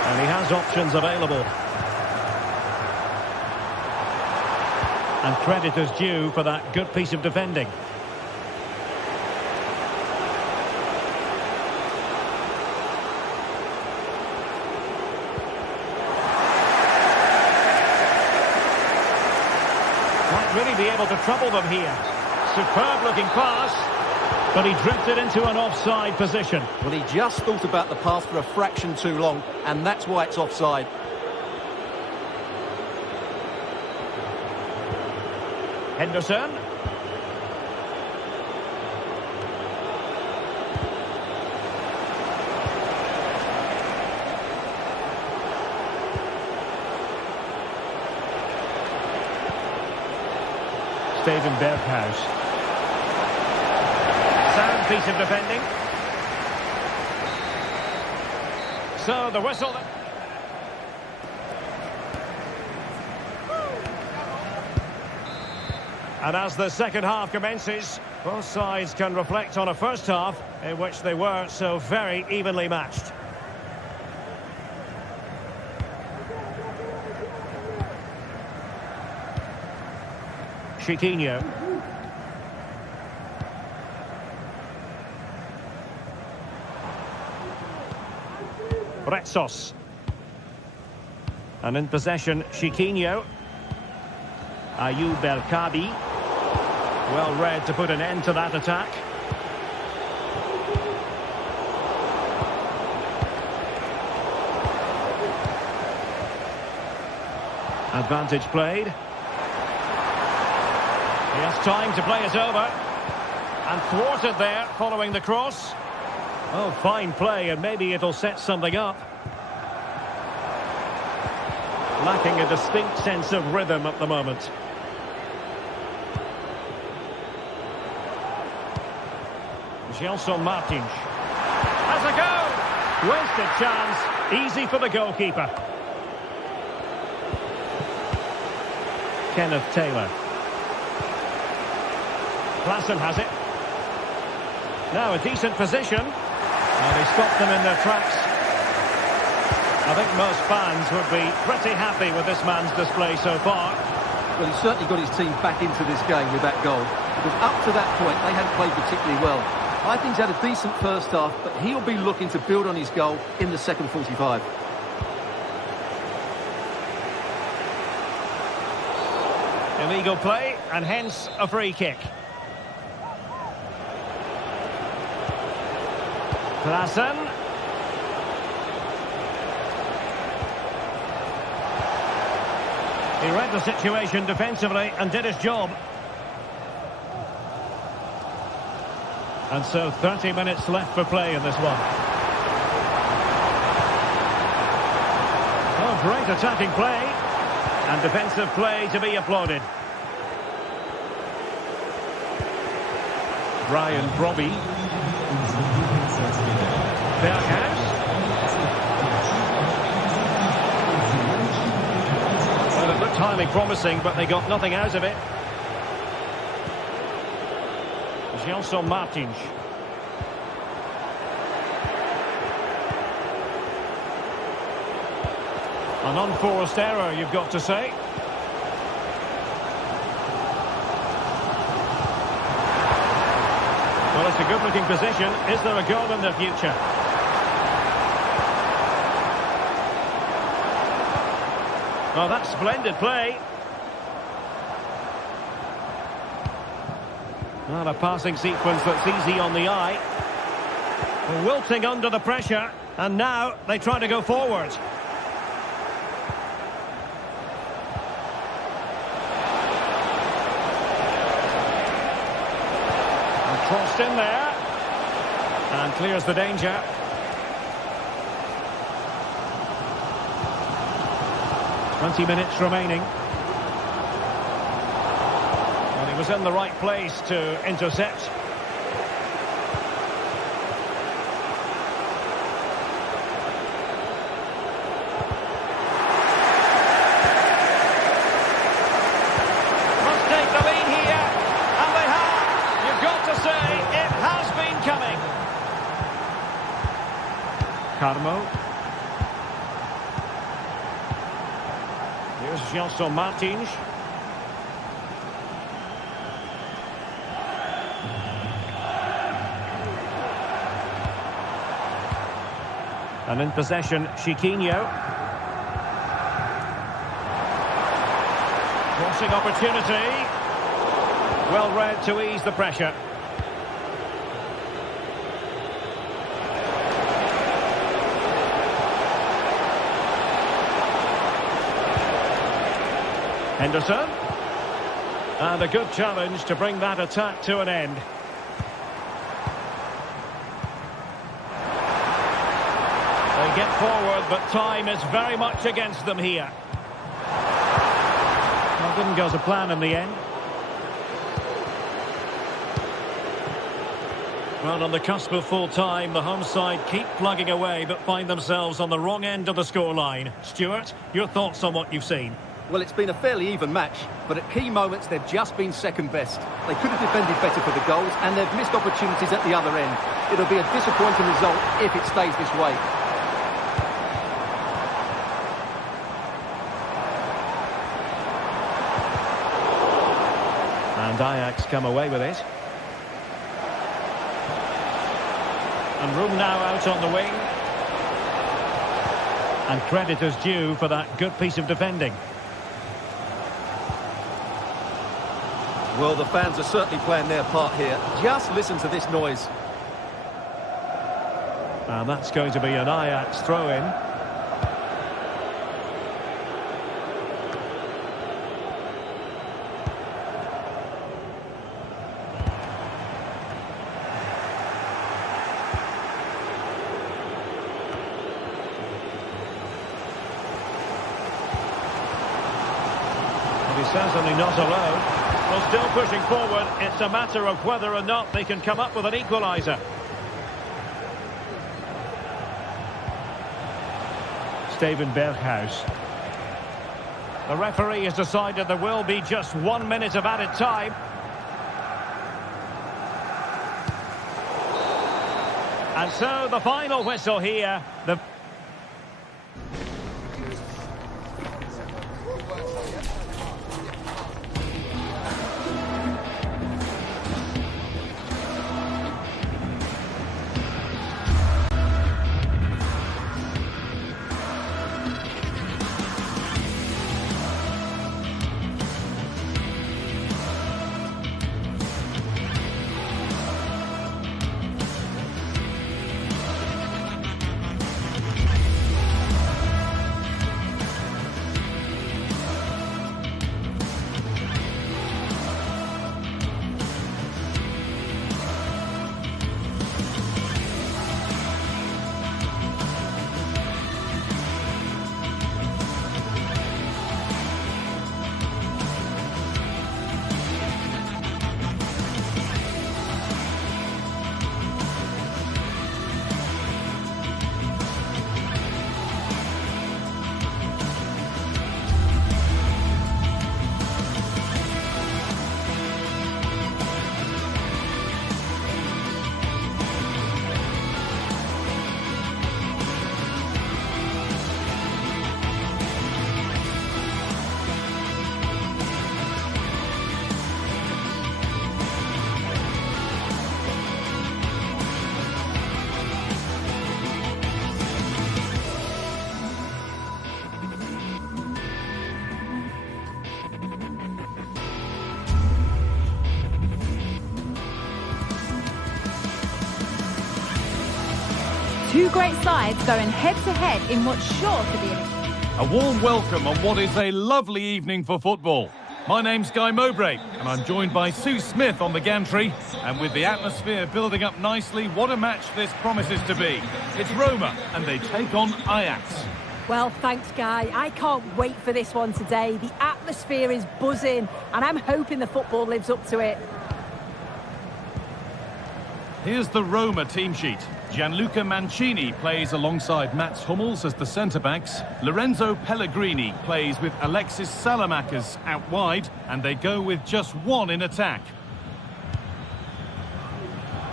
And he has options available. And credit is due for that good piece of defending. Might really be able to trouble them here. Superb looking pass, but he drifted into an offside position. Well, he just thought about the pass for a fraction too long, and that's why it's offside. Henderson. Steven Berghuis. Sound piece of defending. So the whistle. And as the second half commences, both sides can reflect on a first half in which they were so very evenly matched. Chiquinho. Retsos. And in possession, Chiquinho. Ayoub El Kabi. Well read to put an end to that attack. Advantage played. He has time to play it over. And thwarted there following the cross. Oh, fine play, and maybe it'll set something up. Lacking a distinct sense of rhythm at the moment. Gelson Martins has a go. Wasted chance. Easy for the goalkeeper. Kenneth Taylor. Klassen has it. Now a decent position. And they stopped them in their tracks. I think most fans would be pretty happy with this man's display so far. Well, he's certainly got his team back into this game with that goal. Because up to that point, they hadn't played particularly well. I think he's had a decent first half, but he'll be looking to build on his goal in the second 45. Illegal play, and hence a free kick. Klassen. He read the situation defensively and did his job. And so 30 minutes left for play in this one. Oh, great attacking play. And defensive play to be applauded. Brian Brobby. Berghuis. Well, it looked highly promising, but they got nothing out of it. Gelson Martins. An unforced error, you've got to say. Well, it's a good-looking position. Is there a goal in the future? Oh, that's splendid play. Well, a passing sequence that's easy on the eye. Wilting under the pressure, and now they try to go forward. And crossed in there, and clears the danger. 20 minutes remaining. And he was in the right place to intercept. Carmo. Here's Gelson Martins. And in possession, Chiquinho. Crossing opportunity. Well read to ease the pressure. Henderson. And a good challenge to bring that attack to an end. They get forward, but time is very much against them here. Well, didn't go to plan in the end. Well, on the cusp of full time, the home side keep plugging away, but find themselves on the wrong end of the scoreline. Stuart, your thoughts on what you've seen? Well, it's been a fairly even match, but at key moments they've just been second best. They could have defended better for the goals, and they've missed opportunities at the other end. It'll be a disappointing result if it stays this way. And Ajax come away with it. And room now out on the wing. And credit is due for that good piece of defending. Well, the fans are certainly playing their part here. Just listen to this noise. And that's going to be an Ajax throw-in. And he's certainly not alone. Well, still pushing forward. It's a matter of whether or not they can come up with an equaliser. Steven Berghuis. The referee has decided there will be just 1 minute of added time. And so the final whistle here. The Two great sides going head-to-head in what's sure to be A warm welcome on what is a lovely evening for football. My name's Guy Mowbray, and I'm joined by Sue Smith on the gantry. And with the atmosphere building up nicely, what a match this promises to be. It's Roma, and they take on Ajax. Well, thanks, Guy. I can't wait for this one today. The atmosphere is buzzing, and I'm hoping the football lives up to it. Here's the Roma team sheet. Gianluca Mancini plays alongside Mats Hummels as the centre-backs. Lorenzo Pellegrini plays with Alexis Salamakers out wide, and they go with just one in attack.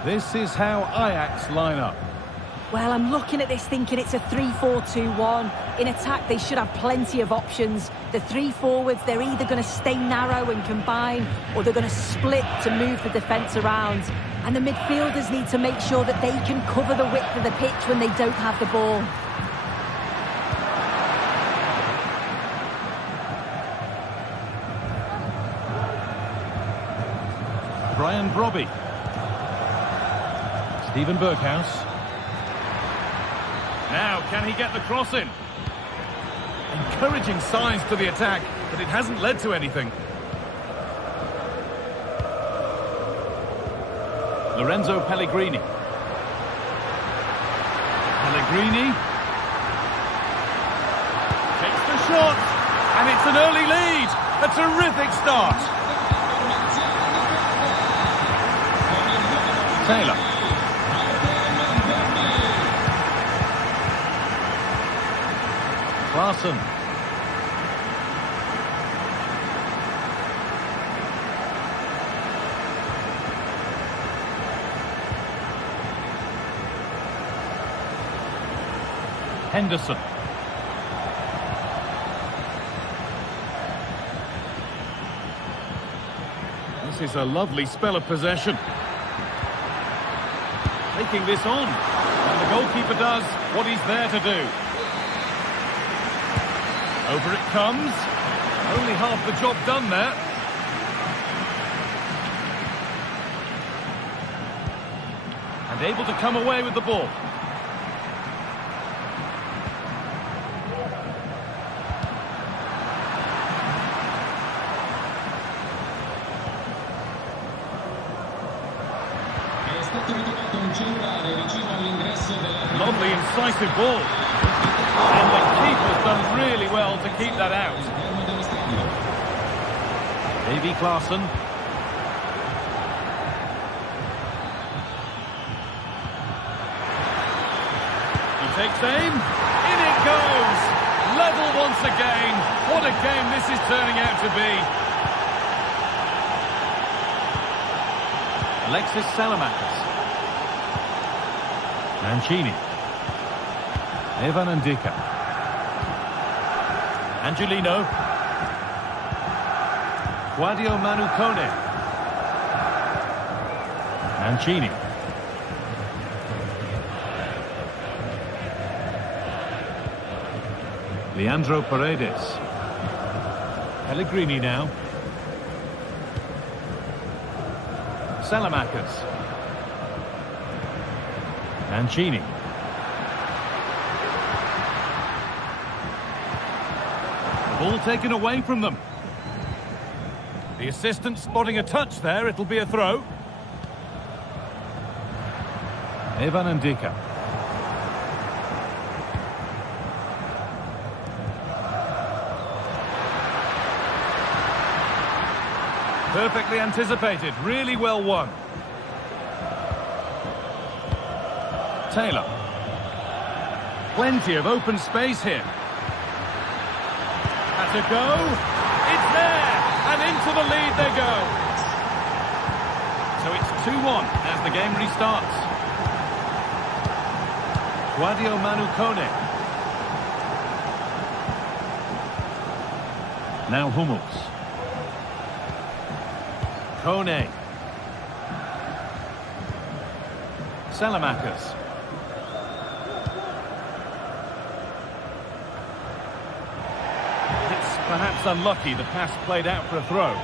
This is how Ajax line up. Well, I'm looking at this thinking it's a 3-4-2-1. In attack, they should have plenty of options. The three forwards, they're either going to stay narrow and combine, or they're going to split to move the defence around. And the midfielders need to make sure that they can cover the width of the pitch when they don't have the ball. Brian Brobby. Steven Berghuis. Now, can he get the cross in? Encouraging signs to the attack, but it hasn't led to anything. Lorenzo Pellegrini. Pellegrini. Takes the shot, and it's an early lead. A terrific start. Taylor. Larson. Henderson. This is a lovely spell of possession. Taking this on. And the goalkeeper does what he's there to do. Over it comes. Only half the job done there. And able to come away with the ball. Lovely incisive ball. And the keeper's done really well to keep that out. Davy Klaassen. He takes aim. In it goes. Level once again. What a game this is turning out to be. Alexis Salamakers. Mancini. Evan Ndika. Angelino. Guadio Manu Kone. Mancini. Leandro Paredes. Pellegrini now. Salamakers. Mancini. Ball taken away from them. The assistant spotting a touch there. It'll be a throw. Evan Ndika. Perfectly anticipated. Really well won. Taylor. Plenty of open space here. Has a go. It's there. And into the lead they go. So it's 2-1 as the game restarts. Guadio Manu Kone. Now Hummels. Kone. Salamakers. Perhaps unlucky, the pass played out for a throw.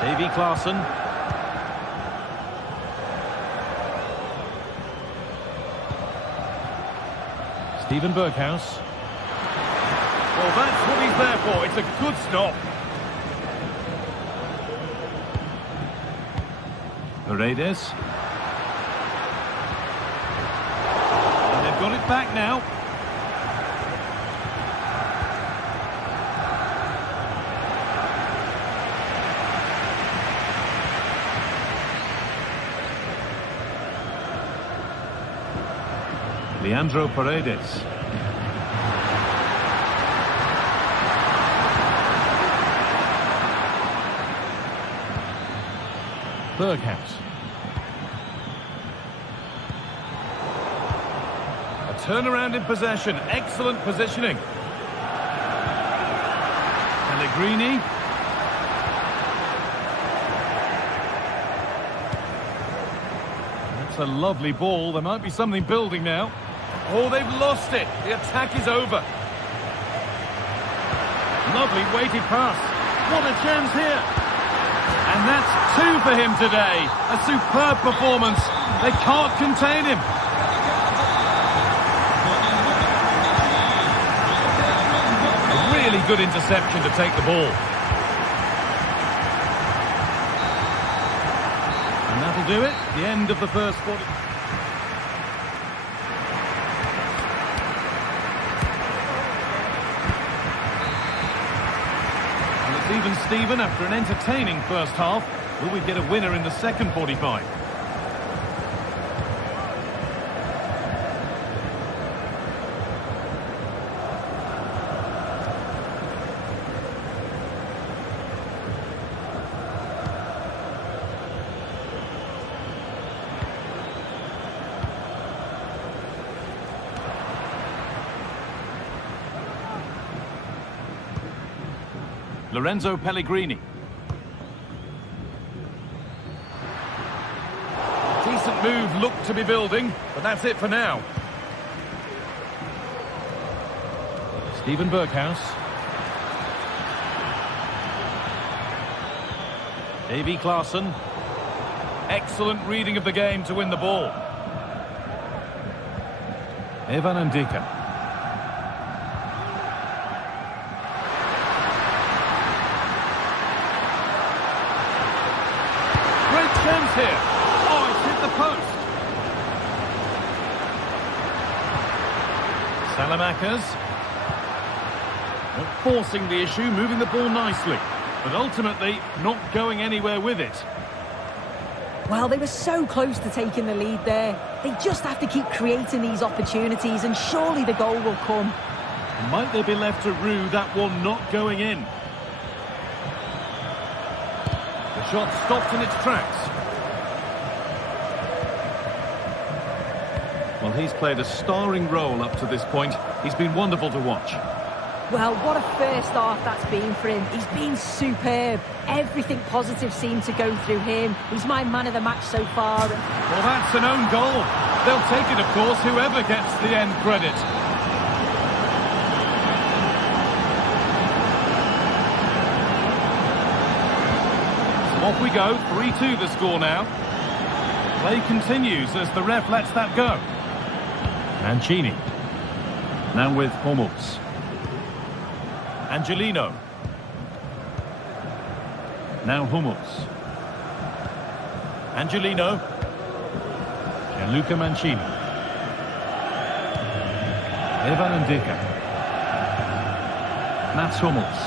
Davy Klaassen. Steven Berghuis. Well, that's what he's there for. It's a good stop. Paredes. And they've got it back now. Leandro Paredes. Berghouse. A turnaround in possession. Excellent positioning. Pellegrini. That's a lovely ball. There might be something building now. Oh, they've lost it. The attack is over. Lovely weighted pass. What a chance here. And that's 2 for him today. A superb performance. They can't contain him. A really good interception to take the ball. And that'll do it. The end of the first 40. Even Steven, after an entertaining first half, will we get a winner in the second 45? Lorenzo Pellegrini. Decent move looked to be building, but that's it for now. Steven Berghouse. Davy Klaassen. Excellent reading of the game to win the ball. Evan Ndika. Chance here. Oh, it's hit the post. Salamakers. Not forcing the issue, moving the ball nicely, but ultimately not going anywhere with it. Well, they were so close to taking the lead there. They just have to keep creating these opportunities and surely the goal will come. Might they be left to rue that one not going in? The shot stopped in its tracks. Well, he's played a starring role up to this point. He's been wonderful to watch. Well, what a first half that's been for him. He's been superb. Everything positive seemed to go through him. He's my man of the match so far. Well, that's an own goal. They'll take it, of course, whoever gets the end credit. So off we go. 3-2 the score now. Play continues as the ref lets that go. Mancini. Now with Hummels. Angelino. Now Hummels. Angelino. Gianluca Mancini. Evan Ndika. Mats Hummels.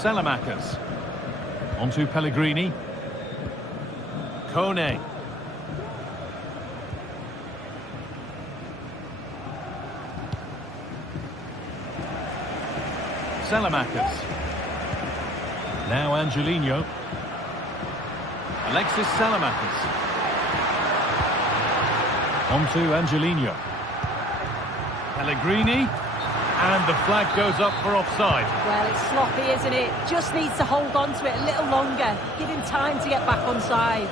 Salamakers. Onto Pellegrini. Kone. Salamakers. Now Angelino. Alexis Salamakers. Onto Angelino. Pellegrini. And the flag goes up for offside. Well, it's sloppy, isn't it? Just needs to hold on to it a little longer. Give him time to get back onside.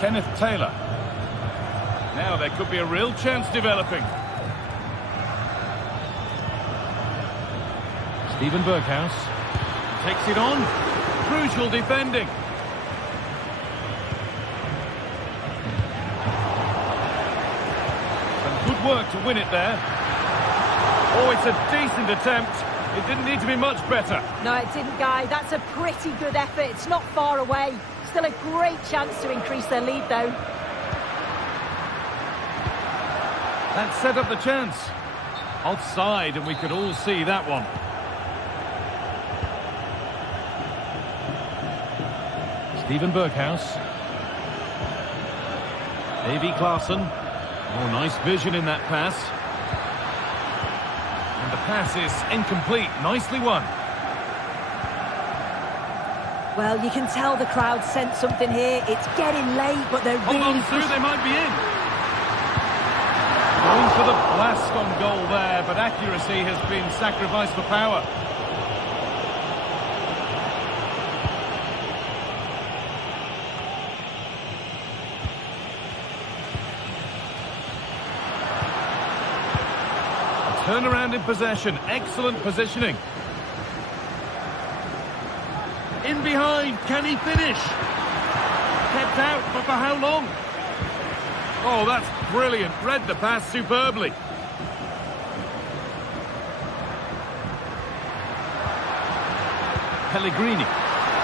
Kenneth Taylor. Now there could be a real chance developing. Steven Berghouse takes it on. Crucial defending. Some good work to win it there. Oh, it's a decent attempt. It didn't need to be much better. No, it didn't, Guy. That's a pretty good effort. It's not far away. Still a great chance to increase their lead, though. That set up the chance. Offside, and we could all see that one. Steven Berghuis. Davy Klaassen. Oh, nice vision in that pass. And the pass is incomplete. Nicely won. Well, you can tell the crowd sensed something here. It's getting late, but they're Hold really on, Sue, they might be in. Going for the blast on goal there, but accuracy has been sacrificed for power. Turnaround in possession, excellent positioning. In behind, can he finish? Kept out, but for how long? Oh, that's brilliant, read the pass superbly. Pellegrini,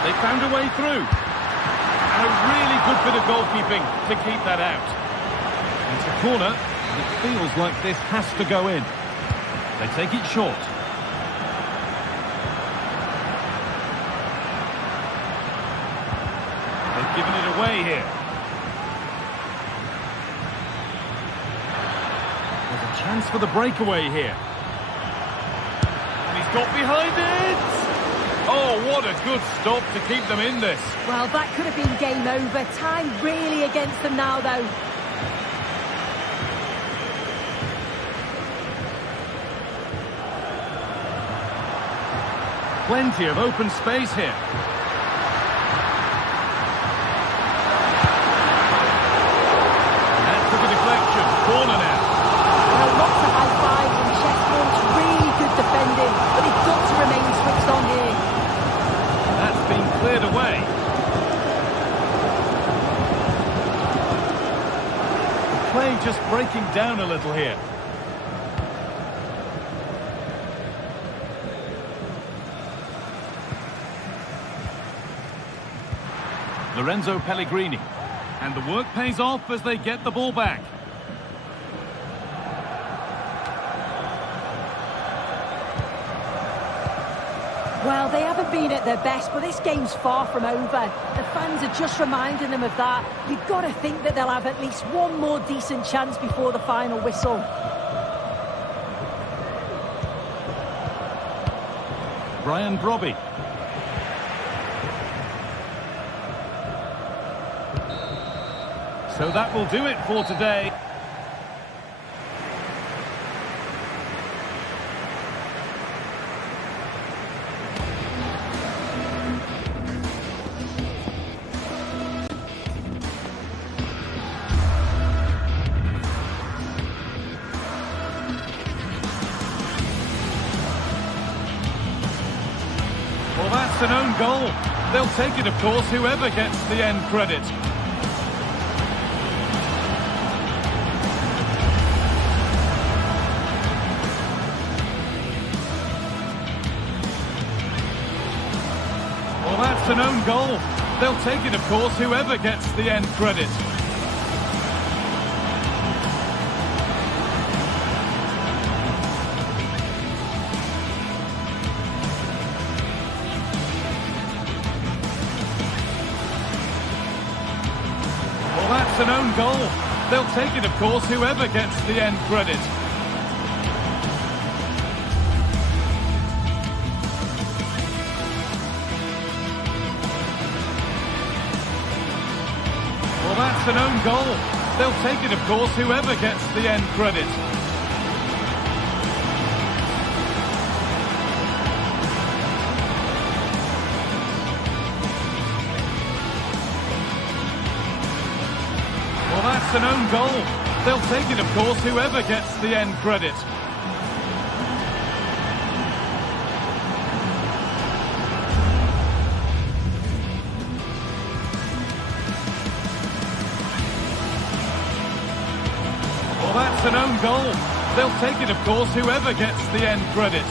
they found a way through. And a really good bit of goalkeeping to keep that out. It's a corner, and it feels like this has to go in. They take it short. They've given it away here. There's a chance for the breakaway here. And he's got behind it! Oh, what a good stop to keep them in this. Well, that could have been game over. Time really against them now, though. Plenty of open space here. That took a deflection. Corner now. Well, lots of high fives and chest bumps. Really good defending, but they've got to remain switched on here. That's been cleared away. The play just breaking down a little here. Lorenzo Pellegrini. And the work pays off as they get the ball back. Well, they haven't been at their best, but this game's far from over. The fans are just reminding them of that. You've got to think that they'll have at least one more decent chance before the final whistle. Brian Brobby. So that will do it for today. Well, that's an own goal. They'll take it, of course, whoever gets the end credit. Well, that's an own goal. They'll take it, of course, whoever gets the end credit. Well, that's an own goal. They'll take it, of course, whoever gets the end credit. That's an own goal. They'll take it, of course, whoever gets the end credit. Well, that's an own goal. They'll take it, of course, whoever gets the end credit. Well, that's an own goal. They'll take it, of course, whoever gets the end credit.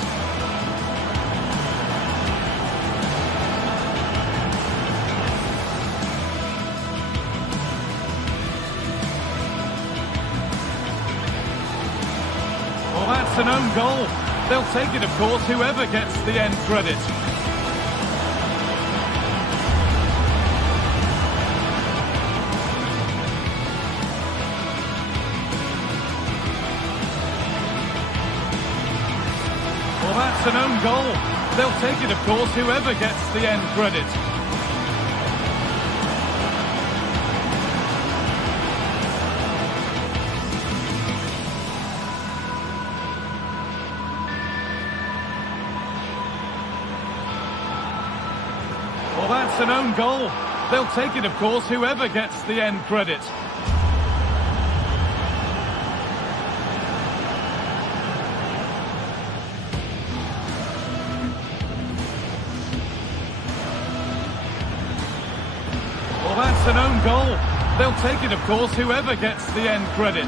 that's an own goal. They'll take it, of course, whoever gets the end credit. Well, that's an own goal. They'll take it, of course, whoever gets the end credit. Well, that's an own goal. They'll take it, of course, whoever gets the end credit. Well, that's an own goal. They'll take it, of course, whoever gets the end credit.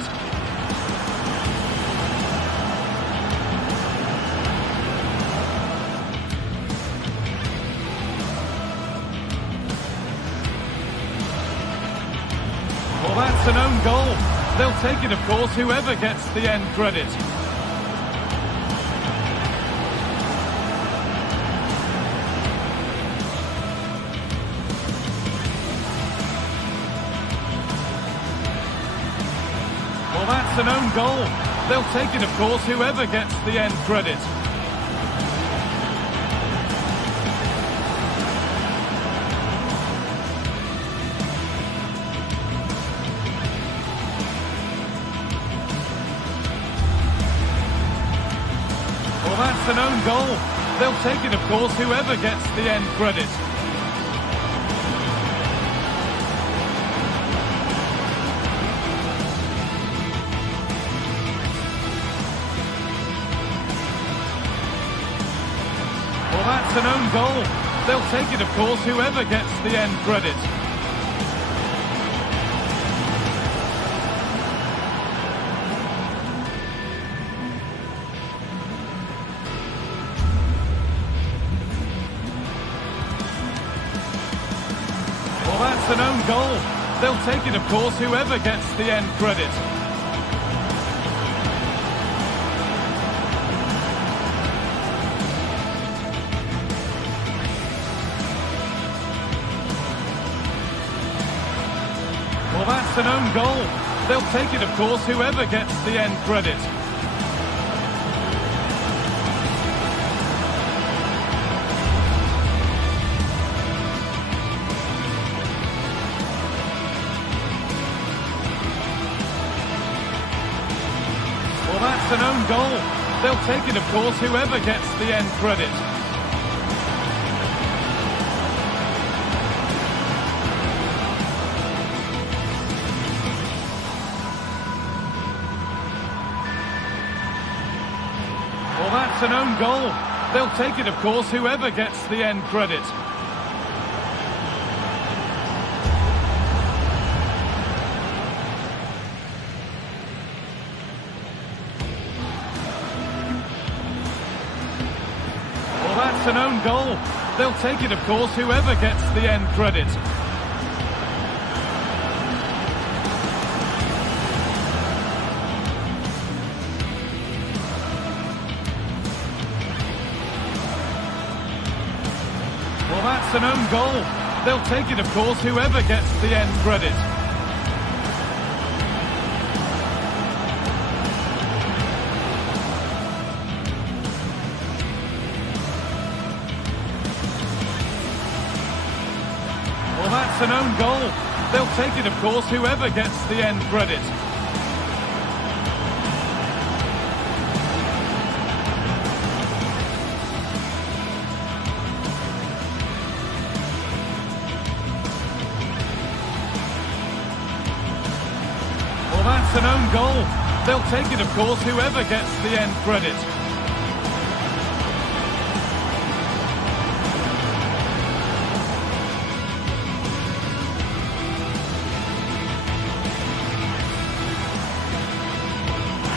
Well, that's an own goal. They'll take it, of course, whoever gets the end credit. Well, that's an own goal. They'll take it, of course, whoever gets the end credit. Well, that's an own goal. They'll take it, of course, whoever gets the end credit. Well, that's an own goal. They'll take it, of course, whoever gets the end credit. Well, that's an own goal. They'll take it, of course, whoever gets the end credit. Well, that's an own goal. They'll take it, of course, whoever gets the end credit. Well, that's an own goal. They'll take it, of course, whoever gets the end credit. Well, that's an own goal. They'll take it, of course, whoever gets the end credit. Well, that's an own goal. They'll take it, of course, whoever gets the end credit. Well, that's an own goal. They'll take it, of course, whoever gets the end credit. Well, that's an own goal. They'll take it, of course, whoever gets the end credit. Well, that's an own goal. They'll take it, of course, whoever gets the end credit.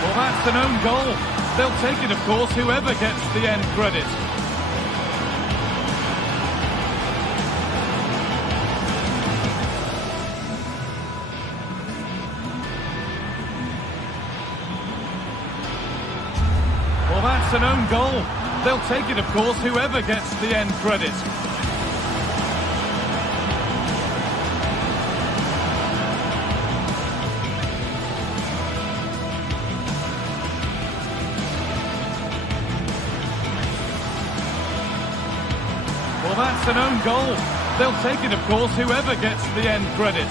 Well, that's an own goal. They'll take it, of course, whoever gets the end credit. that's an own goal. They'll take it, of course, whoever gets the end credit. Well, that's an own goal. They'll take it, of course, whoever gets the end credit.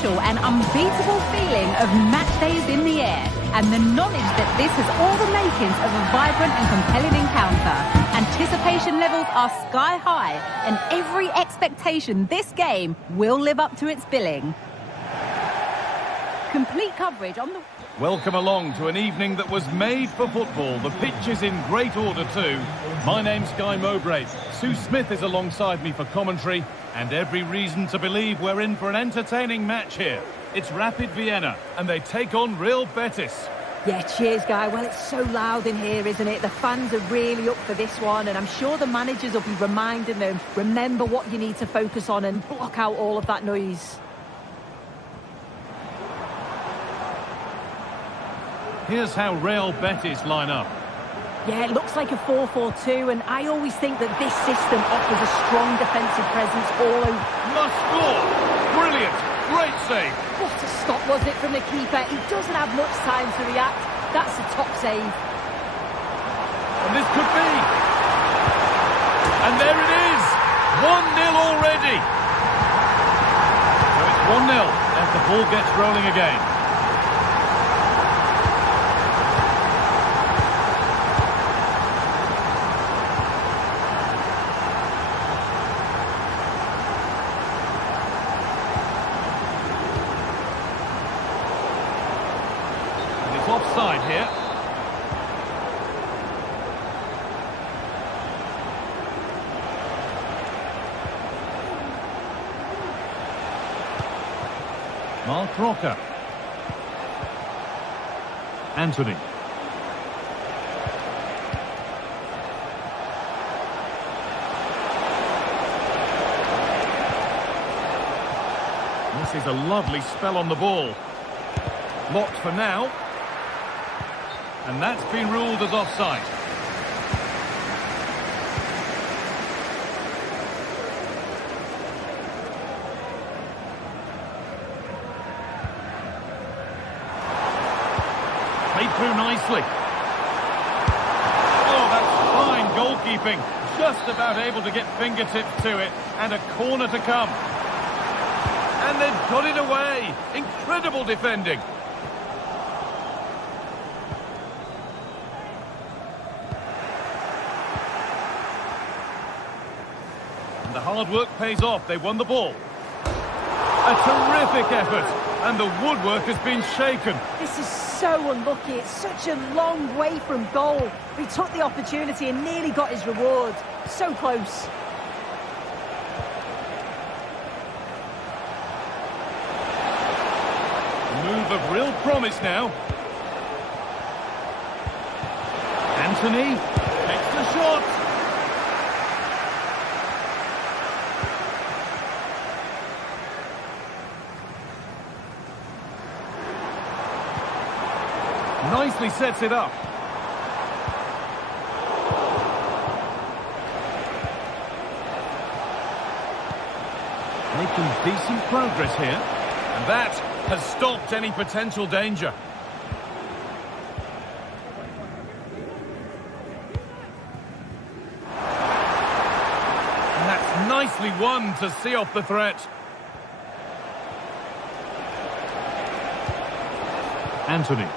special and unbeatable feeling of match day is in the air, and the knowledge that this has all the makings of a vibrant and compelling encounter. Anticipation levels are sky high, and every expectation this game will live up to its billing. Complete coverage on the... Welcome along to an evening that was made for football. The pitch is in great order too. My name's Guy Mowbray. Sue Smith is alongside me for commentary, and every reason to believe we're in for an entertaining match here. It's Rapid Vienna, and they take on Real Betis. Yeah, cheers, Guy. Well, it's so loud in here, isn't it? The fans are really up for this one, and I'm sure the managers will be reminding them, remember what you need to focus on and block out all of that noise. Here's how Real Betis line up. Yeah, it looks like a 4-4-2, and I always think that this system offers a strong defensive presence all over. Must score! Brilliant! Great save! What a stop was it from the keeper? He doesn't have much time to react. That's a top save. And this could be. And there it is! 1-0 already! So it's 1-0 as the ball gets rolling again. Offside here. Mark Rocker. Anthony. This is a lovely spell on the ball. Locked for now. And that's been ruled as offside. Played through nicely. Oh, that's fine goalkeeping. Just about able to get fingertips to it. And a corner to come. And they've got it away. Incredible defending. The hard work pays off. They won the ball. A terrific effort. And the woodwork has been shaken. This is so unlucky. It's such a long way from goal. He took the opportunity and nearly got his reward. So close. A move of real promise now. Anthony takes the shot. Nicely sets it up. Making decent progress here. And that has stopped any potential danger. And that's nicely won to see off the threat. Anthony.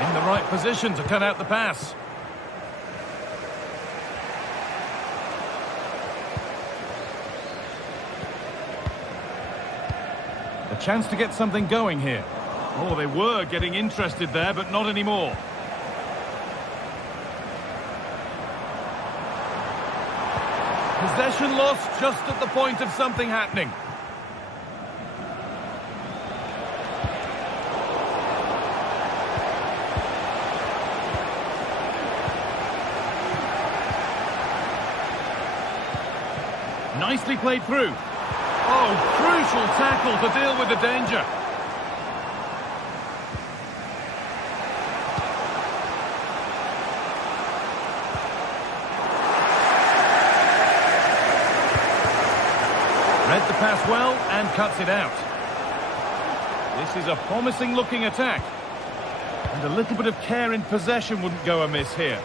In the right position to cut out the pass. A chance to get something going here. Oh, they were getting interested there, but not anymore. Possession lost just at the point of something happening. Nicely played through. Oh, crucial tackle to deal with the danger. Read the pass well and cuts it out. This is a promising looking attack. And a little bit of care in possession wouldn't go amiss here.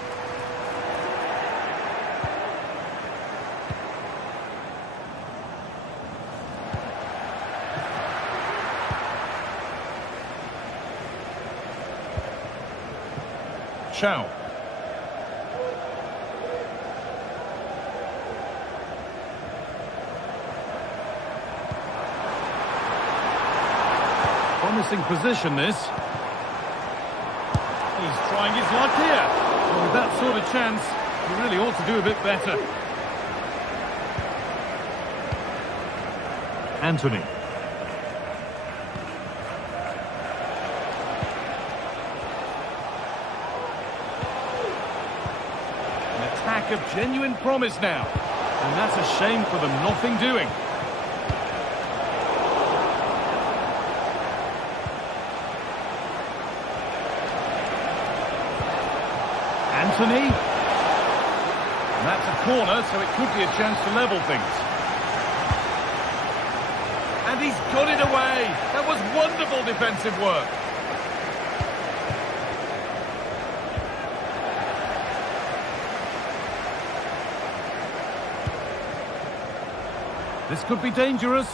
Chow. Promising position, this. He's trying his luck here. And with that sort of chance, he really ought to do a bit better. Anthony. An attack of genuine promise now. And that's a shame for them, nothing doing. Anthony. And that's a corner, so it could be a chance to level things. And he's got it away. That was wonderful defensive work. This could be dangerous.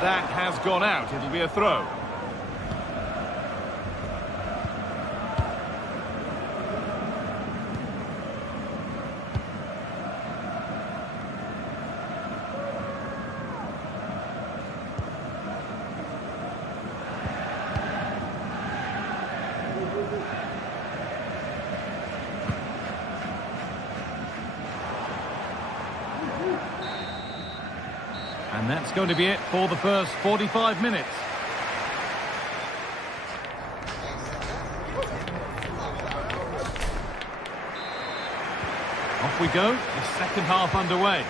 That has gone out. It'll be a throw. And that's going to be it for the first 45 minutes. Off we go, the second half underway.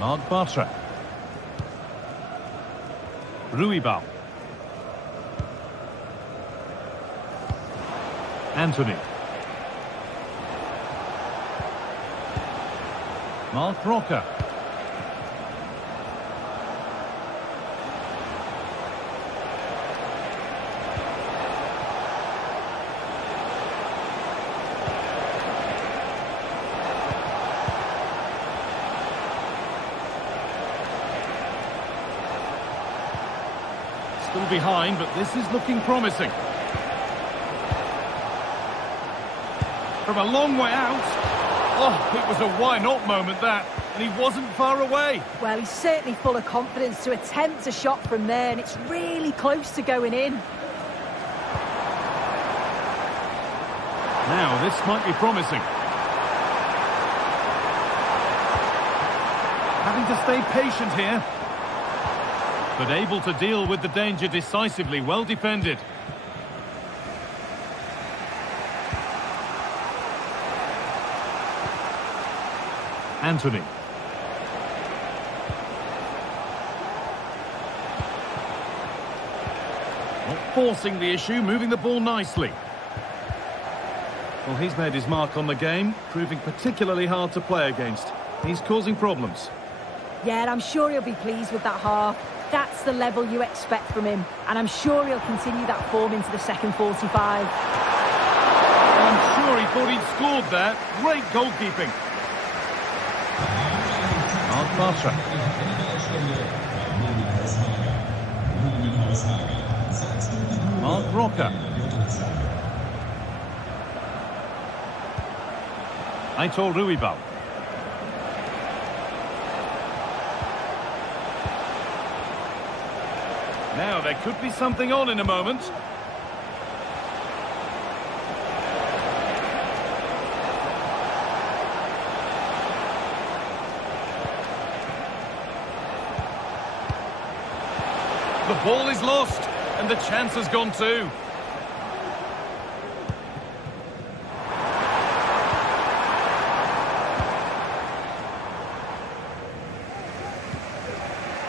Marc Bartra. Ruibal. Anthony. Mark Roca. Still behind, but this is looking promising. From a long way out. Oh, it was a why-not moment, that. And he wasn't far away. Well, he's certainly full of confidence to attempt a shot from there, and it's really close to going in. Now, this might be promising. Having to stay patient here. But able to deal with the danger decisively. Well defended. Anthony. Not forcing the issue, moving the ball nicely. Well, he's made his mark on the game, proving particularly hard to play against. He's causing problems. Yeah, and I'm sure he'll be pleased with that half. That's the level you expect from him. And I'm sure he'll continue that form into the second 45. I'm sure he thought he'd scored that. Great goalkeeping. Marc Bartra. Marc Roca. Aitor Ruibal. Now, there could be something on in a moment. The ball is lost, and the chance has gone too.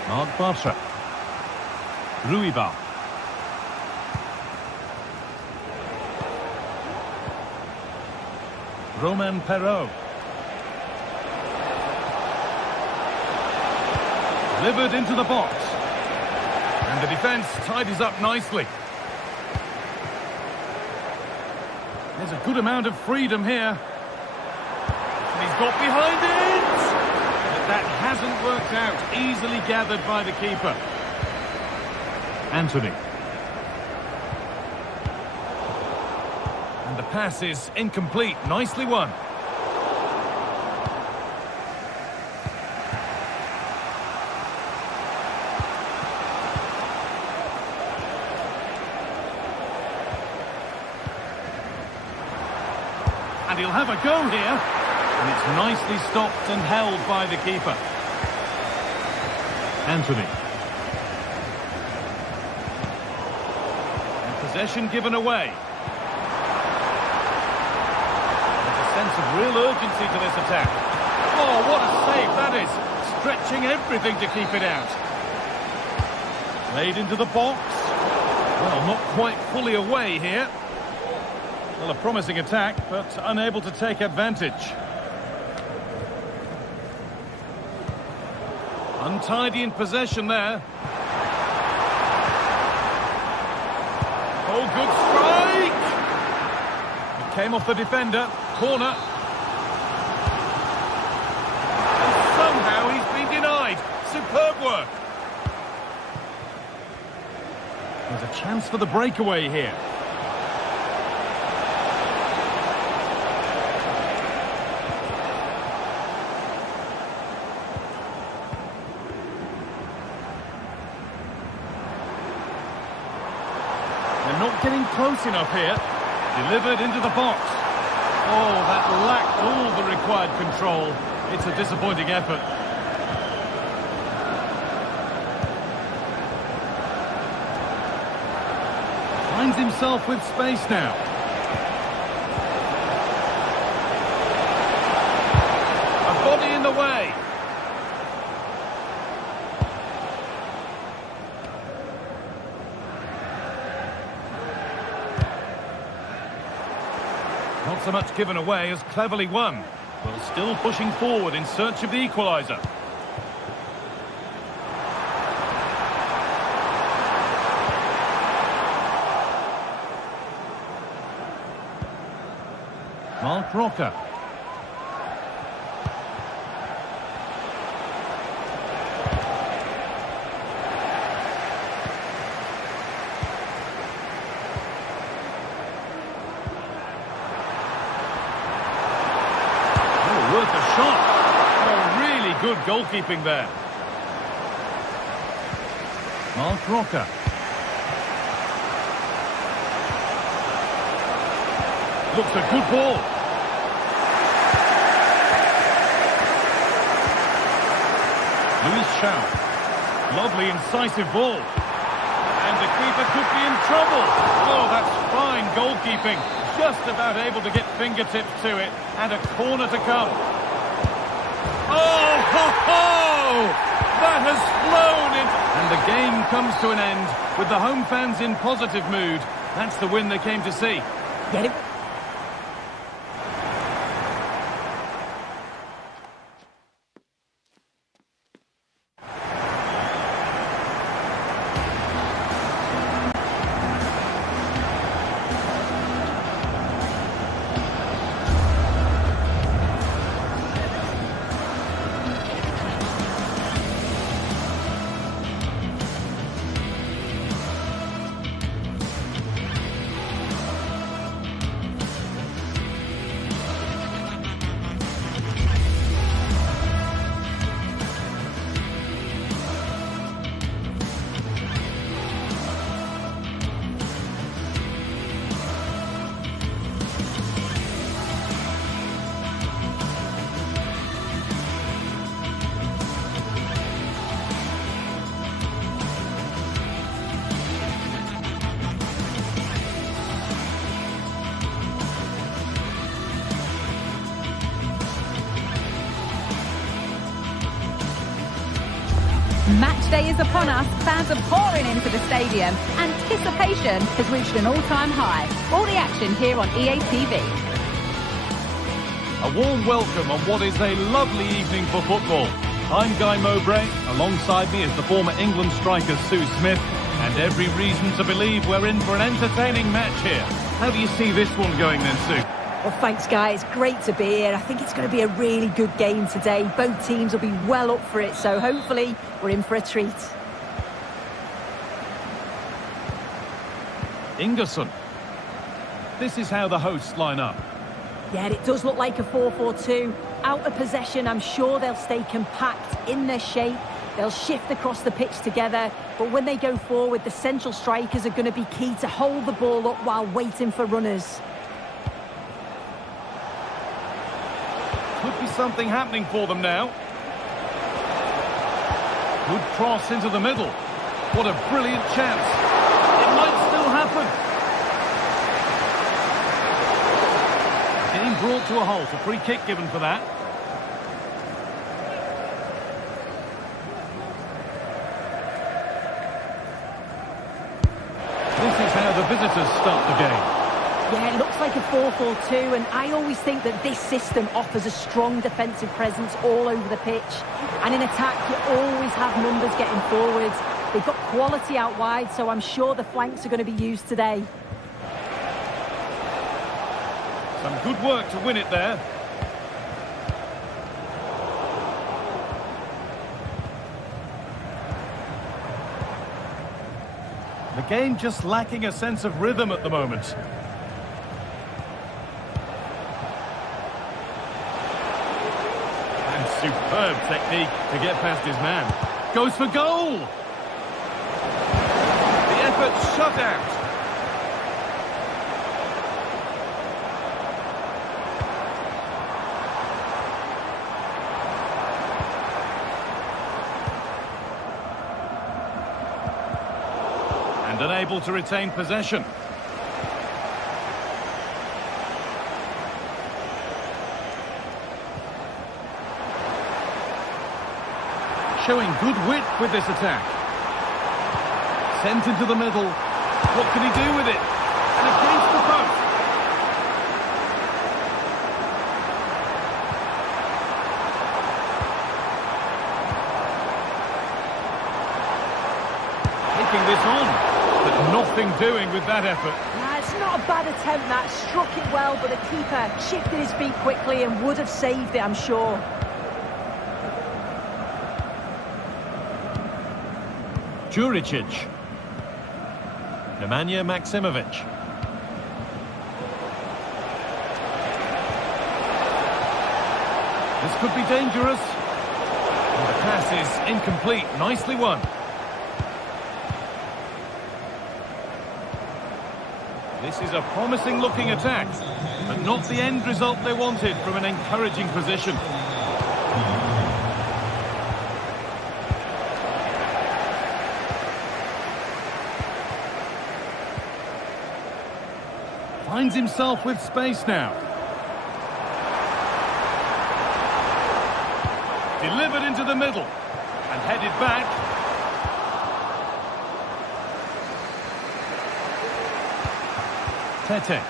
Marc Bartra. Ruibal. Romain Perrault. Delivered into the box. And the defence tidies up nicely. There's a good amount of freedom here. And he's got behind it! That hasn't worked out. Easily gathered by the keeper. Anthony. And the pass is incomplete. Nicely won. And he'll have a go here. And it's nicely stopped and held by the keeper. Anthony. And possession given away. There's a sense of real urgency to this attack. Oh, what a save that is. Stretching everything to keep it out. Played into the box. Well, not quite fully away here. Well, a promising attack, but unable to take advantage. Untidy in possession there. Oh, good strike! It came off the defender. Corner. And somehow he's been denied. Superb work. There's a chance for the breakaway here. Not getting close enough here. Delivered into the box. Oh, that lacked all the required control. It's a disappointing effort. Finds himself with space now. A body in the way. Not so much given away as cleverly won. Well, still pushing forward in search of the equaliser. Mark Roca. Worth a shot. Oh, really good goalkeeping there. Mark Roca. Looks a good ball. Luis Shaw. Lovely incisive ball. And the keeper could be in trouble. Oh, that's fine goalkeeping. Just about able to get fingertips to it, and a corner to come. Oh, ho, ho! That has flown in. And the game comes to an end with the home fans in positive mood. That's the win they came to see. Get it. Match day is upon us. Fans are pouring into the stadium. Anticipation has reached an all-time high. All the action here on EA TV. A warm welcome on what is a lovely evening for football. I'm Guy Mowbray. Alongside me is the former England striker Sue Smith. And every reason to believe we're in for an entertaining match here. How do you see this one going then, Sue? Well, thanks, guys. Great to be here. I think it's going to be a really good game today. Both teams will be well up for it, so hopefully we're in for a treat. Ingerson. This is how the hosts line up. Yeah, it does look like a 4-4-2. Out of possession, I'm sure they'll stay compact in their shape. They'll shift across the pitch together. But when they go forward, the central strikers are going to be key to hold the ball up while waiting for runners. Could be something happening for them now. Good cross into the middle. What a brilliant chance. It might still happen. Game brought to a halt. A free kick given for that. This is how the visitors start the game. Yeah, it looks like a 4-4-2, and I always think that this system offers a strong defensive presence all over the pitch. And in attack, you always have numbers getting forwards. They've got quality out wide, so I'm sure the flanks are going to be used today. Some good work to win it there. The game just lacking a sense of rhythm at the moment. And superb technique to get past his man. Goes for goal! The effort shut out. And unable to retain possession. Showing good width with this attack. Sent into the middle. What can he do with it? And against the post. Taking this on, but nothing doing with that effort. It's not a bad attempt, that. Struck it well, but the keeper shifted his feet quickly and would have saved it, I'm sure. Juricic. Nemanja Maksimovic. This could be dangerous. And the pass is incomplete. Nicely won. This is a promising looking attack, but not the end result they wanted from an encouraging position. Finds himself with space now. Delivered into the middle and headed back. Tete.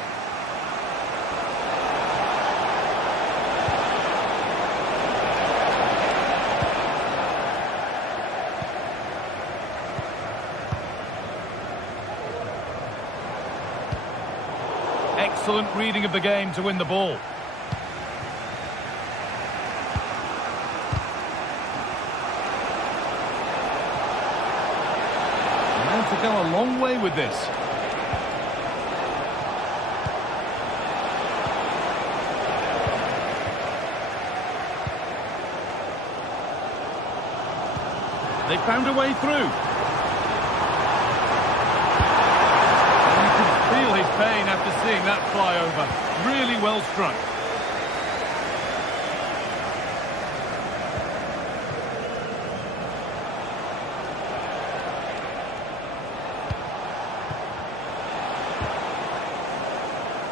Excellent reading of the game to win the ball. And to go a long way with this. They found a way through. Feel his pain after seeing that fly over. Really well struck.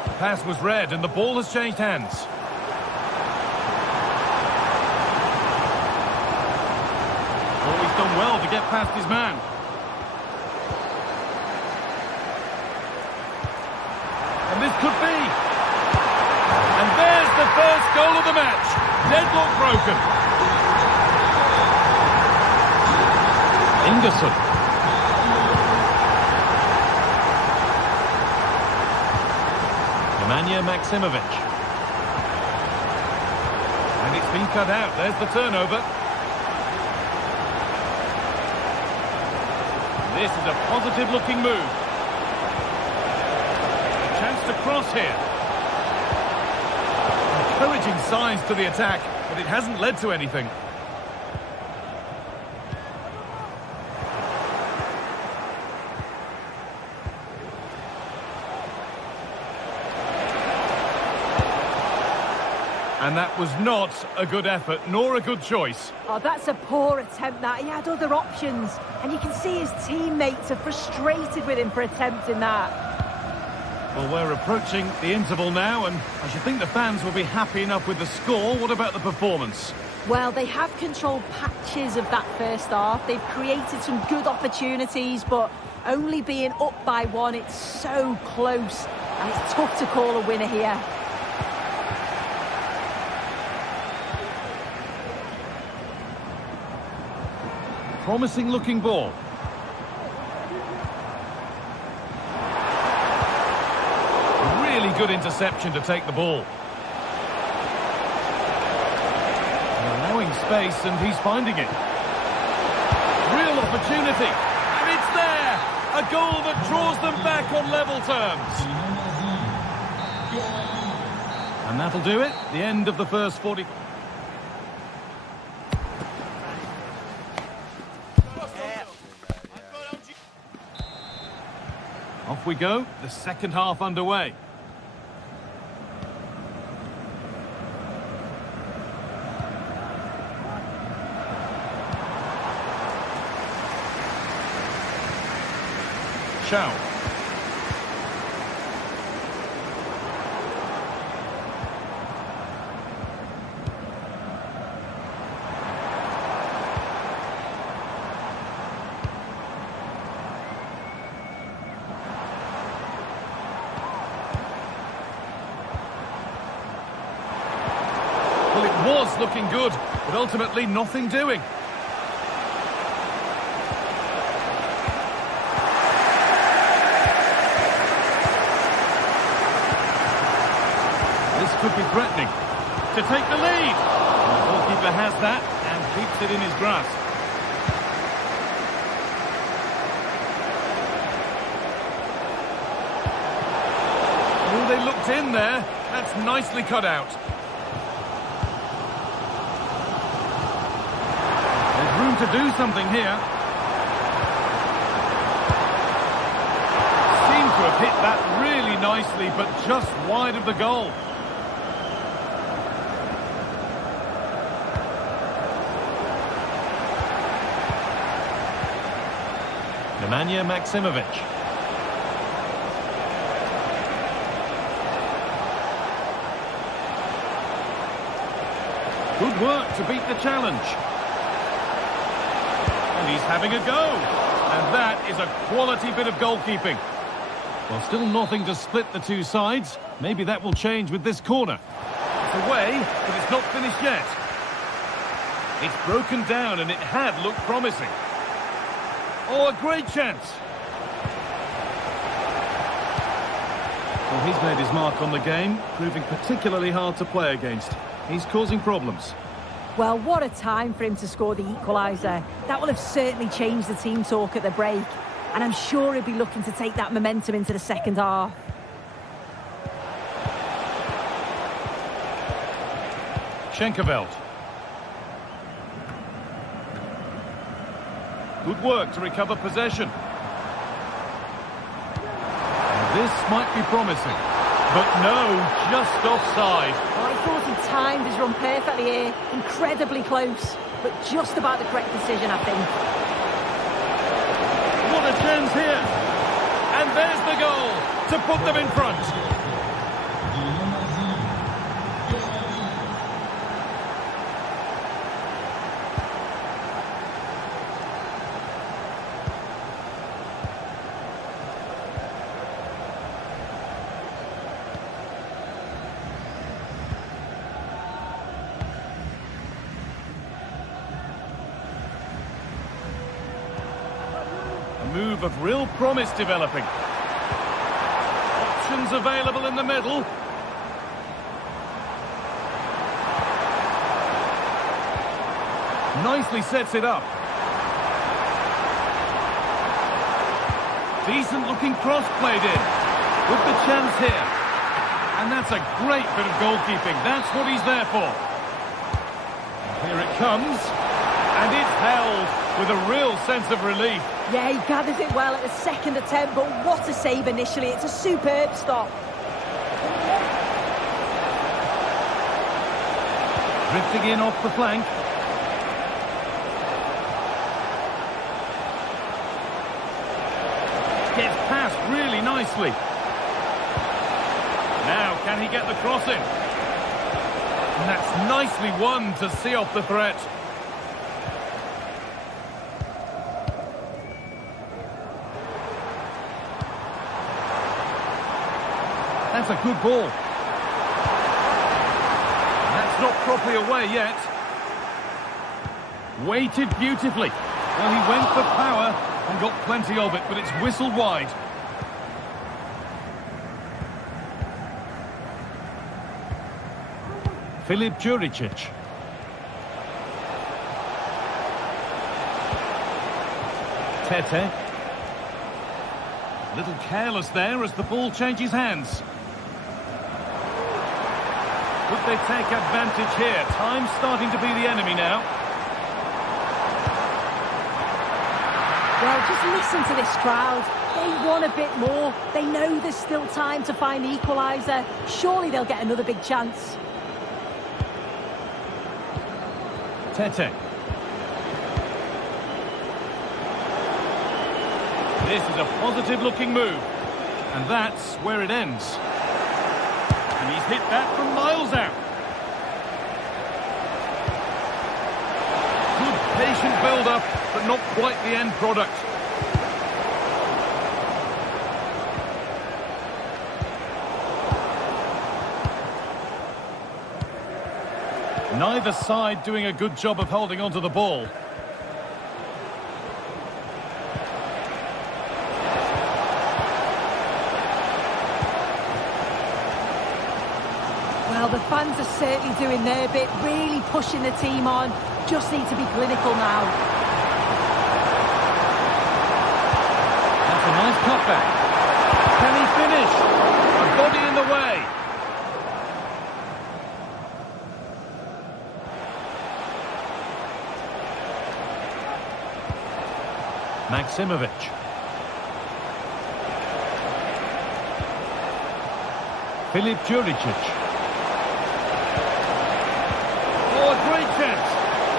The pass was read and the ball has changed hands. Oh, he's done well to get past his man. And this could be. And there's the first goal of the match. Deadlock broken. Ingerson. Nemanja Maksimovic. And it's been cut out. There's the turnover. This is a positive-looking move. A chance to cross here. Encouraging signs to the attack, but it hasn't led to anything. And that was not a good effort, nor a good choice. Oh, that's a poor attempt, that. He had other options. And you can see his teammates are frustrated with him for attempting that. Well, we're approaching the interval now, and I should think the fans will be happy enough with the score. What about the performance? Well, they have controlled patches of that first half. They've created some good opportunities, but only being up by one, it's so close. And it's tough to call a winner here. Promising looking ball. Really good interception to take the ball. Allowing space, and he's finding it. Real opportunity, and it's there! A goal that draws them back on level terms. And that'll do it. The end of the first 40... Off we go, the second half underway. Chow. Well, it was looking good, but ultimately nothing doing. This could be threatening to take the lead. The goalkeeper has that and keeps it in his grasp. Oh, they looked in there. That's nicely cut out. There's room to do something here. Seemed to have hit that really nicely, but just wide of the goal. Nemanja Maksimovic. Good work to beat the challenge. And he's having a go. And that is a quality bit of goalkeeping. Well, still nothing to split the two sides. Maybe that will change with this corner. It's away, but it's not finished yet. It's broken down, and it had looked promising. Oh, a great chance. Well, he's made his mark on the game, proving particularly hard to play against. He's causing problems. Well, what a time for him to score the equaliser. That will have certainly changed the team talk at the break. And I'm sure he'll be looking to take that momentum into the second half. Schenkerveld. Good work to recover possession. And this might be promising. But no, just offside. Well, I thought he timed his run perfectly here. Incredibly close. But just about the correct decision, I think. What a chance here. And there's the goal to put them in front. Move of real promise developing. Options available in the middle. Nicely sets it up. Decent looking cross played in. With the chance here. And that's a great bit of goalkeeping. That's what he's there for. Here it comes. And it's held with a real sense of relief. Yeah, he gathers it well at the second attempt, but what a save initially. It's a superb stop. Drifting in off the flank. Gets past really nicely. Now, can he get the cross in? And that's nicely won to see off the threat. That's a good ball. That's not properly away yet. Weighted beautifully. Well, he went for power and got plenty of it, but it's whistled wide. Filip Juricic. Tete. A little careless there as the ball changes hands. Would they take advantage here? Time's starting to be the enemy now. Well, just listen to this crowd. They want a bit more. They know there's still time to find the equaliser. Surely they'll get another big chance. Tete. This is a positive-looking move. And that's where it ends. And he's hit that from miles out. Good patient build-up, but not quite the end product. Neither side doing a good job of holding onto the ball. Well, the fans are certainly doing their bit, really pushing the team on. Just need to be clinical now. That's a nice cutback. Can he finish? A body in the way. Maksimovic. Filip Juricic. Oh, a great chance.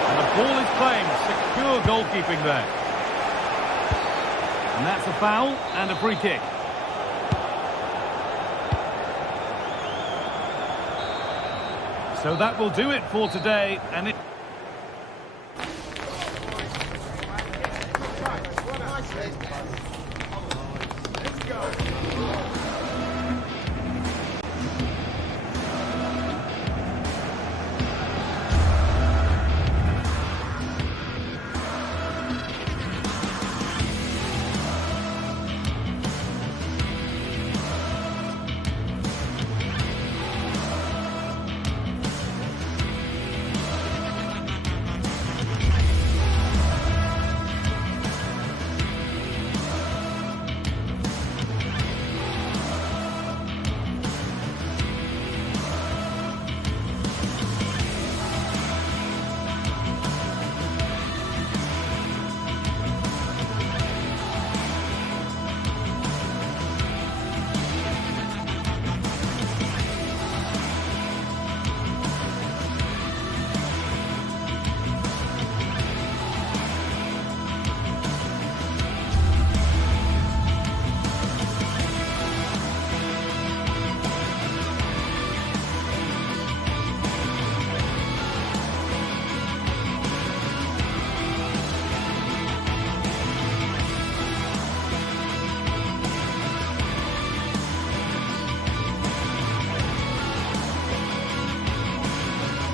And the ball is claimed. Secure goalkeeping there. And that's a foul and a free kick. So that will do it for today. And it...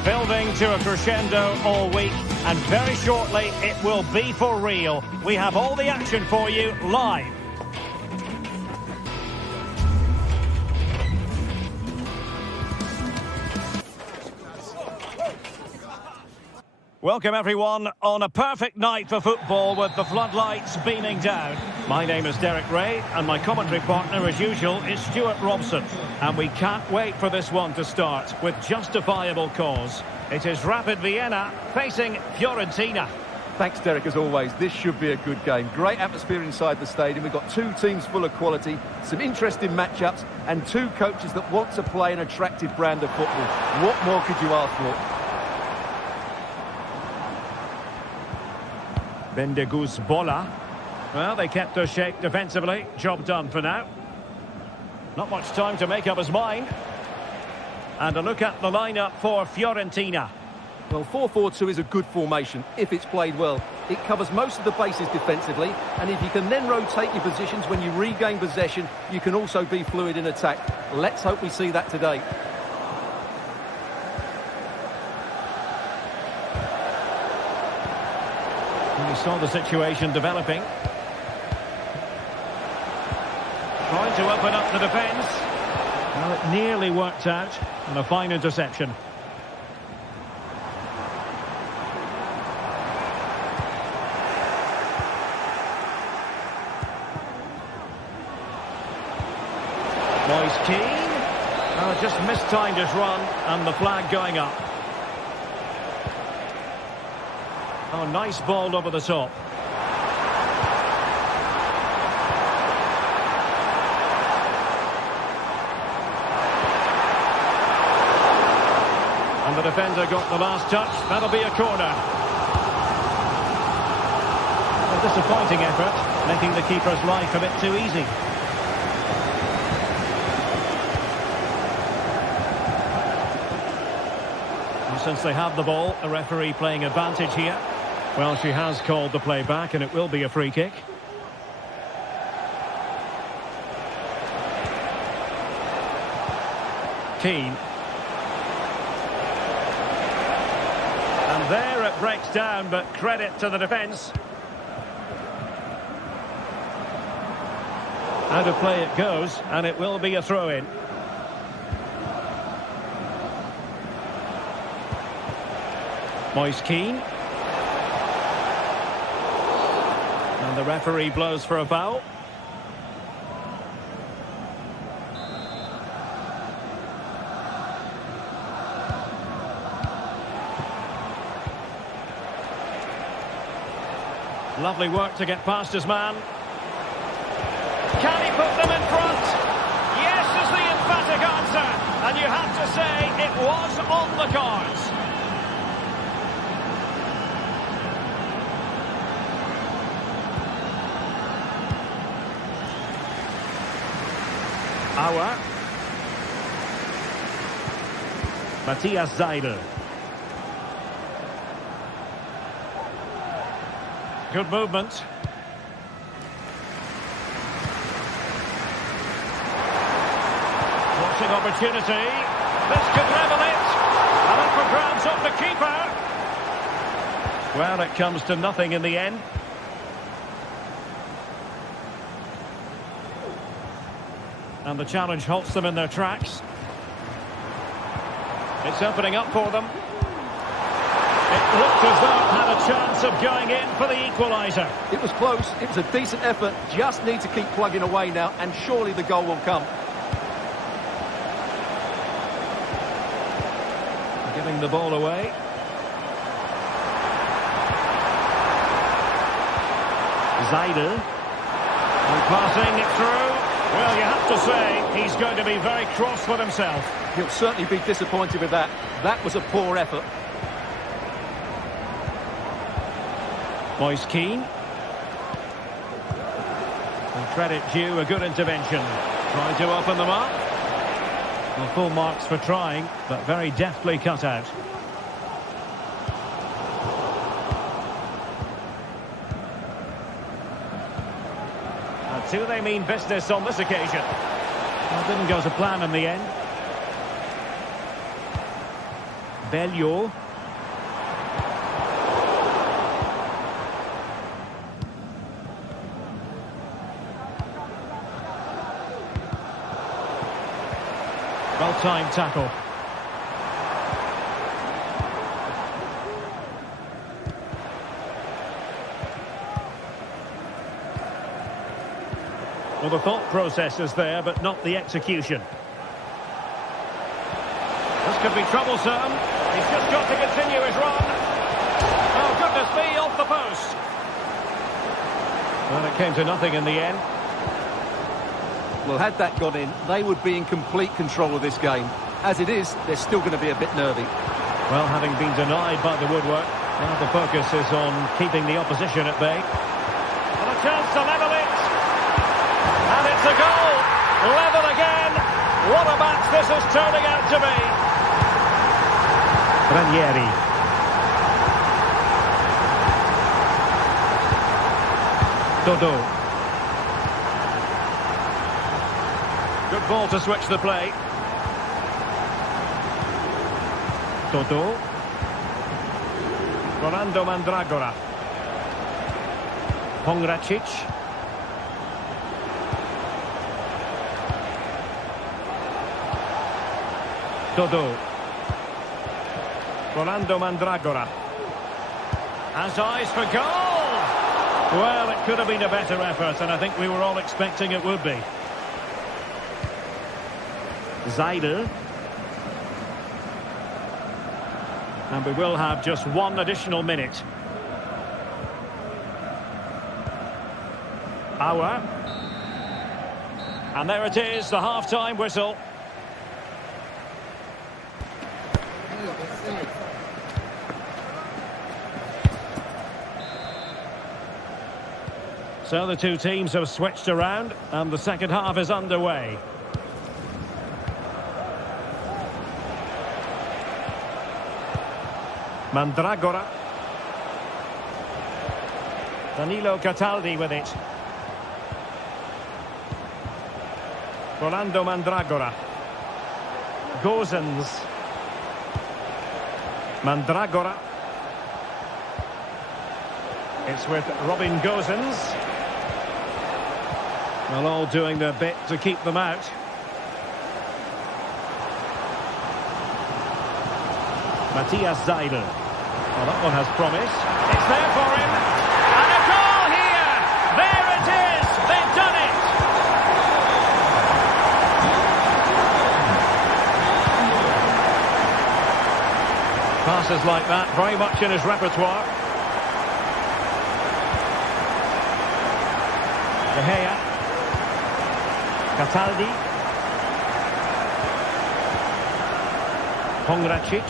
Building to a crescendo all week, and very shortly it will be for real. We have all the action for you live. Welcome everyone on a perfect night for football with the floodlights beaming down. My name is Derek Ray and my commentary partner as usual is Stuart Robson. And we can't wait for this one to start with justifiable cause. It is Rapid Vienna facing Fiorentina. Thanks, Derek, as always. This should be a good game. Great atmosphere inside the stadium. We've got two teams full of quality, some interesting matchups, and two coaches that want to play an attractive brand of football. What more could you ask for? Bendegus Bola. Well, they kept their shape defensively. Job done for now. Not much time to make up his mind. And a look at the lineup for Fiorentina. Well, 4-4-2 is a good formation if it's played well. It covers most of the bases defensively, and if you can then rotate your positions when you regain possession, you can also be fluid in attack. Let's hope we see that today. We saw the situation developing. Trying to open up the defence. Well, it nearly worked out, and a fine interception. Moise Keane. Oh, just mistimed his run, and the flag going up. Oh, nice ball over the top. And the defender got the last touch. That'll be a corner. A disappointing effort, making the keeper's life a bit too easy. And since they have the ball, the referee playing advantage here. Well, she has called the play back, and it will be a free kick. Keane. And there it breaks down, but credit to the defence. Out of play it goes, and it will be a throw-in. Moise Keane. And the referee blows for a foul. Lovely work to get past his man. Can he put them in front? Yes is the emphatic answer. And you have to say it was on the cards. Auer. Matthias Seidel. Good movement. Watching opportunity. This could level it. And up for grabs off the keeper. Well, it comes to nothing in the end. And the challenge halts them in their tracks. It's opening up for them. It looked as though it had a chance of going in for the equaliser. It was close. It was a decent effort. Just need to keep plugging away now, and surely the goal will come. Giving the ball away. Seidel. And passing it through. Well, you have to say, he's going to be very cross with himself. He'll certainly be disappointed with that. That was a poor effort. Moise Keane. And credit due, a good intervention. Trying to open them up. Well, full marks for trying, but very deftly cut out. Do they mean business on this occasion? Well, didn't go to plan in the end. Bellio. Well-timed tackle. Well, the thought process is there, but not the execution. This could be troublesome. He's just got to continue his run. Oh, goodness me, off the post. Well, it came to nothing in the end. Well, had that gone in, they would be in complete control of this game. As it is, they're still going to be a bit nervy. Well, having been denied by the woodwork, now the focus is on keeping the opposition at bay. And a chance to level it. And it's a goal. Level again. What a match this is turning out to be. Ranieri. Dodo. Good ball to switch the play. Dodo. Rolando Mandragora. Pongracic. Dodo. Rolando Mandragora. Has eyes for goal! Well, it could have been a better effort, and I think we were all expecting it would be. Seidel. And we will have just one additional minute. Auer. And there it is, the half-time whistle. So the two teams have switched around, and the second half is underway. Mandragora. Danilo Cataldi with it. Rolando Mandragora. Gozens. Mandragora. It's with Robin Gozens. Well, all doing their bit to keep them out. Matthias Seidel. Well, that one has promise. It's there for him. And a goal here! There it is! They've done it! Passes like that, very much in his repertoire. De Gea. Cataldi. Pongracic.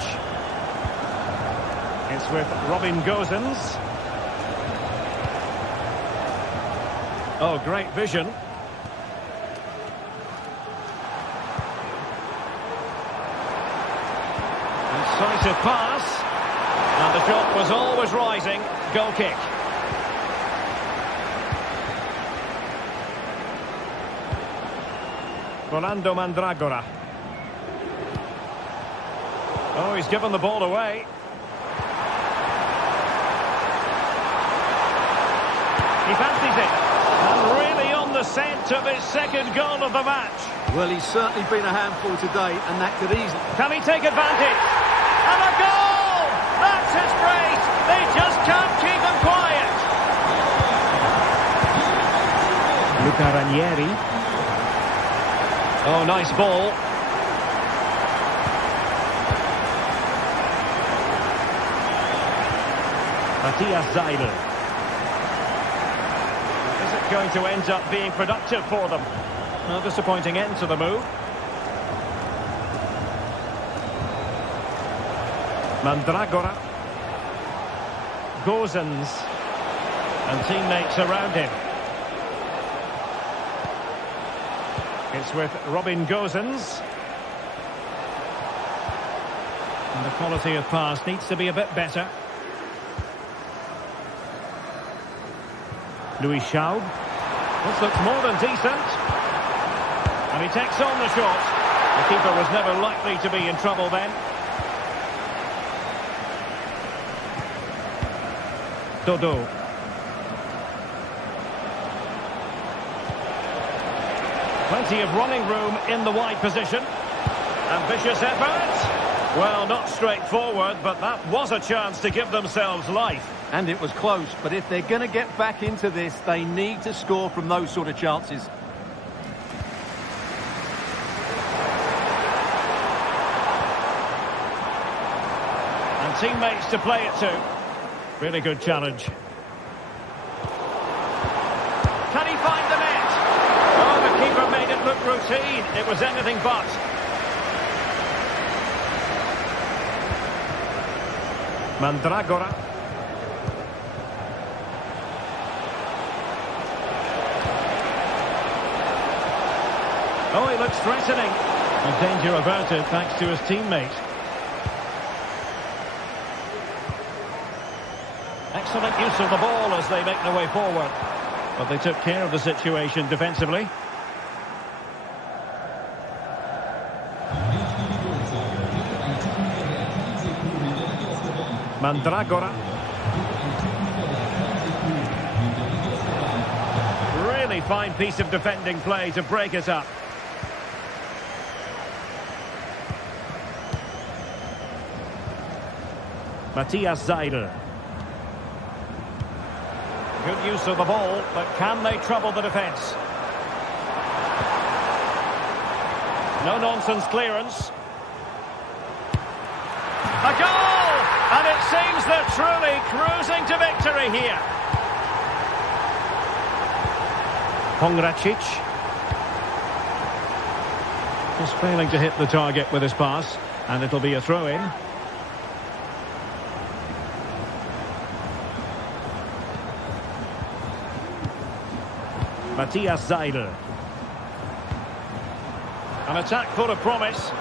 It's with Robin Gozens. Oh, great vision. Incisive pass. And the shot was always rising. Goal kick. Rolando Mandragora. Oh, he's given the ball away. He fancies it. And really on the scent of his second goal of the match. Well, he's certainly been a handful today, and that could easily... Can he take advantage? And a goal! That's his brace. They just can't keep him quiet. Luca Ranieri. Oh, nice ball. Matthias Seidel. Is it going to end up being productive for them? A disappointing end to the move. Mandragora. Gozens. And teammates around him. It's with Robin Gozens. And the quality of pass needs to be a bit better. Louis Schaub. This looks more than decent. And he takes on the shot. The keeper was never likely to be in trouble then. Dodo. Plenty of running room in the wide position. Ambitious effort. Well, not straightforward, but that was a chance to give themselves life. And it was close, but if they're going to get back into this, they need to score from those sort of chances. And teammates to play it to. Really good challenge. Can he find the net? Oh, the keeper made it look routine. It was anything but. Mandragora. Oh, he looks threatening. And danger averted thanks to his teammate. Excellent use of the ball as they make their way forward. But they took care of the situation defensively. Mandragora. Really fine piece of defending play to break it up. Matthias Seidel. Good use of the ball, but can they trouble the defence? No-nonsense clearance. A goal! And it seems they're truly cruising to victory here. Pongracic. Just failing to hit the target with his pass, and it'll be a throw-in. Matthias Seidel. An attack full of promise.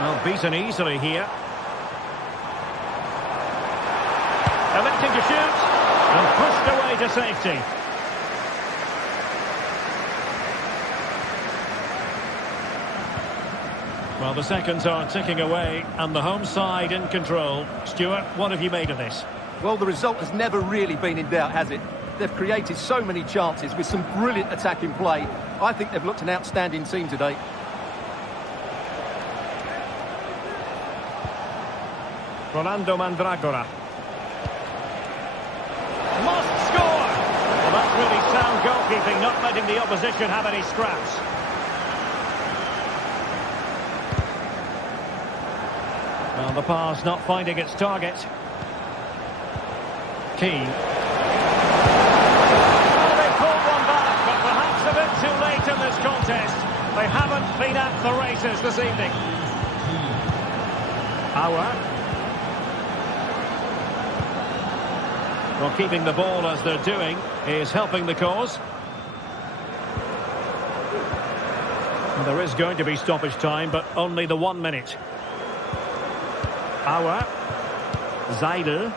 Well, beaten easily here. Electing to shoot. And pushed away to safety. Well, the seconds are ticking away and the home side in control. Stuart, what have you made of this? Well, the result has never really been in doubt, has it? They've created so many chances with some brilliant attacking play. I think they've looked an outstanding team today. Rolando Mandragora. Must score! Well, that's really sound goalkeeping, not letting the opposition have any scraps. Well, the pass not finding its target. Keane. Oh, they pulled one back, but perhaps a bit too late in this contest. They haven't been at the races this evening. Auer. Well, keeping the ball as they're doing is helping the cause. And there is going to be stoppage time, but only the 1 minute. Auer. Seidel.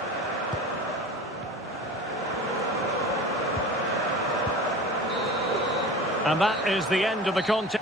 And that is the end of the contest.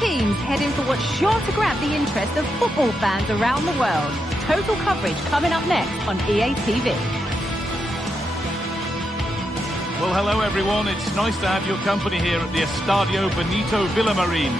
teams heading for what's sure to grab the interest of football fans around the world. Total coverage coming up next on EA TV. Well, hello everyone. It's nice to have your company here at the Estadio Benito Villamarín.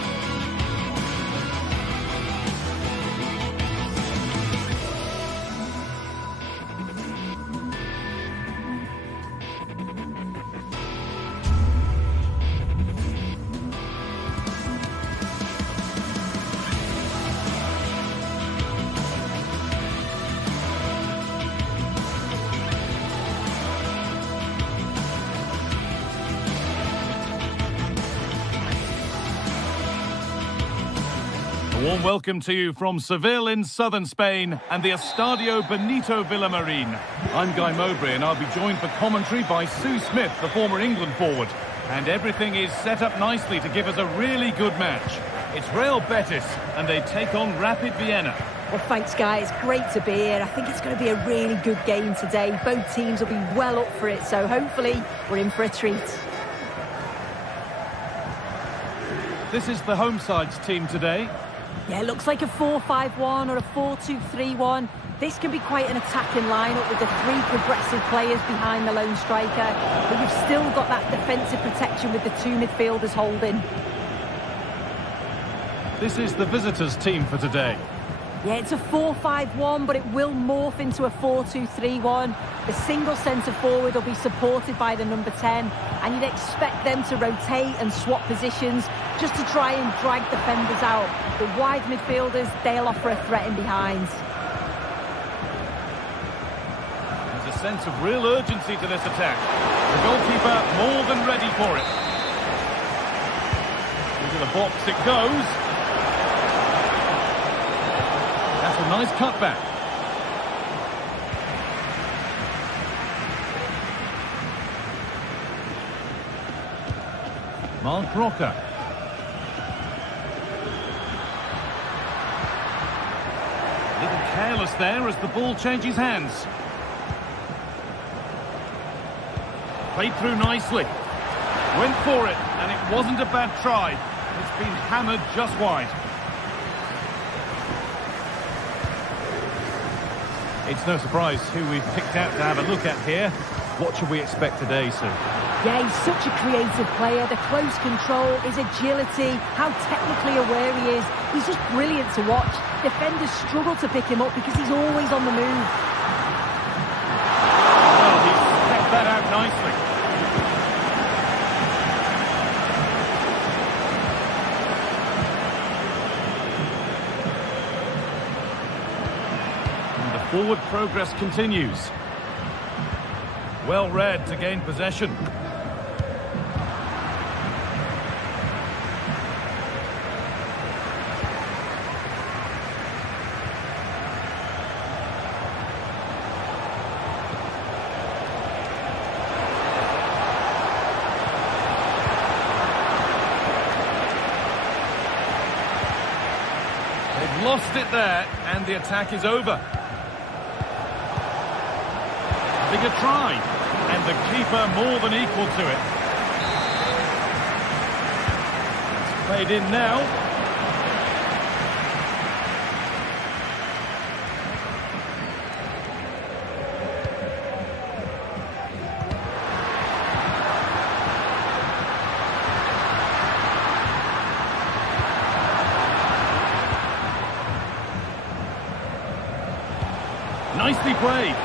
A warm welcome to you from Seville in southern Spain and the Estadio Benito Villamarín. I'm Guy Mowbray and I'll be joined for commentary by Sue Smith, the former England forward. And everything is set up nicely to give us a really good match. It's Real Betis and they take on Rapid Vienna. Well, thanks, Guy. It's great to be here. I think it's going to be a really good game today. Both teams will be well up for it, so hopefully we're in for a treat. This is the home side's team today. Yeah, it looks like a 4-5-1 or a 4-2-3-1. This can be quite an attacking lineup with the three progressive players behind the lone striker. But you've still got that defensive protection with the two midfielders holding. This is the visitors' team for today. Yeah, it's a 4-5-1, but it will morph into a 4-2-3-1. The single centre-forward will be supported by the number 10, and you'd expect them to rotate and swap positions just to try and drag defenders out. The wide midfielders, they'll offer a threat in behind. There's a sense of real urgency to this attack. The goalkeeper more than ready for it. Into the box it goes. That's a nice cutback. Mark Roca. A little careless there as the ball changes hands. Played through nicely. Went for it, and it wasn't a bad try. It's been hammered just wide. It's no surprise who we've picked out to have a look at here. What should we expect today, Sue? Yeah, he's such a creative player. The close control, his agility, how technically aware he is. He's just brilliant to watch. Defenders struggle to pick him up because he's always on the move. Well, he's kept that out nicely. Forward progress continues. Well read to gain possession. They've lost it there, and the attack is over. A try, and the keeper more than equal to it. It's played in now. Nicely played.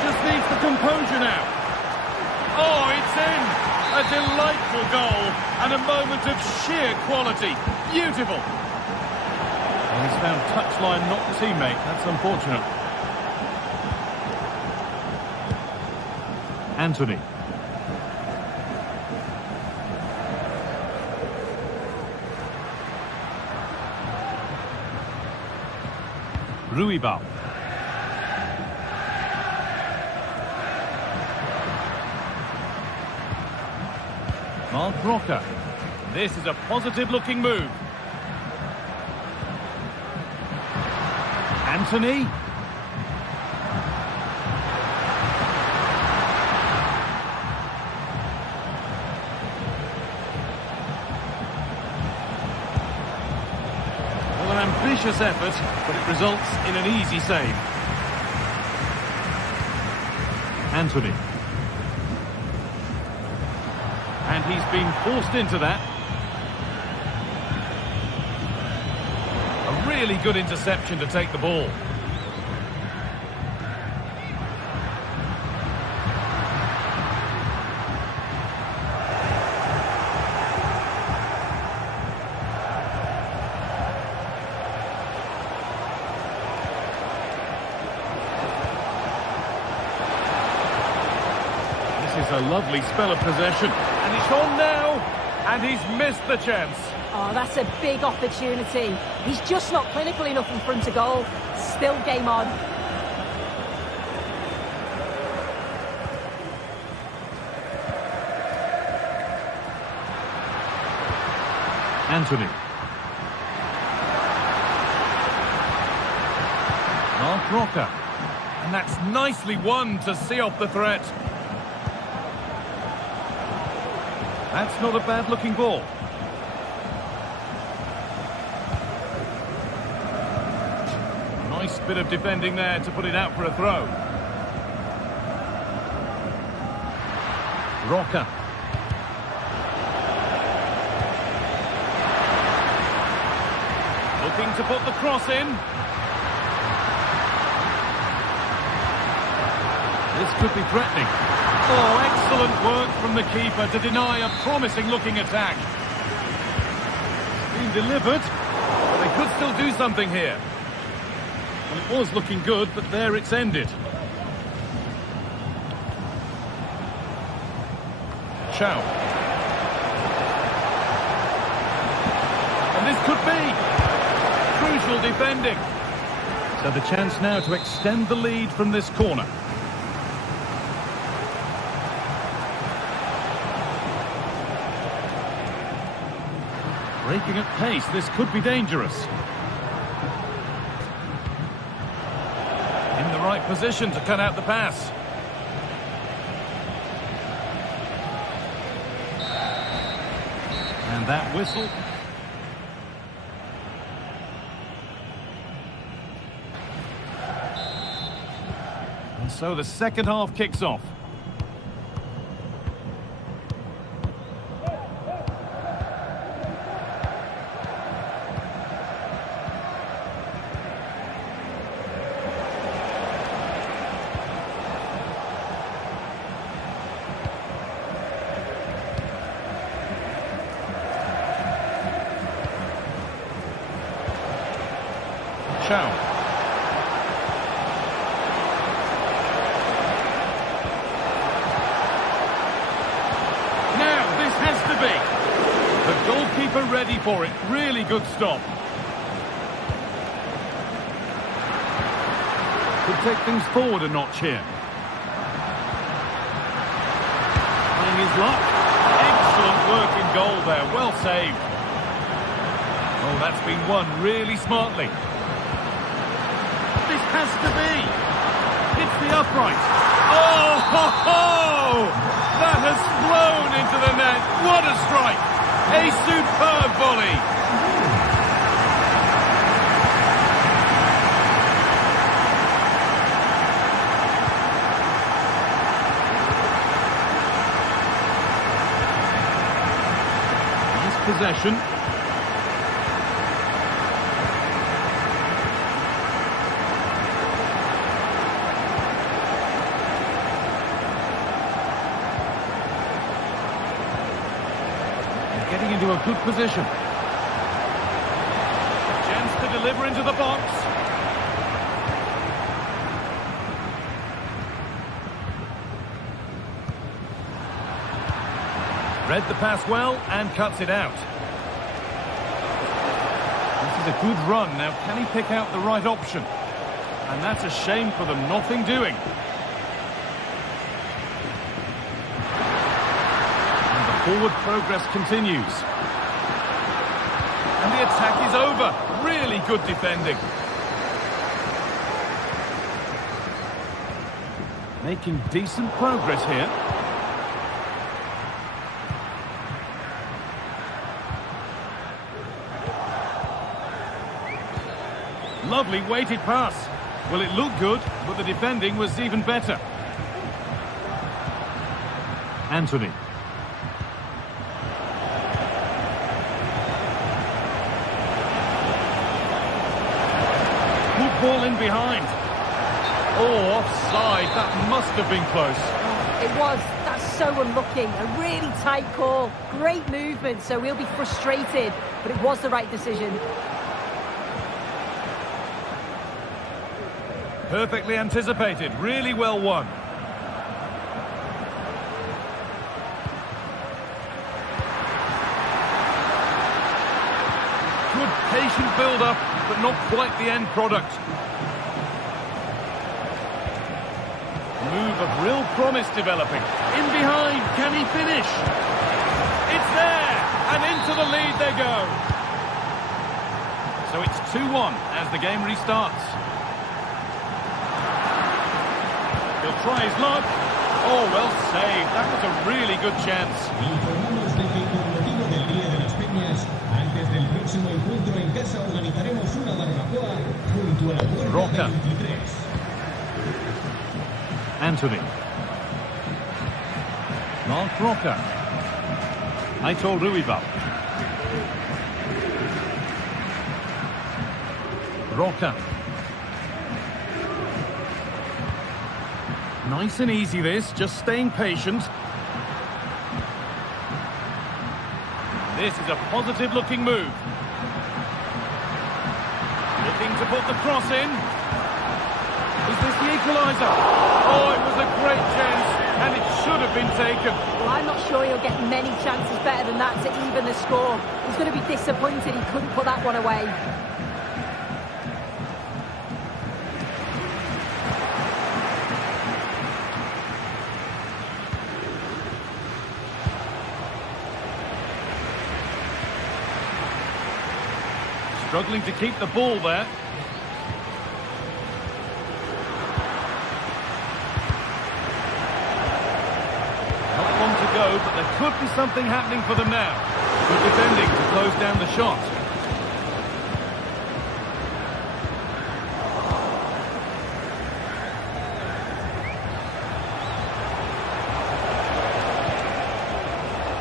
Just needs the composure now. Oh, it's in! A delightful goal and a moment of sheer quality. Beautiful. And he's found touchline, not teammate. That's unfortunate. Anthony. Ruibal. Mark Roca. This is a positive-looking move. Anthony. vicious effort, but it results in an easy save. Anthony. And he's been forced into that. A really good interception to take the ball. A lovely spell of possession, and it's on now, and he's missed the chance. Oh, that's a big opportunity. He's just not clinical enough in front of goal. Still game on. Anthony. Mark Roca, and that's nicely won to see off the threat. That's not a bad-looking ball. Nice bit of defending there to put it out for a throw. Roca. Looking to put the cross in. This could be threatening. Oh, excellent work from the keeper to deny a promising-looking attack. It's been delivered, but they could still do something here. Well, it was looking good, but there it's ended. Chow. And this could be crucial defending. So the chance now to extend the lead from this corner. Breaking at pace, this could be dangerous. In the right position to cut out the pass. And that whistle. And so the second half kicks off. Chow. Now, this has to be. The goalkeeper ready for it. Really good stop. Could take things forward a notch here. Playing his luck. Excellent work in goal there. Well saved. Oh, that's been won really smartly. This has to be. It's the upright. Oh, ho, ho! That has flown into the net. What a strike. A superb volley. Nice possession. Getting into a good position. Chance to deliver into the box. Read the pass well and cuts it out. This is a good run. Now, can he pick out the right option? And that's a shame for them. Nothing doing. Forward progress continues. And the attack is over. Really good defending. Making decent progress here. Lovely weighted pass. Well, it looked good, but the defending was even better. Anthony. Good ball in behind. Oh, offside. That must have been close. It was. That's so unlucky. A really tight call. Great movement, so we'll be frustrated, but it was the right decision. Perfectly anticipated. Really well won. Good patient build-up, but not quite the end product. Move of real promise developing. In behind, can he finish? It's there, and into the lead they go. So it's 2-1 as the game restarts. He'll try his luck. Oh, well saved. That was a really good chance. Informamos de que con motivo del Día de las Peñas, antes del próximo encuentro en casa organizaremos una barbacoa junto a la puerta Roca. 23. Anthony. Mark Roca. Aitor Ruibal. Roca. Nice and easy this, just staying patient. This is a positive looking move. Looking to put the cross in. Is this the equaliser? Oh, it was a great chance, and it should have been taken. Well, I'm not sure he'll get many chances better than that to even the score. He's going to be disappointed he couldn't put that one away. Struggling to keep the ball there. Not long to go, but there could be something happening for them now. Good defending to close down the shot.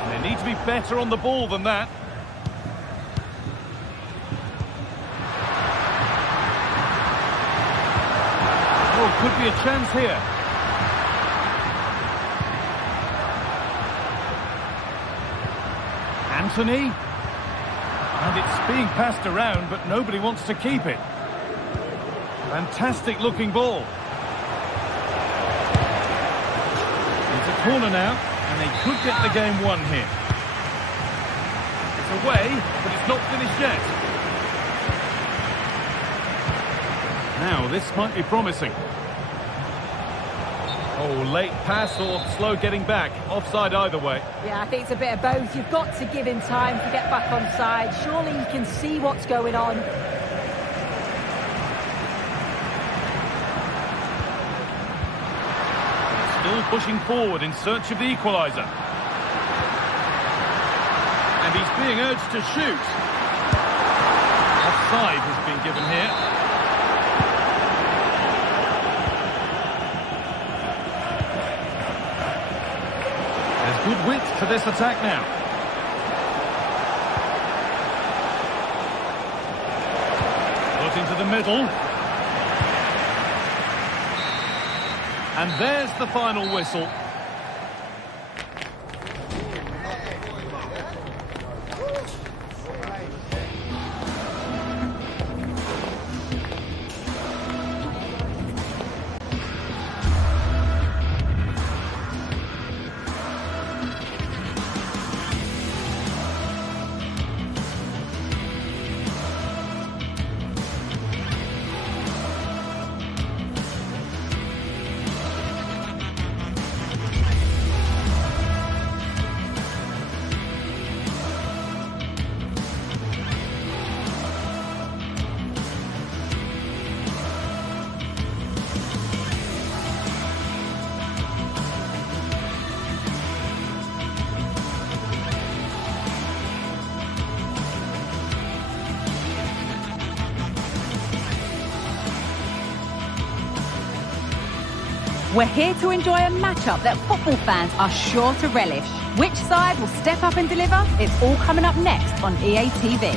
And they need to be better on the ball than that. Oh, could be a chance here. Anthony. And it's being passed around, but nobody wants to keep it. Fantastic looking ball. It's a corner now, and they could get the game won here. It's away, but it's not finished yet. Now, this might be promising. Oh, late pass or slow getting back. Offside either way. Yeah, I think it's a bit of both. You've got to give him time to get back on side. Surely he can see what's going on. Still pushing forward in search of the equaliser. And he's being urged to shoot. Offside has been given here. Good width to this attack now. Put into the middle. And there's the final whistle. We're here to enjoy a matchup that football fans are sure to relish. Which side will step up and deliver? It's all coming up next on EA TV.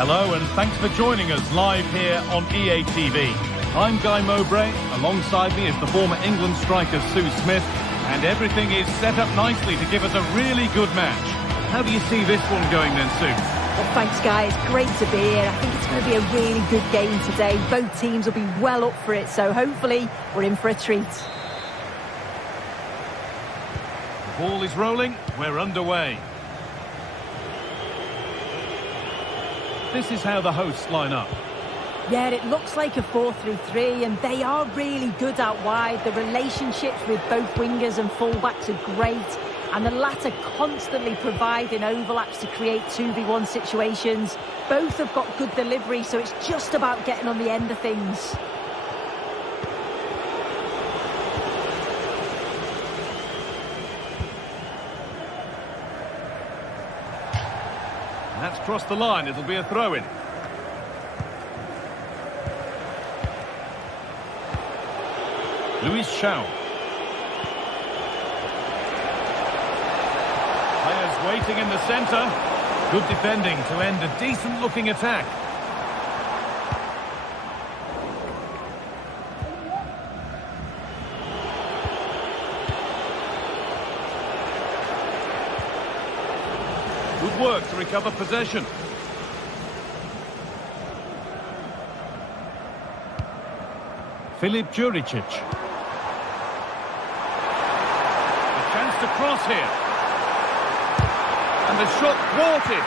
Hello and thanks for joining us live here on EA TV. I'm Guy Mowbray. Alongside me is the former England striker Sue Smith. And everything is set up nicely to give us a really good match. How do you see this one going then, Sue? Well, thanks, guys. Great to be here. I think it's going to be a really good game today. Both teams will be well up for it, so hopefully we're in for a treat. The ball is rolling. We're underway. This is how the hosts line up. Yeah, it looks like a 4-3-3, and they are really good out wide. The relationships with both wingers and fullbacks are great, and the latter constantly providing overlaps to create 2v1 situations. Both have got good delivery, so it's just about getting on the end of things. That's crossed the line. It'll be a throw-in. Luis Shaw. Players waiting in the centre. Good defending to end a decent-looking attack. Good work to recover possession. Filip Juricic. To cross here. And the shot thwarted.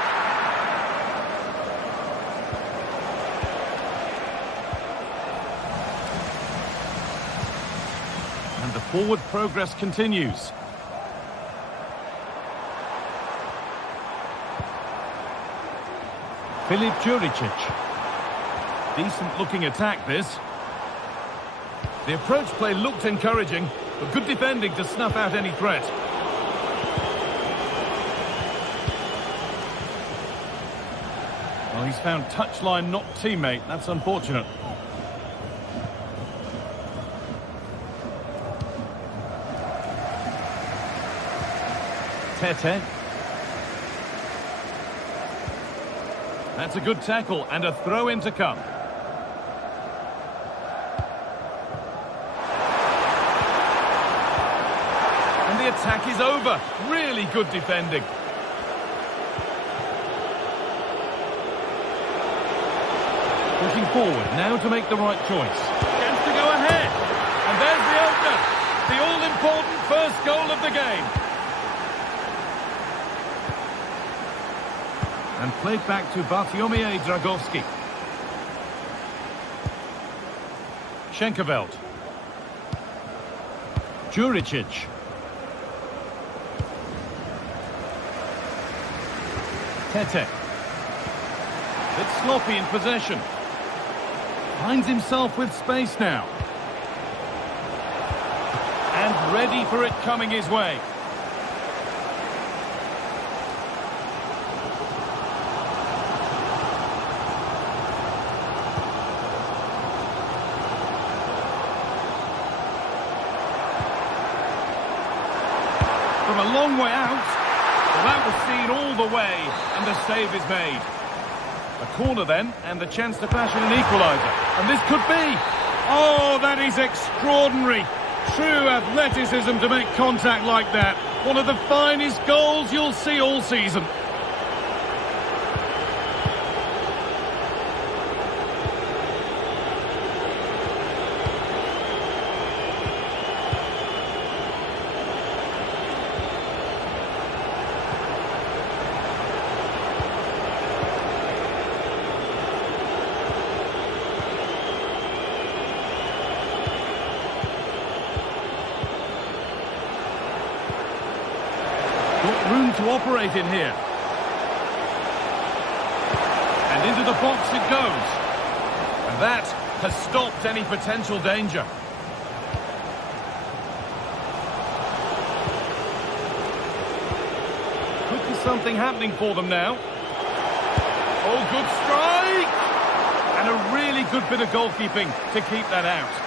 And the forward progress continues. Filip Juricic. Decent looking attack this. The approach play looked encouraging, but good defending to snuff out any threat. Well, he's found touchline, not teammate. That's unfortunate. Tete. That's a good tackle and a throw-in to come. The attack is over. Really good defending. Looking forward now to make the right choice. Chance to go ahead. And there's the opener. The all-important first goal of the game. And played back to Bartłomiej Dragowski. Schenkerveld. Juricic. Tete. Bit sloppy in possession. Finds himself with space now. And ready for it coming his way. From a long way out. Well, that was seen all the way, and the save is made. A corner then, and the chance to fashion an equaliser. And this could be. Oh, that is extraordinary. True athleticism to make contact like that. One of the finest goals you'll see all season. Got room to operate in here. And into the box it goes. And that has stopped any potential danger. Could be something happening for them now. Oh, good strike! And a really good bit of goalkeeping to keep that out.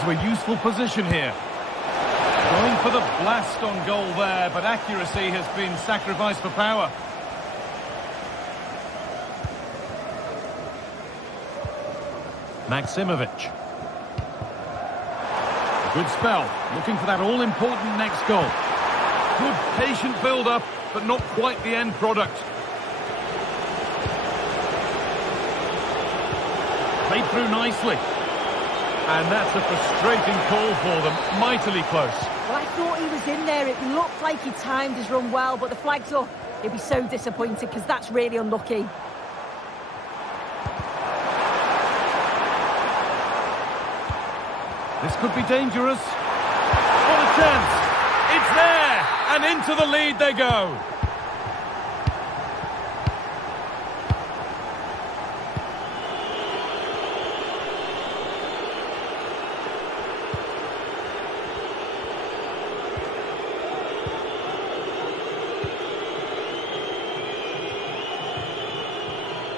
into a useful position here. Going for the blast on goal there, but accuracy has been sacrificed for power. Maximovic. Good spell, looking for that all-important next goal. Good patient build-up, but not quite the end product. Played through nicely. And that's a frustrating call for them, mightily close. Well, I thought he was in there. It looked like he timed his run well, but the flag's up. He'll be so disappointed because that's really unlucky. This could be dangerous. What a chance! It's there! And into the lead they go.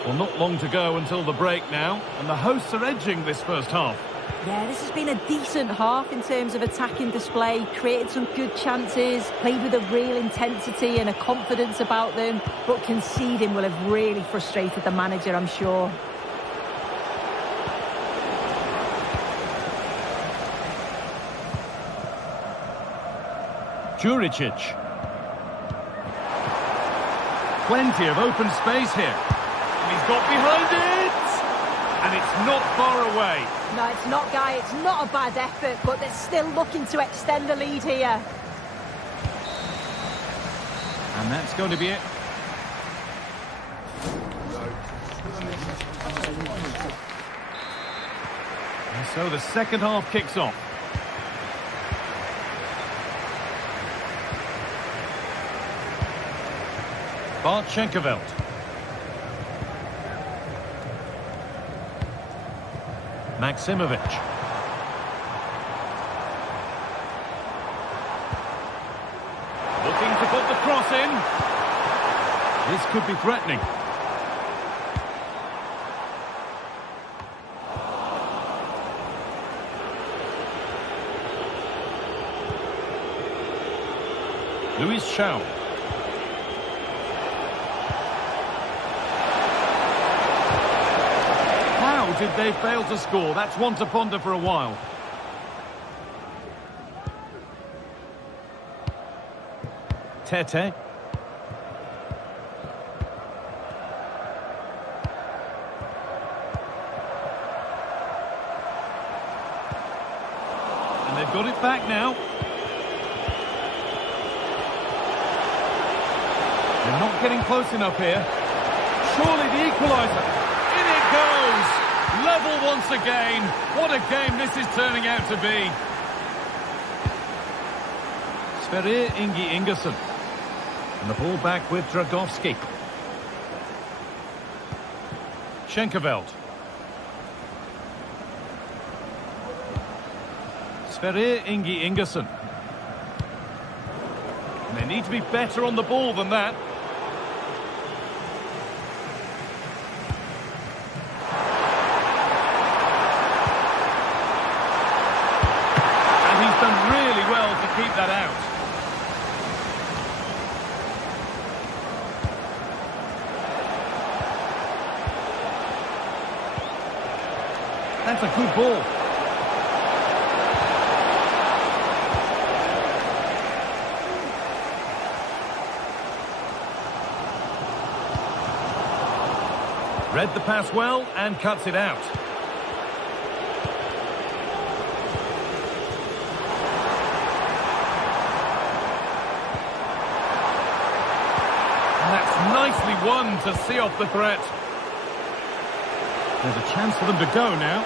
Well, not long to go until the break now, and the hosts are edging this first half. Yeah, this has been a decent half in terms of attacking display, created some good chances, played with a real intensity and a confidence about them, but conceding will have really frustrated the manager, I'm sure. Juricic. Plenty of open space here. And he's got behind it! And it's not far away. No, it's not, Guy. It's not a bad effort, but they're still looking to extend the lead here. And that's going to be it. And so the second half kicks off. Bart Schenkerveld. Maximovic. Looking to put the cross in. This could be threatening. Luis Shaw. How did they fail to score? That's one to ponder for a while. Tete. And they've got it back now. They're not getting close enough here. Surely the equaliser. In it goes! Level once again. What a game this is turning out to be. Sverrir Ingi Ingersson. And the ball back with Dragowski. Schenkerveld. Sverrir Ingi Ingersson. And they need to be better on the ball than that. And he's done really well to keep that out. That's a good ball. Read the pass well and cuts it out. And that's nicely won to see off the threat. There's a chance for them to go now.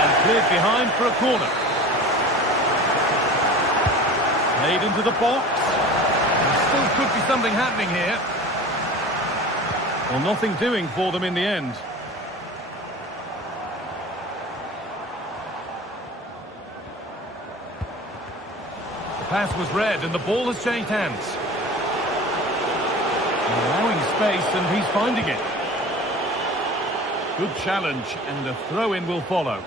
And cleared behind for a corner. Played into the box. Still could be something happening here. Well, nothing doing for them in the end. The pass was read and the ball has changed hands. Allowing space and he's finding it. Good challenge, and a throw-in will follow.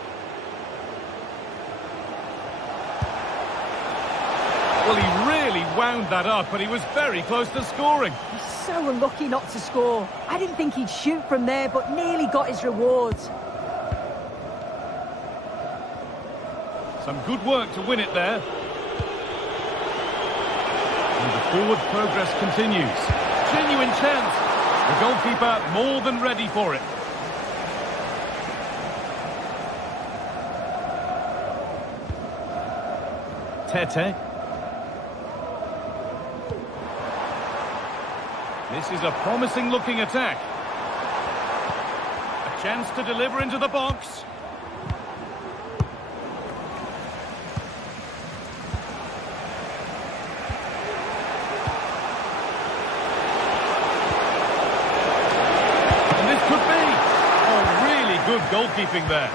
Well, he really wound that up, but he was very close to scoring. He's so unlucky not to score. I didn't think he'd shoot from there, but nearly got his rewards. Some good work to win it there. And the forward progress continues. Genuine chance. The goalkeeper more than ready for it. Tete. This is a promising looking attack. A chance to deliver into the box. And this could be really good goalkeeping there.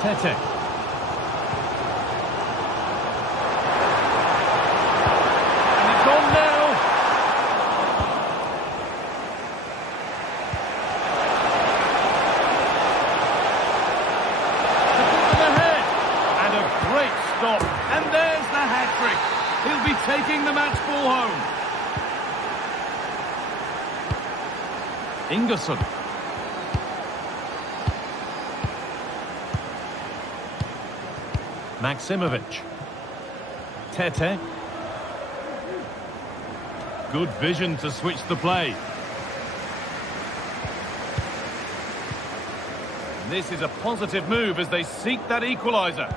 Tete. And it's on now. Ahead. And a great stop. And there's the hat-trick. He'll be taking the match ball home. Ingerson. Maximovic. Tete. Good vision to switch the play. And this is a positive move as they seek that equaliser.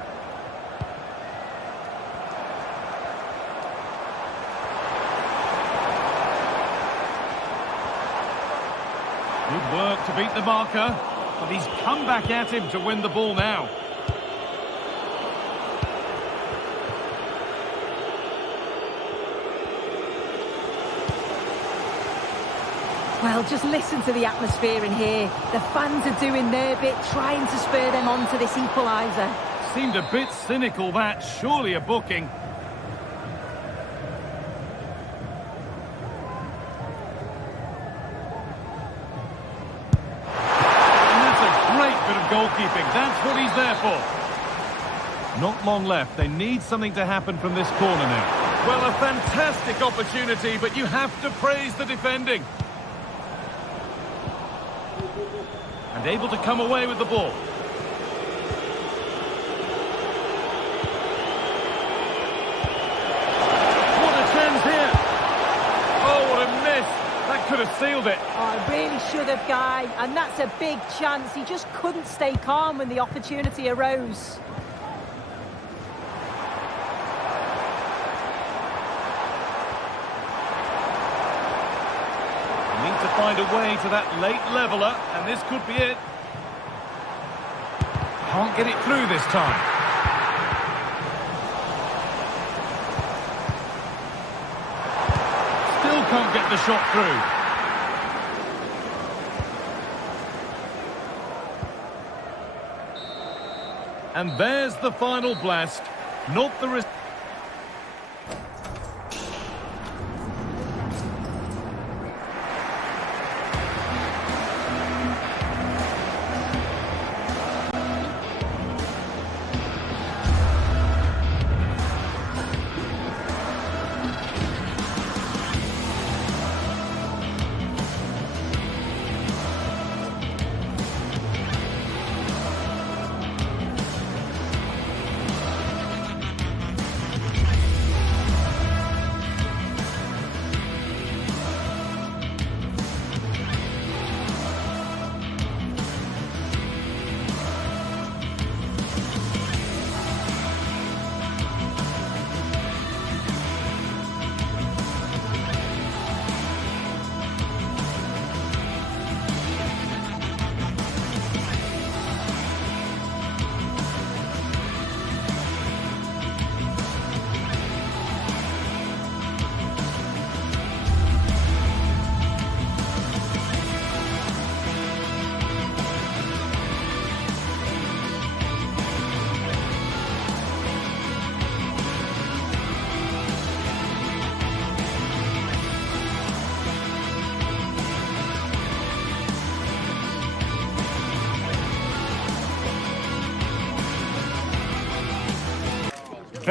Good work to beat the marker, but he's come back at him to win the ball now. Well, just listen to the atmosphere in here. The fans are doing their bit, trying to spur them on to this equaliser. Seemed a bit cynical, that. Surely a booking. And that's a great bit of goalkeeping. That's what he's there for. Not long left. They need something to happen from this corner now. Well, a fantastic opportunity, but you have to praise the defending. And able to come away with the ball. What a chance here. Oh, what a miss. That could have sealed it. Oh, really should have, Guy. And that's a big chance. He just couldn't stay calm when the opportunity arose. Need to find a way to that late leveller, and this could be it. Can't get it through this time. Still can't get the shot through. And there's the final blast. Not the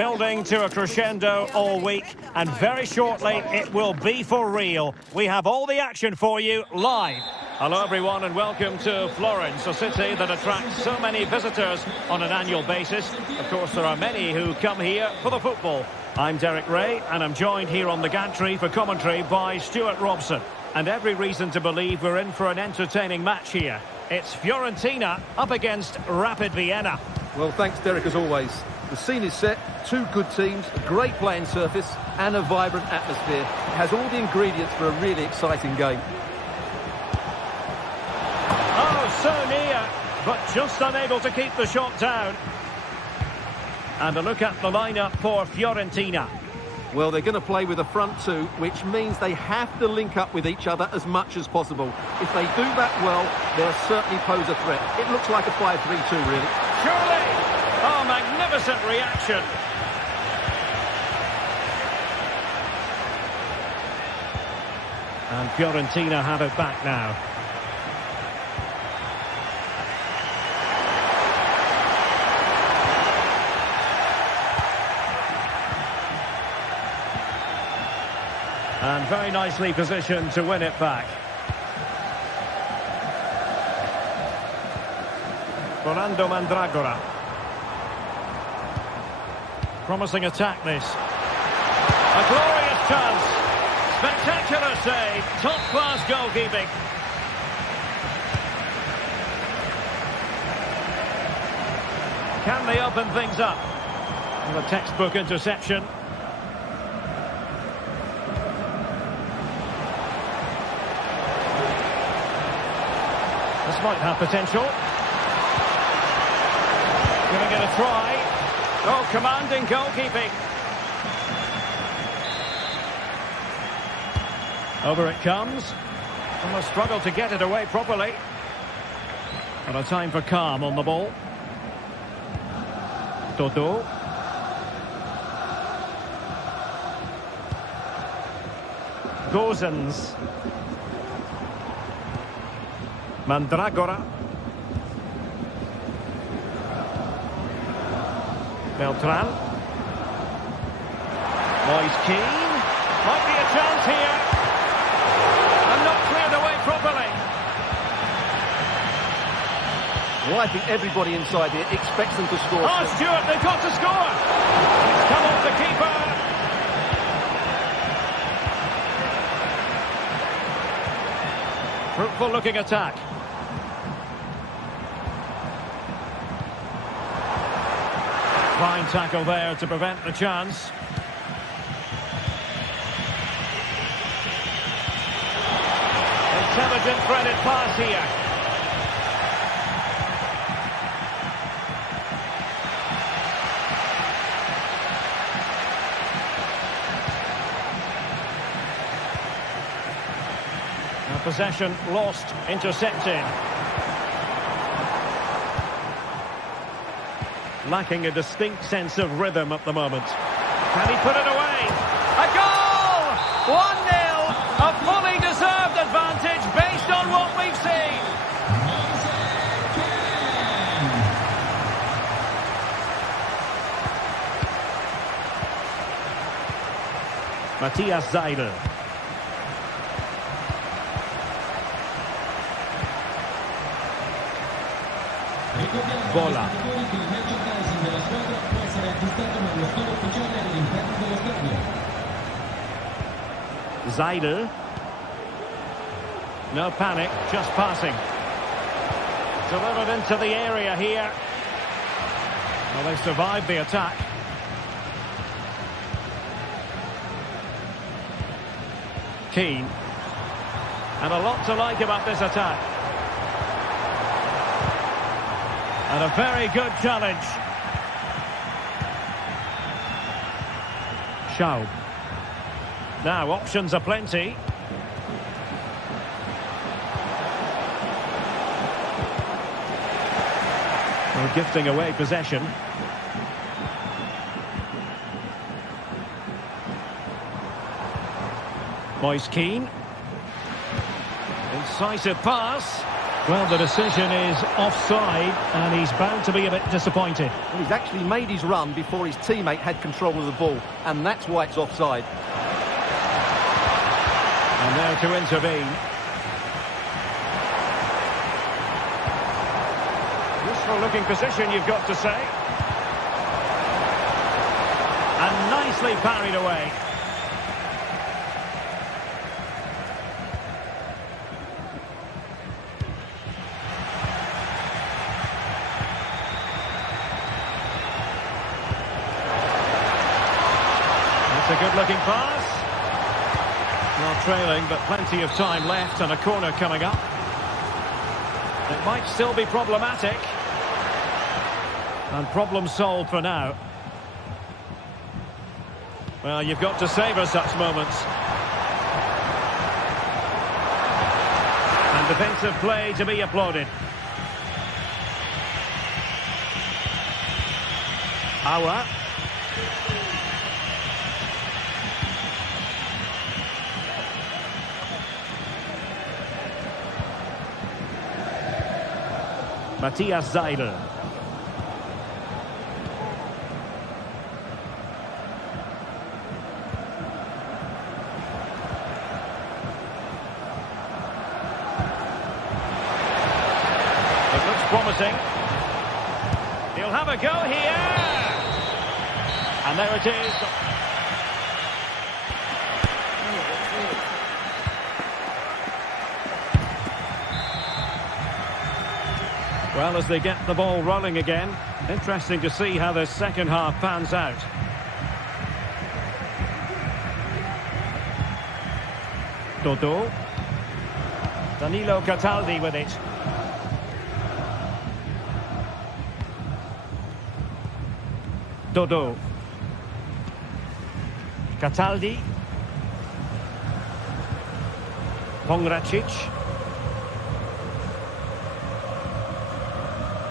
building to a crescendo all week, and very shortly it will be for real. We have all the action for you live. Hello everyone and welcome to Florence, a city that attracts so many visitors on an annual basis. Of course, there are many who come here for the football. I'm Derek Ray and I'm joined here on the gantry for commentary by Stuart Robson. And every reason to believe we're in for an entertaining match here. It's Fiorentina up against Rapid Vienna. Well, thanks, Derek, as always. The scene is set, two good teams, a great playing surface and a vibrant atmosphere. It has all the ingredients for a really exciting game. Oh, so near, but just unable to keep the shot down. And a look at the lineup for Fiorentina. Well, they're going to play with a front two, which means they have to link up with each other as much as possible. If they do that well, they'll certainly pose a threat. It looks like a 5-3-2, really. Surely! Oh, magnificent reaction. And Fiorentina have it back now. And very nicely positioned to win it back. Fernando Mandragora. Promising attack this. A glorious chance. Spectacular save. Top-class goalkeeping. Can they open things up? And a textbook interception. This might have potential. Going to get a try. Oh, commanding goalkeeping. Over it comes. And a struggle to get it away properly. And a time for calm on the ball. Toto. Gozens. Mandragora. Beltran. Moise Keane. Might be a chance here. And not cleared away properly. Well, I think everybody inside here expects them to score. Oh, Stuart, they've got to score. It's come off the keeper. Fruitful looking attack. Fine tackle there to prevent the chance. Intelligent threaded pass here. Now possession lost, intercepted. Lacking a distinct sense of rhythm at the moment. Can he put it away? A goal! 1-0! A fully deserved advantage based on what we've seen. Matthias Seidel. Bola. Seidel. No panic, just passing. Delivered into the area here. Well, they survived the attack. Keane. And a lot to like about this attack. And a very good challenge. Schaub. Now, options are plenty. We're gifting away possession. Moise Keane. Incisive pass. Well, the decision is offside, and he's bound to be a bit disappointed. Well, he's actually made his run before his teammate had control of the ball, and that's why it's offside. And there to intervene. Useful looking position, you've got to say. And nicely parried away. That's a good-looking pass. Well, trailing, but plenty of time left and a corner coming up. It might still be problematic. And problem solved for now. Well, you've got to savour such moments. And defensive play to be applauded. Awa. Matthias Seidel. It looks promising. He'll have a go here. And there it is. Well, as they get the ball rolling again, interesting to see how the second half pans out. Dodo. Danilo Cataldi with it. Dodo. Cataldi. Pongracic.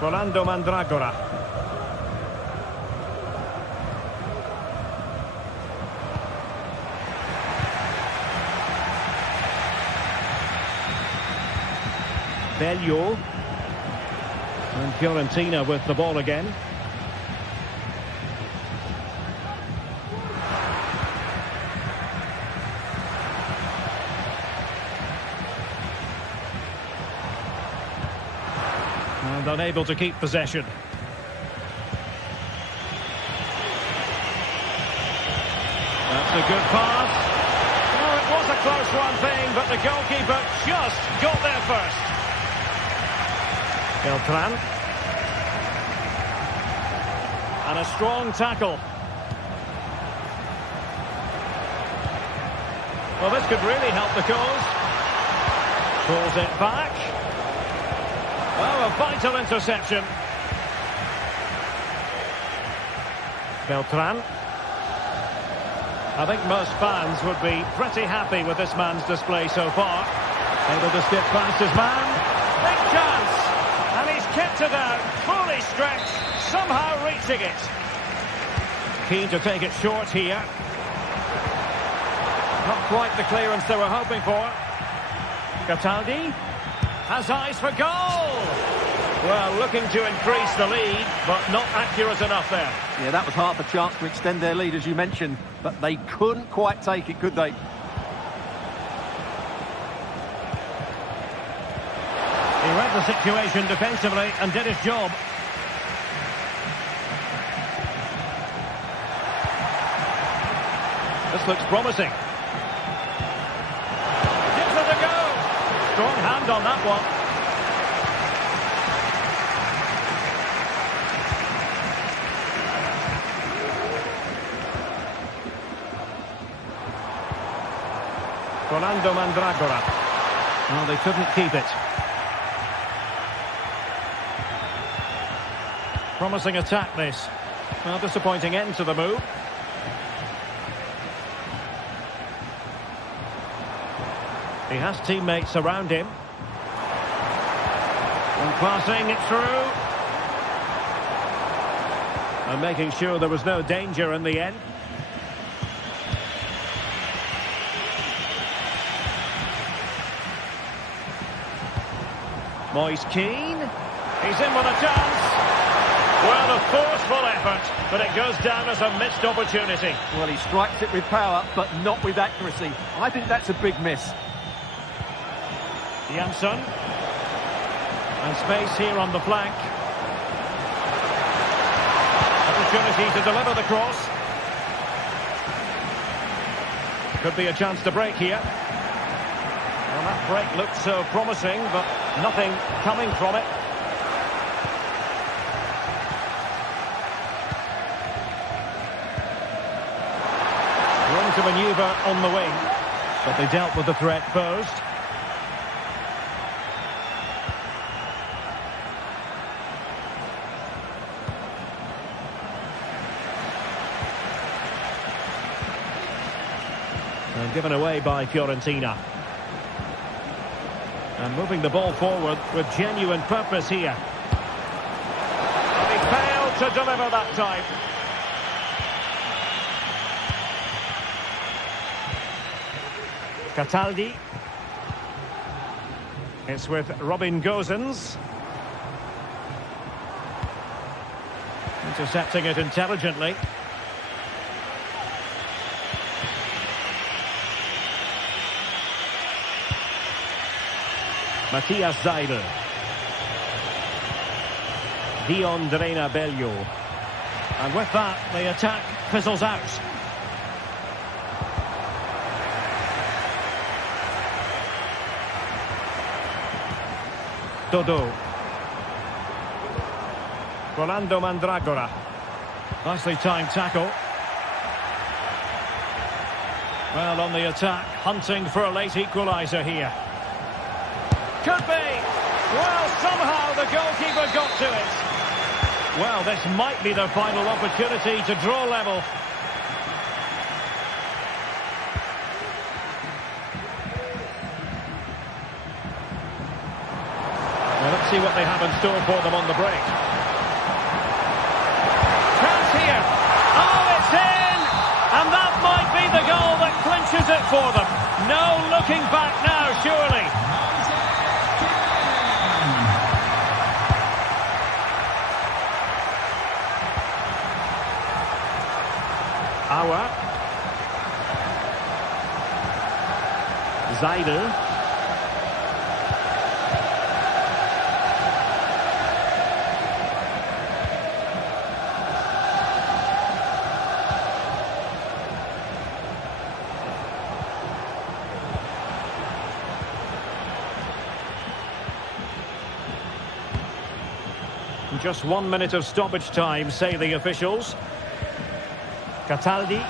Rolando Mandragora. Bello. And Fiorentina with the ball again. And unable to keep possession. That's a good pass. Oh, it was a close one thing, but the goalkeeper just got there first. Beltran. And a strong tackle. Well, this could really help the cause. Pulls it back. Oh, a vital interception. Beltran. I think most fans would be pretty happy with this man's display so far. Able to skip past his man. Big chance. And he's kept it out, fully stretched, somehow reaching it. Keen to take it short here. Not quite the clearance they were hoping for. Cataldi has eyes for goal. Well, looking to increase the lead, but not accurate enough there. Yeah, that was half a chance to extend their lead, as you mentioned, but they couldn't quite take it, could they? He read the situation defensively and did his job. This looks promising. Gives it a go. Strong hand on that one. Rolando Mandragora. Well, they couldn't keep it. Promising attack, this. Well, disappointing end to the move. He has teammates around him. And passing it through. And making sure there was no danger in the end. Moyes Keane. He's in with a chance. Well, a forceful effort, but it goes down as a missed opportunity. Well, he strikes it with power, but not with accuracy. I think that's a big miss. Jansson. And space here on the flank. Opportunity to deliver the cross. Could be a chance to break here. Well, that break looked so promising, but nothing coming from it. Room to manoeuvre on the wing, but they dealt with the threat posed. And given away by Fiorentina. And moving the ball forward with genuine purpose here. And he failed to deliver that time. Cataldi. It's with Robin Gosens. Intercepting it intelligently. Matthias Seidel. Dion Drena Bello. And with that, the attack fizzles out. Dodo. Rolando Mandragora. Nicely timed tackle. Well, on the attack, hunting for a late equaliser here. Could be. Well, somehow the goalkeeper got to it. Well, this might be their final opportunity to draw level. Well, let's see what they have in store for them on the break. Chance here. Oh, it's in! And that might be the goal that clinches it for them. No looking back now, surely. Auer. Seidel. Just 1 minute of stoppage time, say the officials. Cataldi.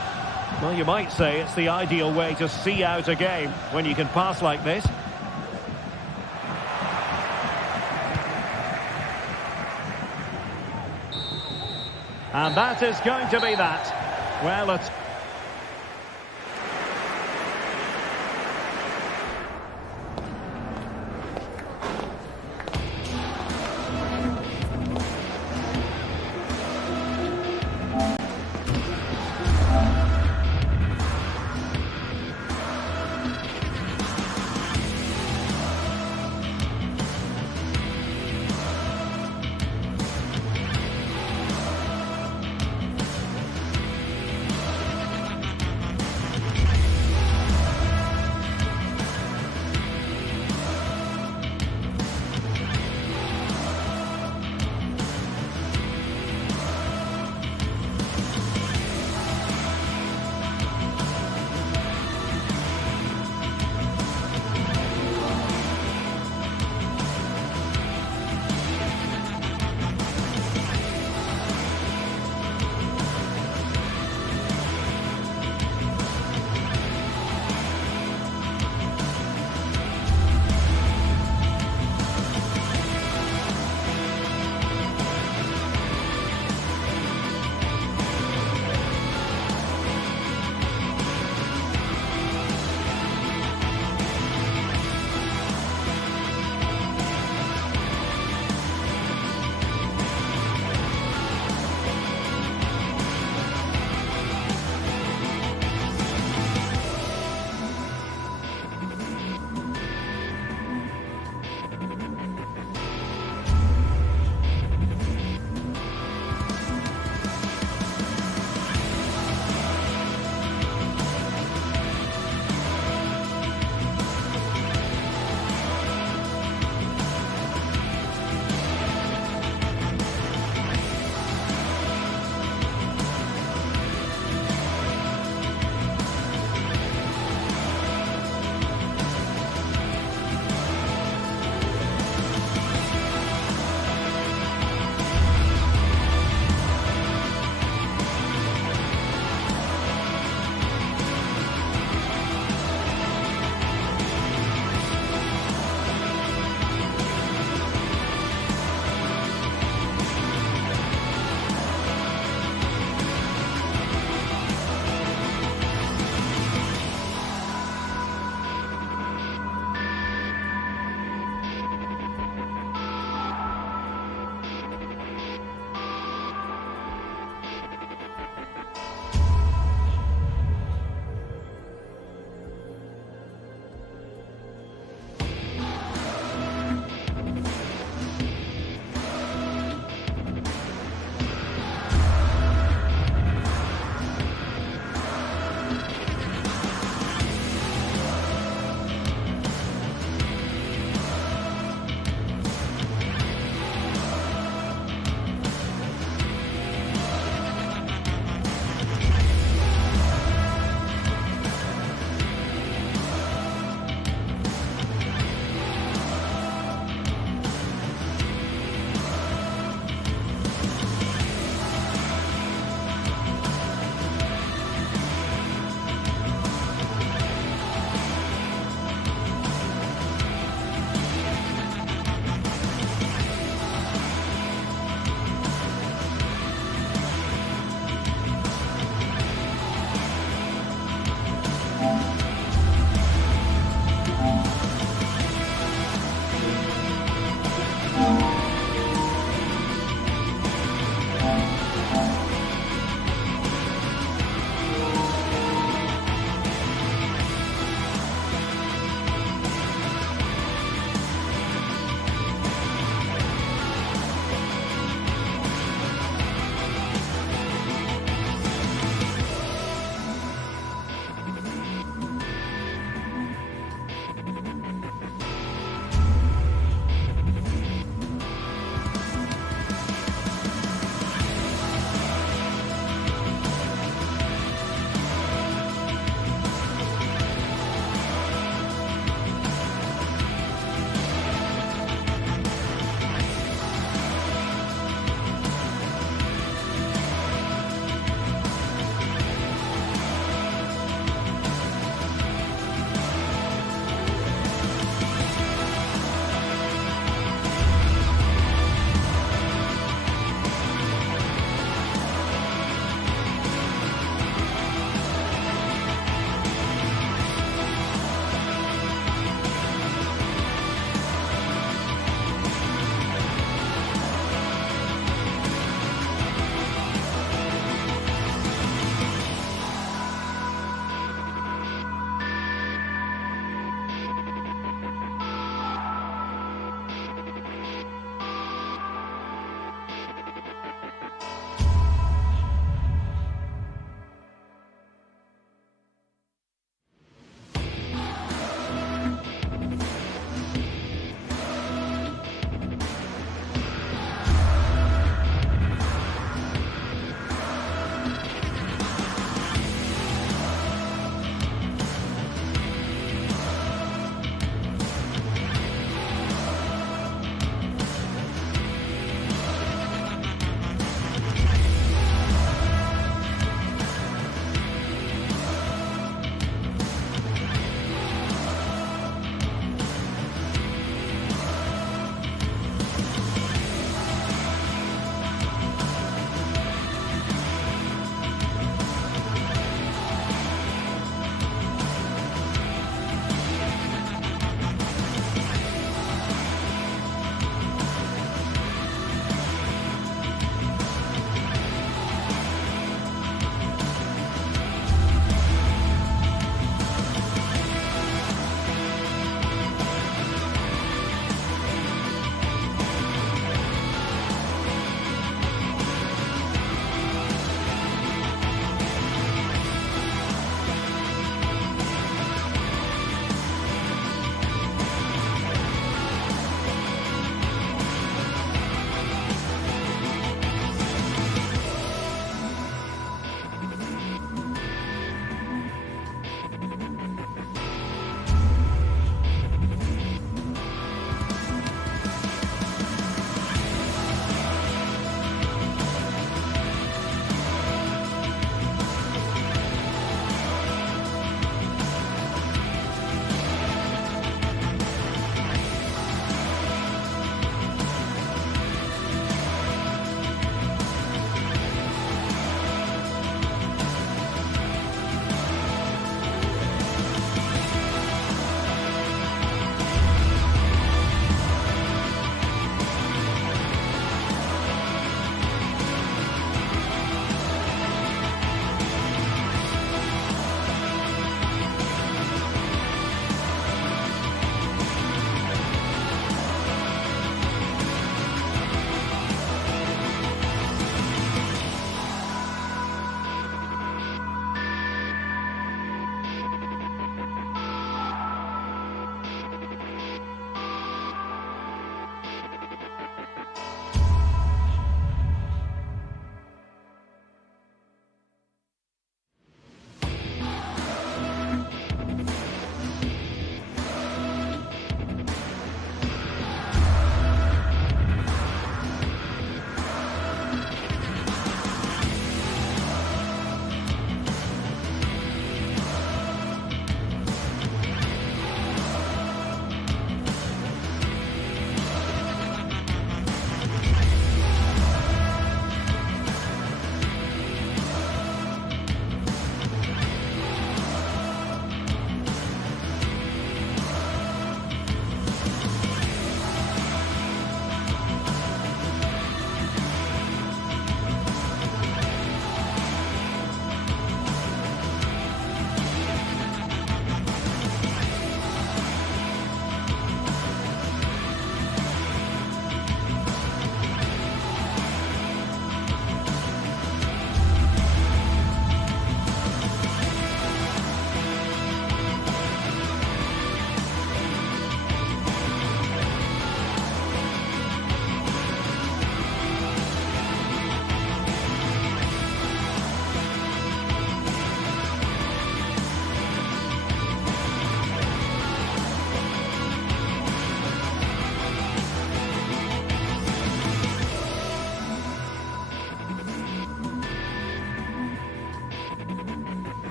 Well, you might say it's the ideal way to see out a game when you can pass like this. And that is going to be that. Well, it's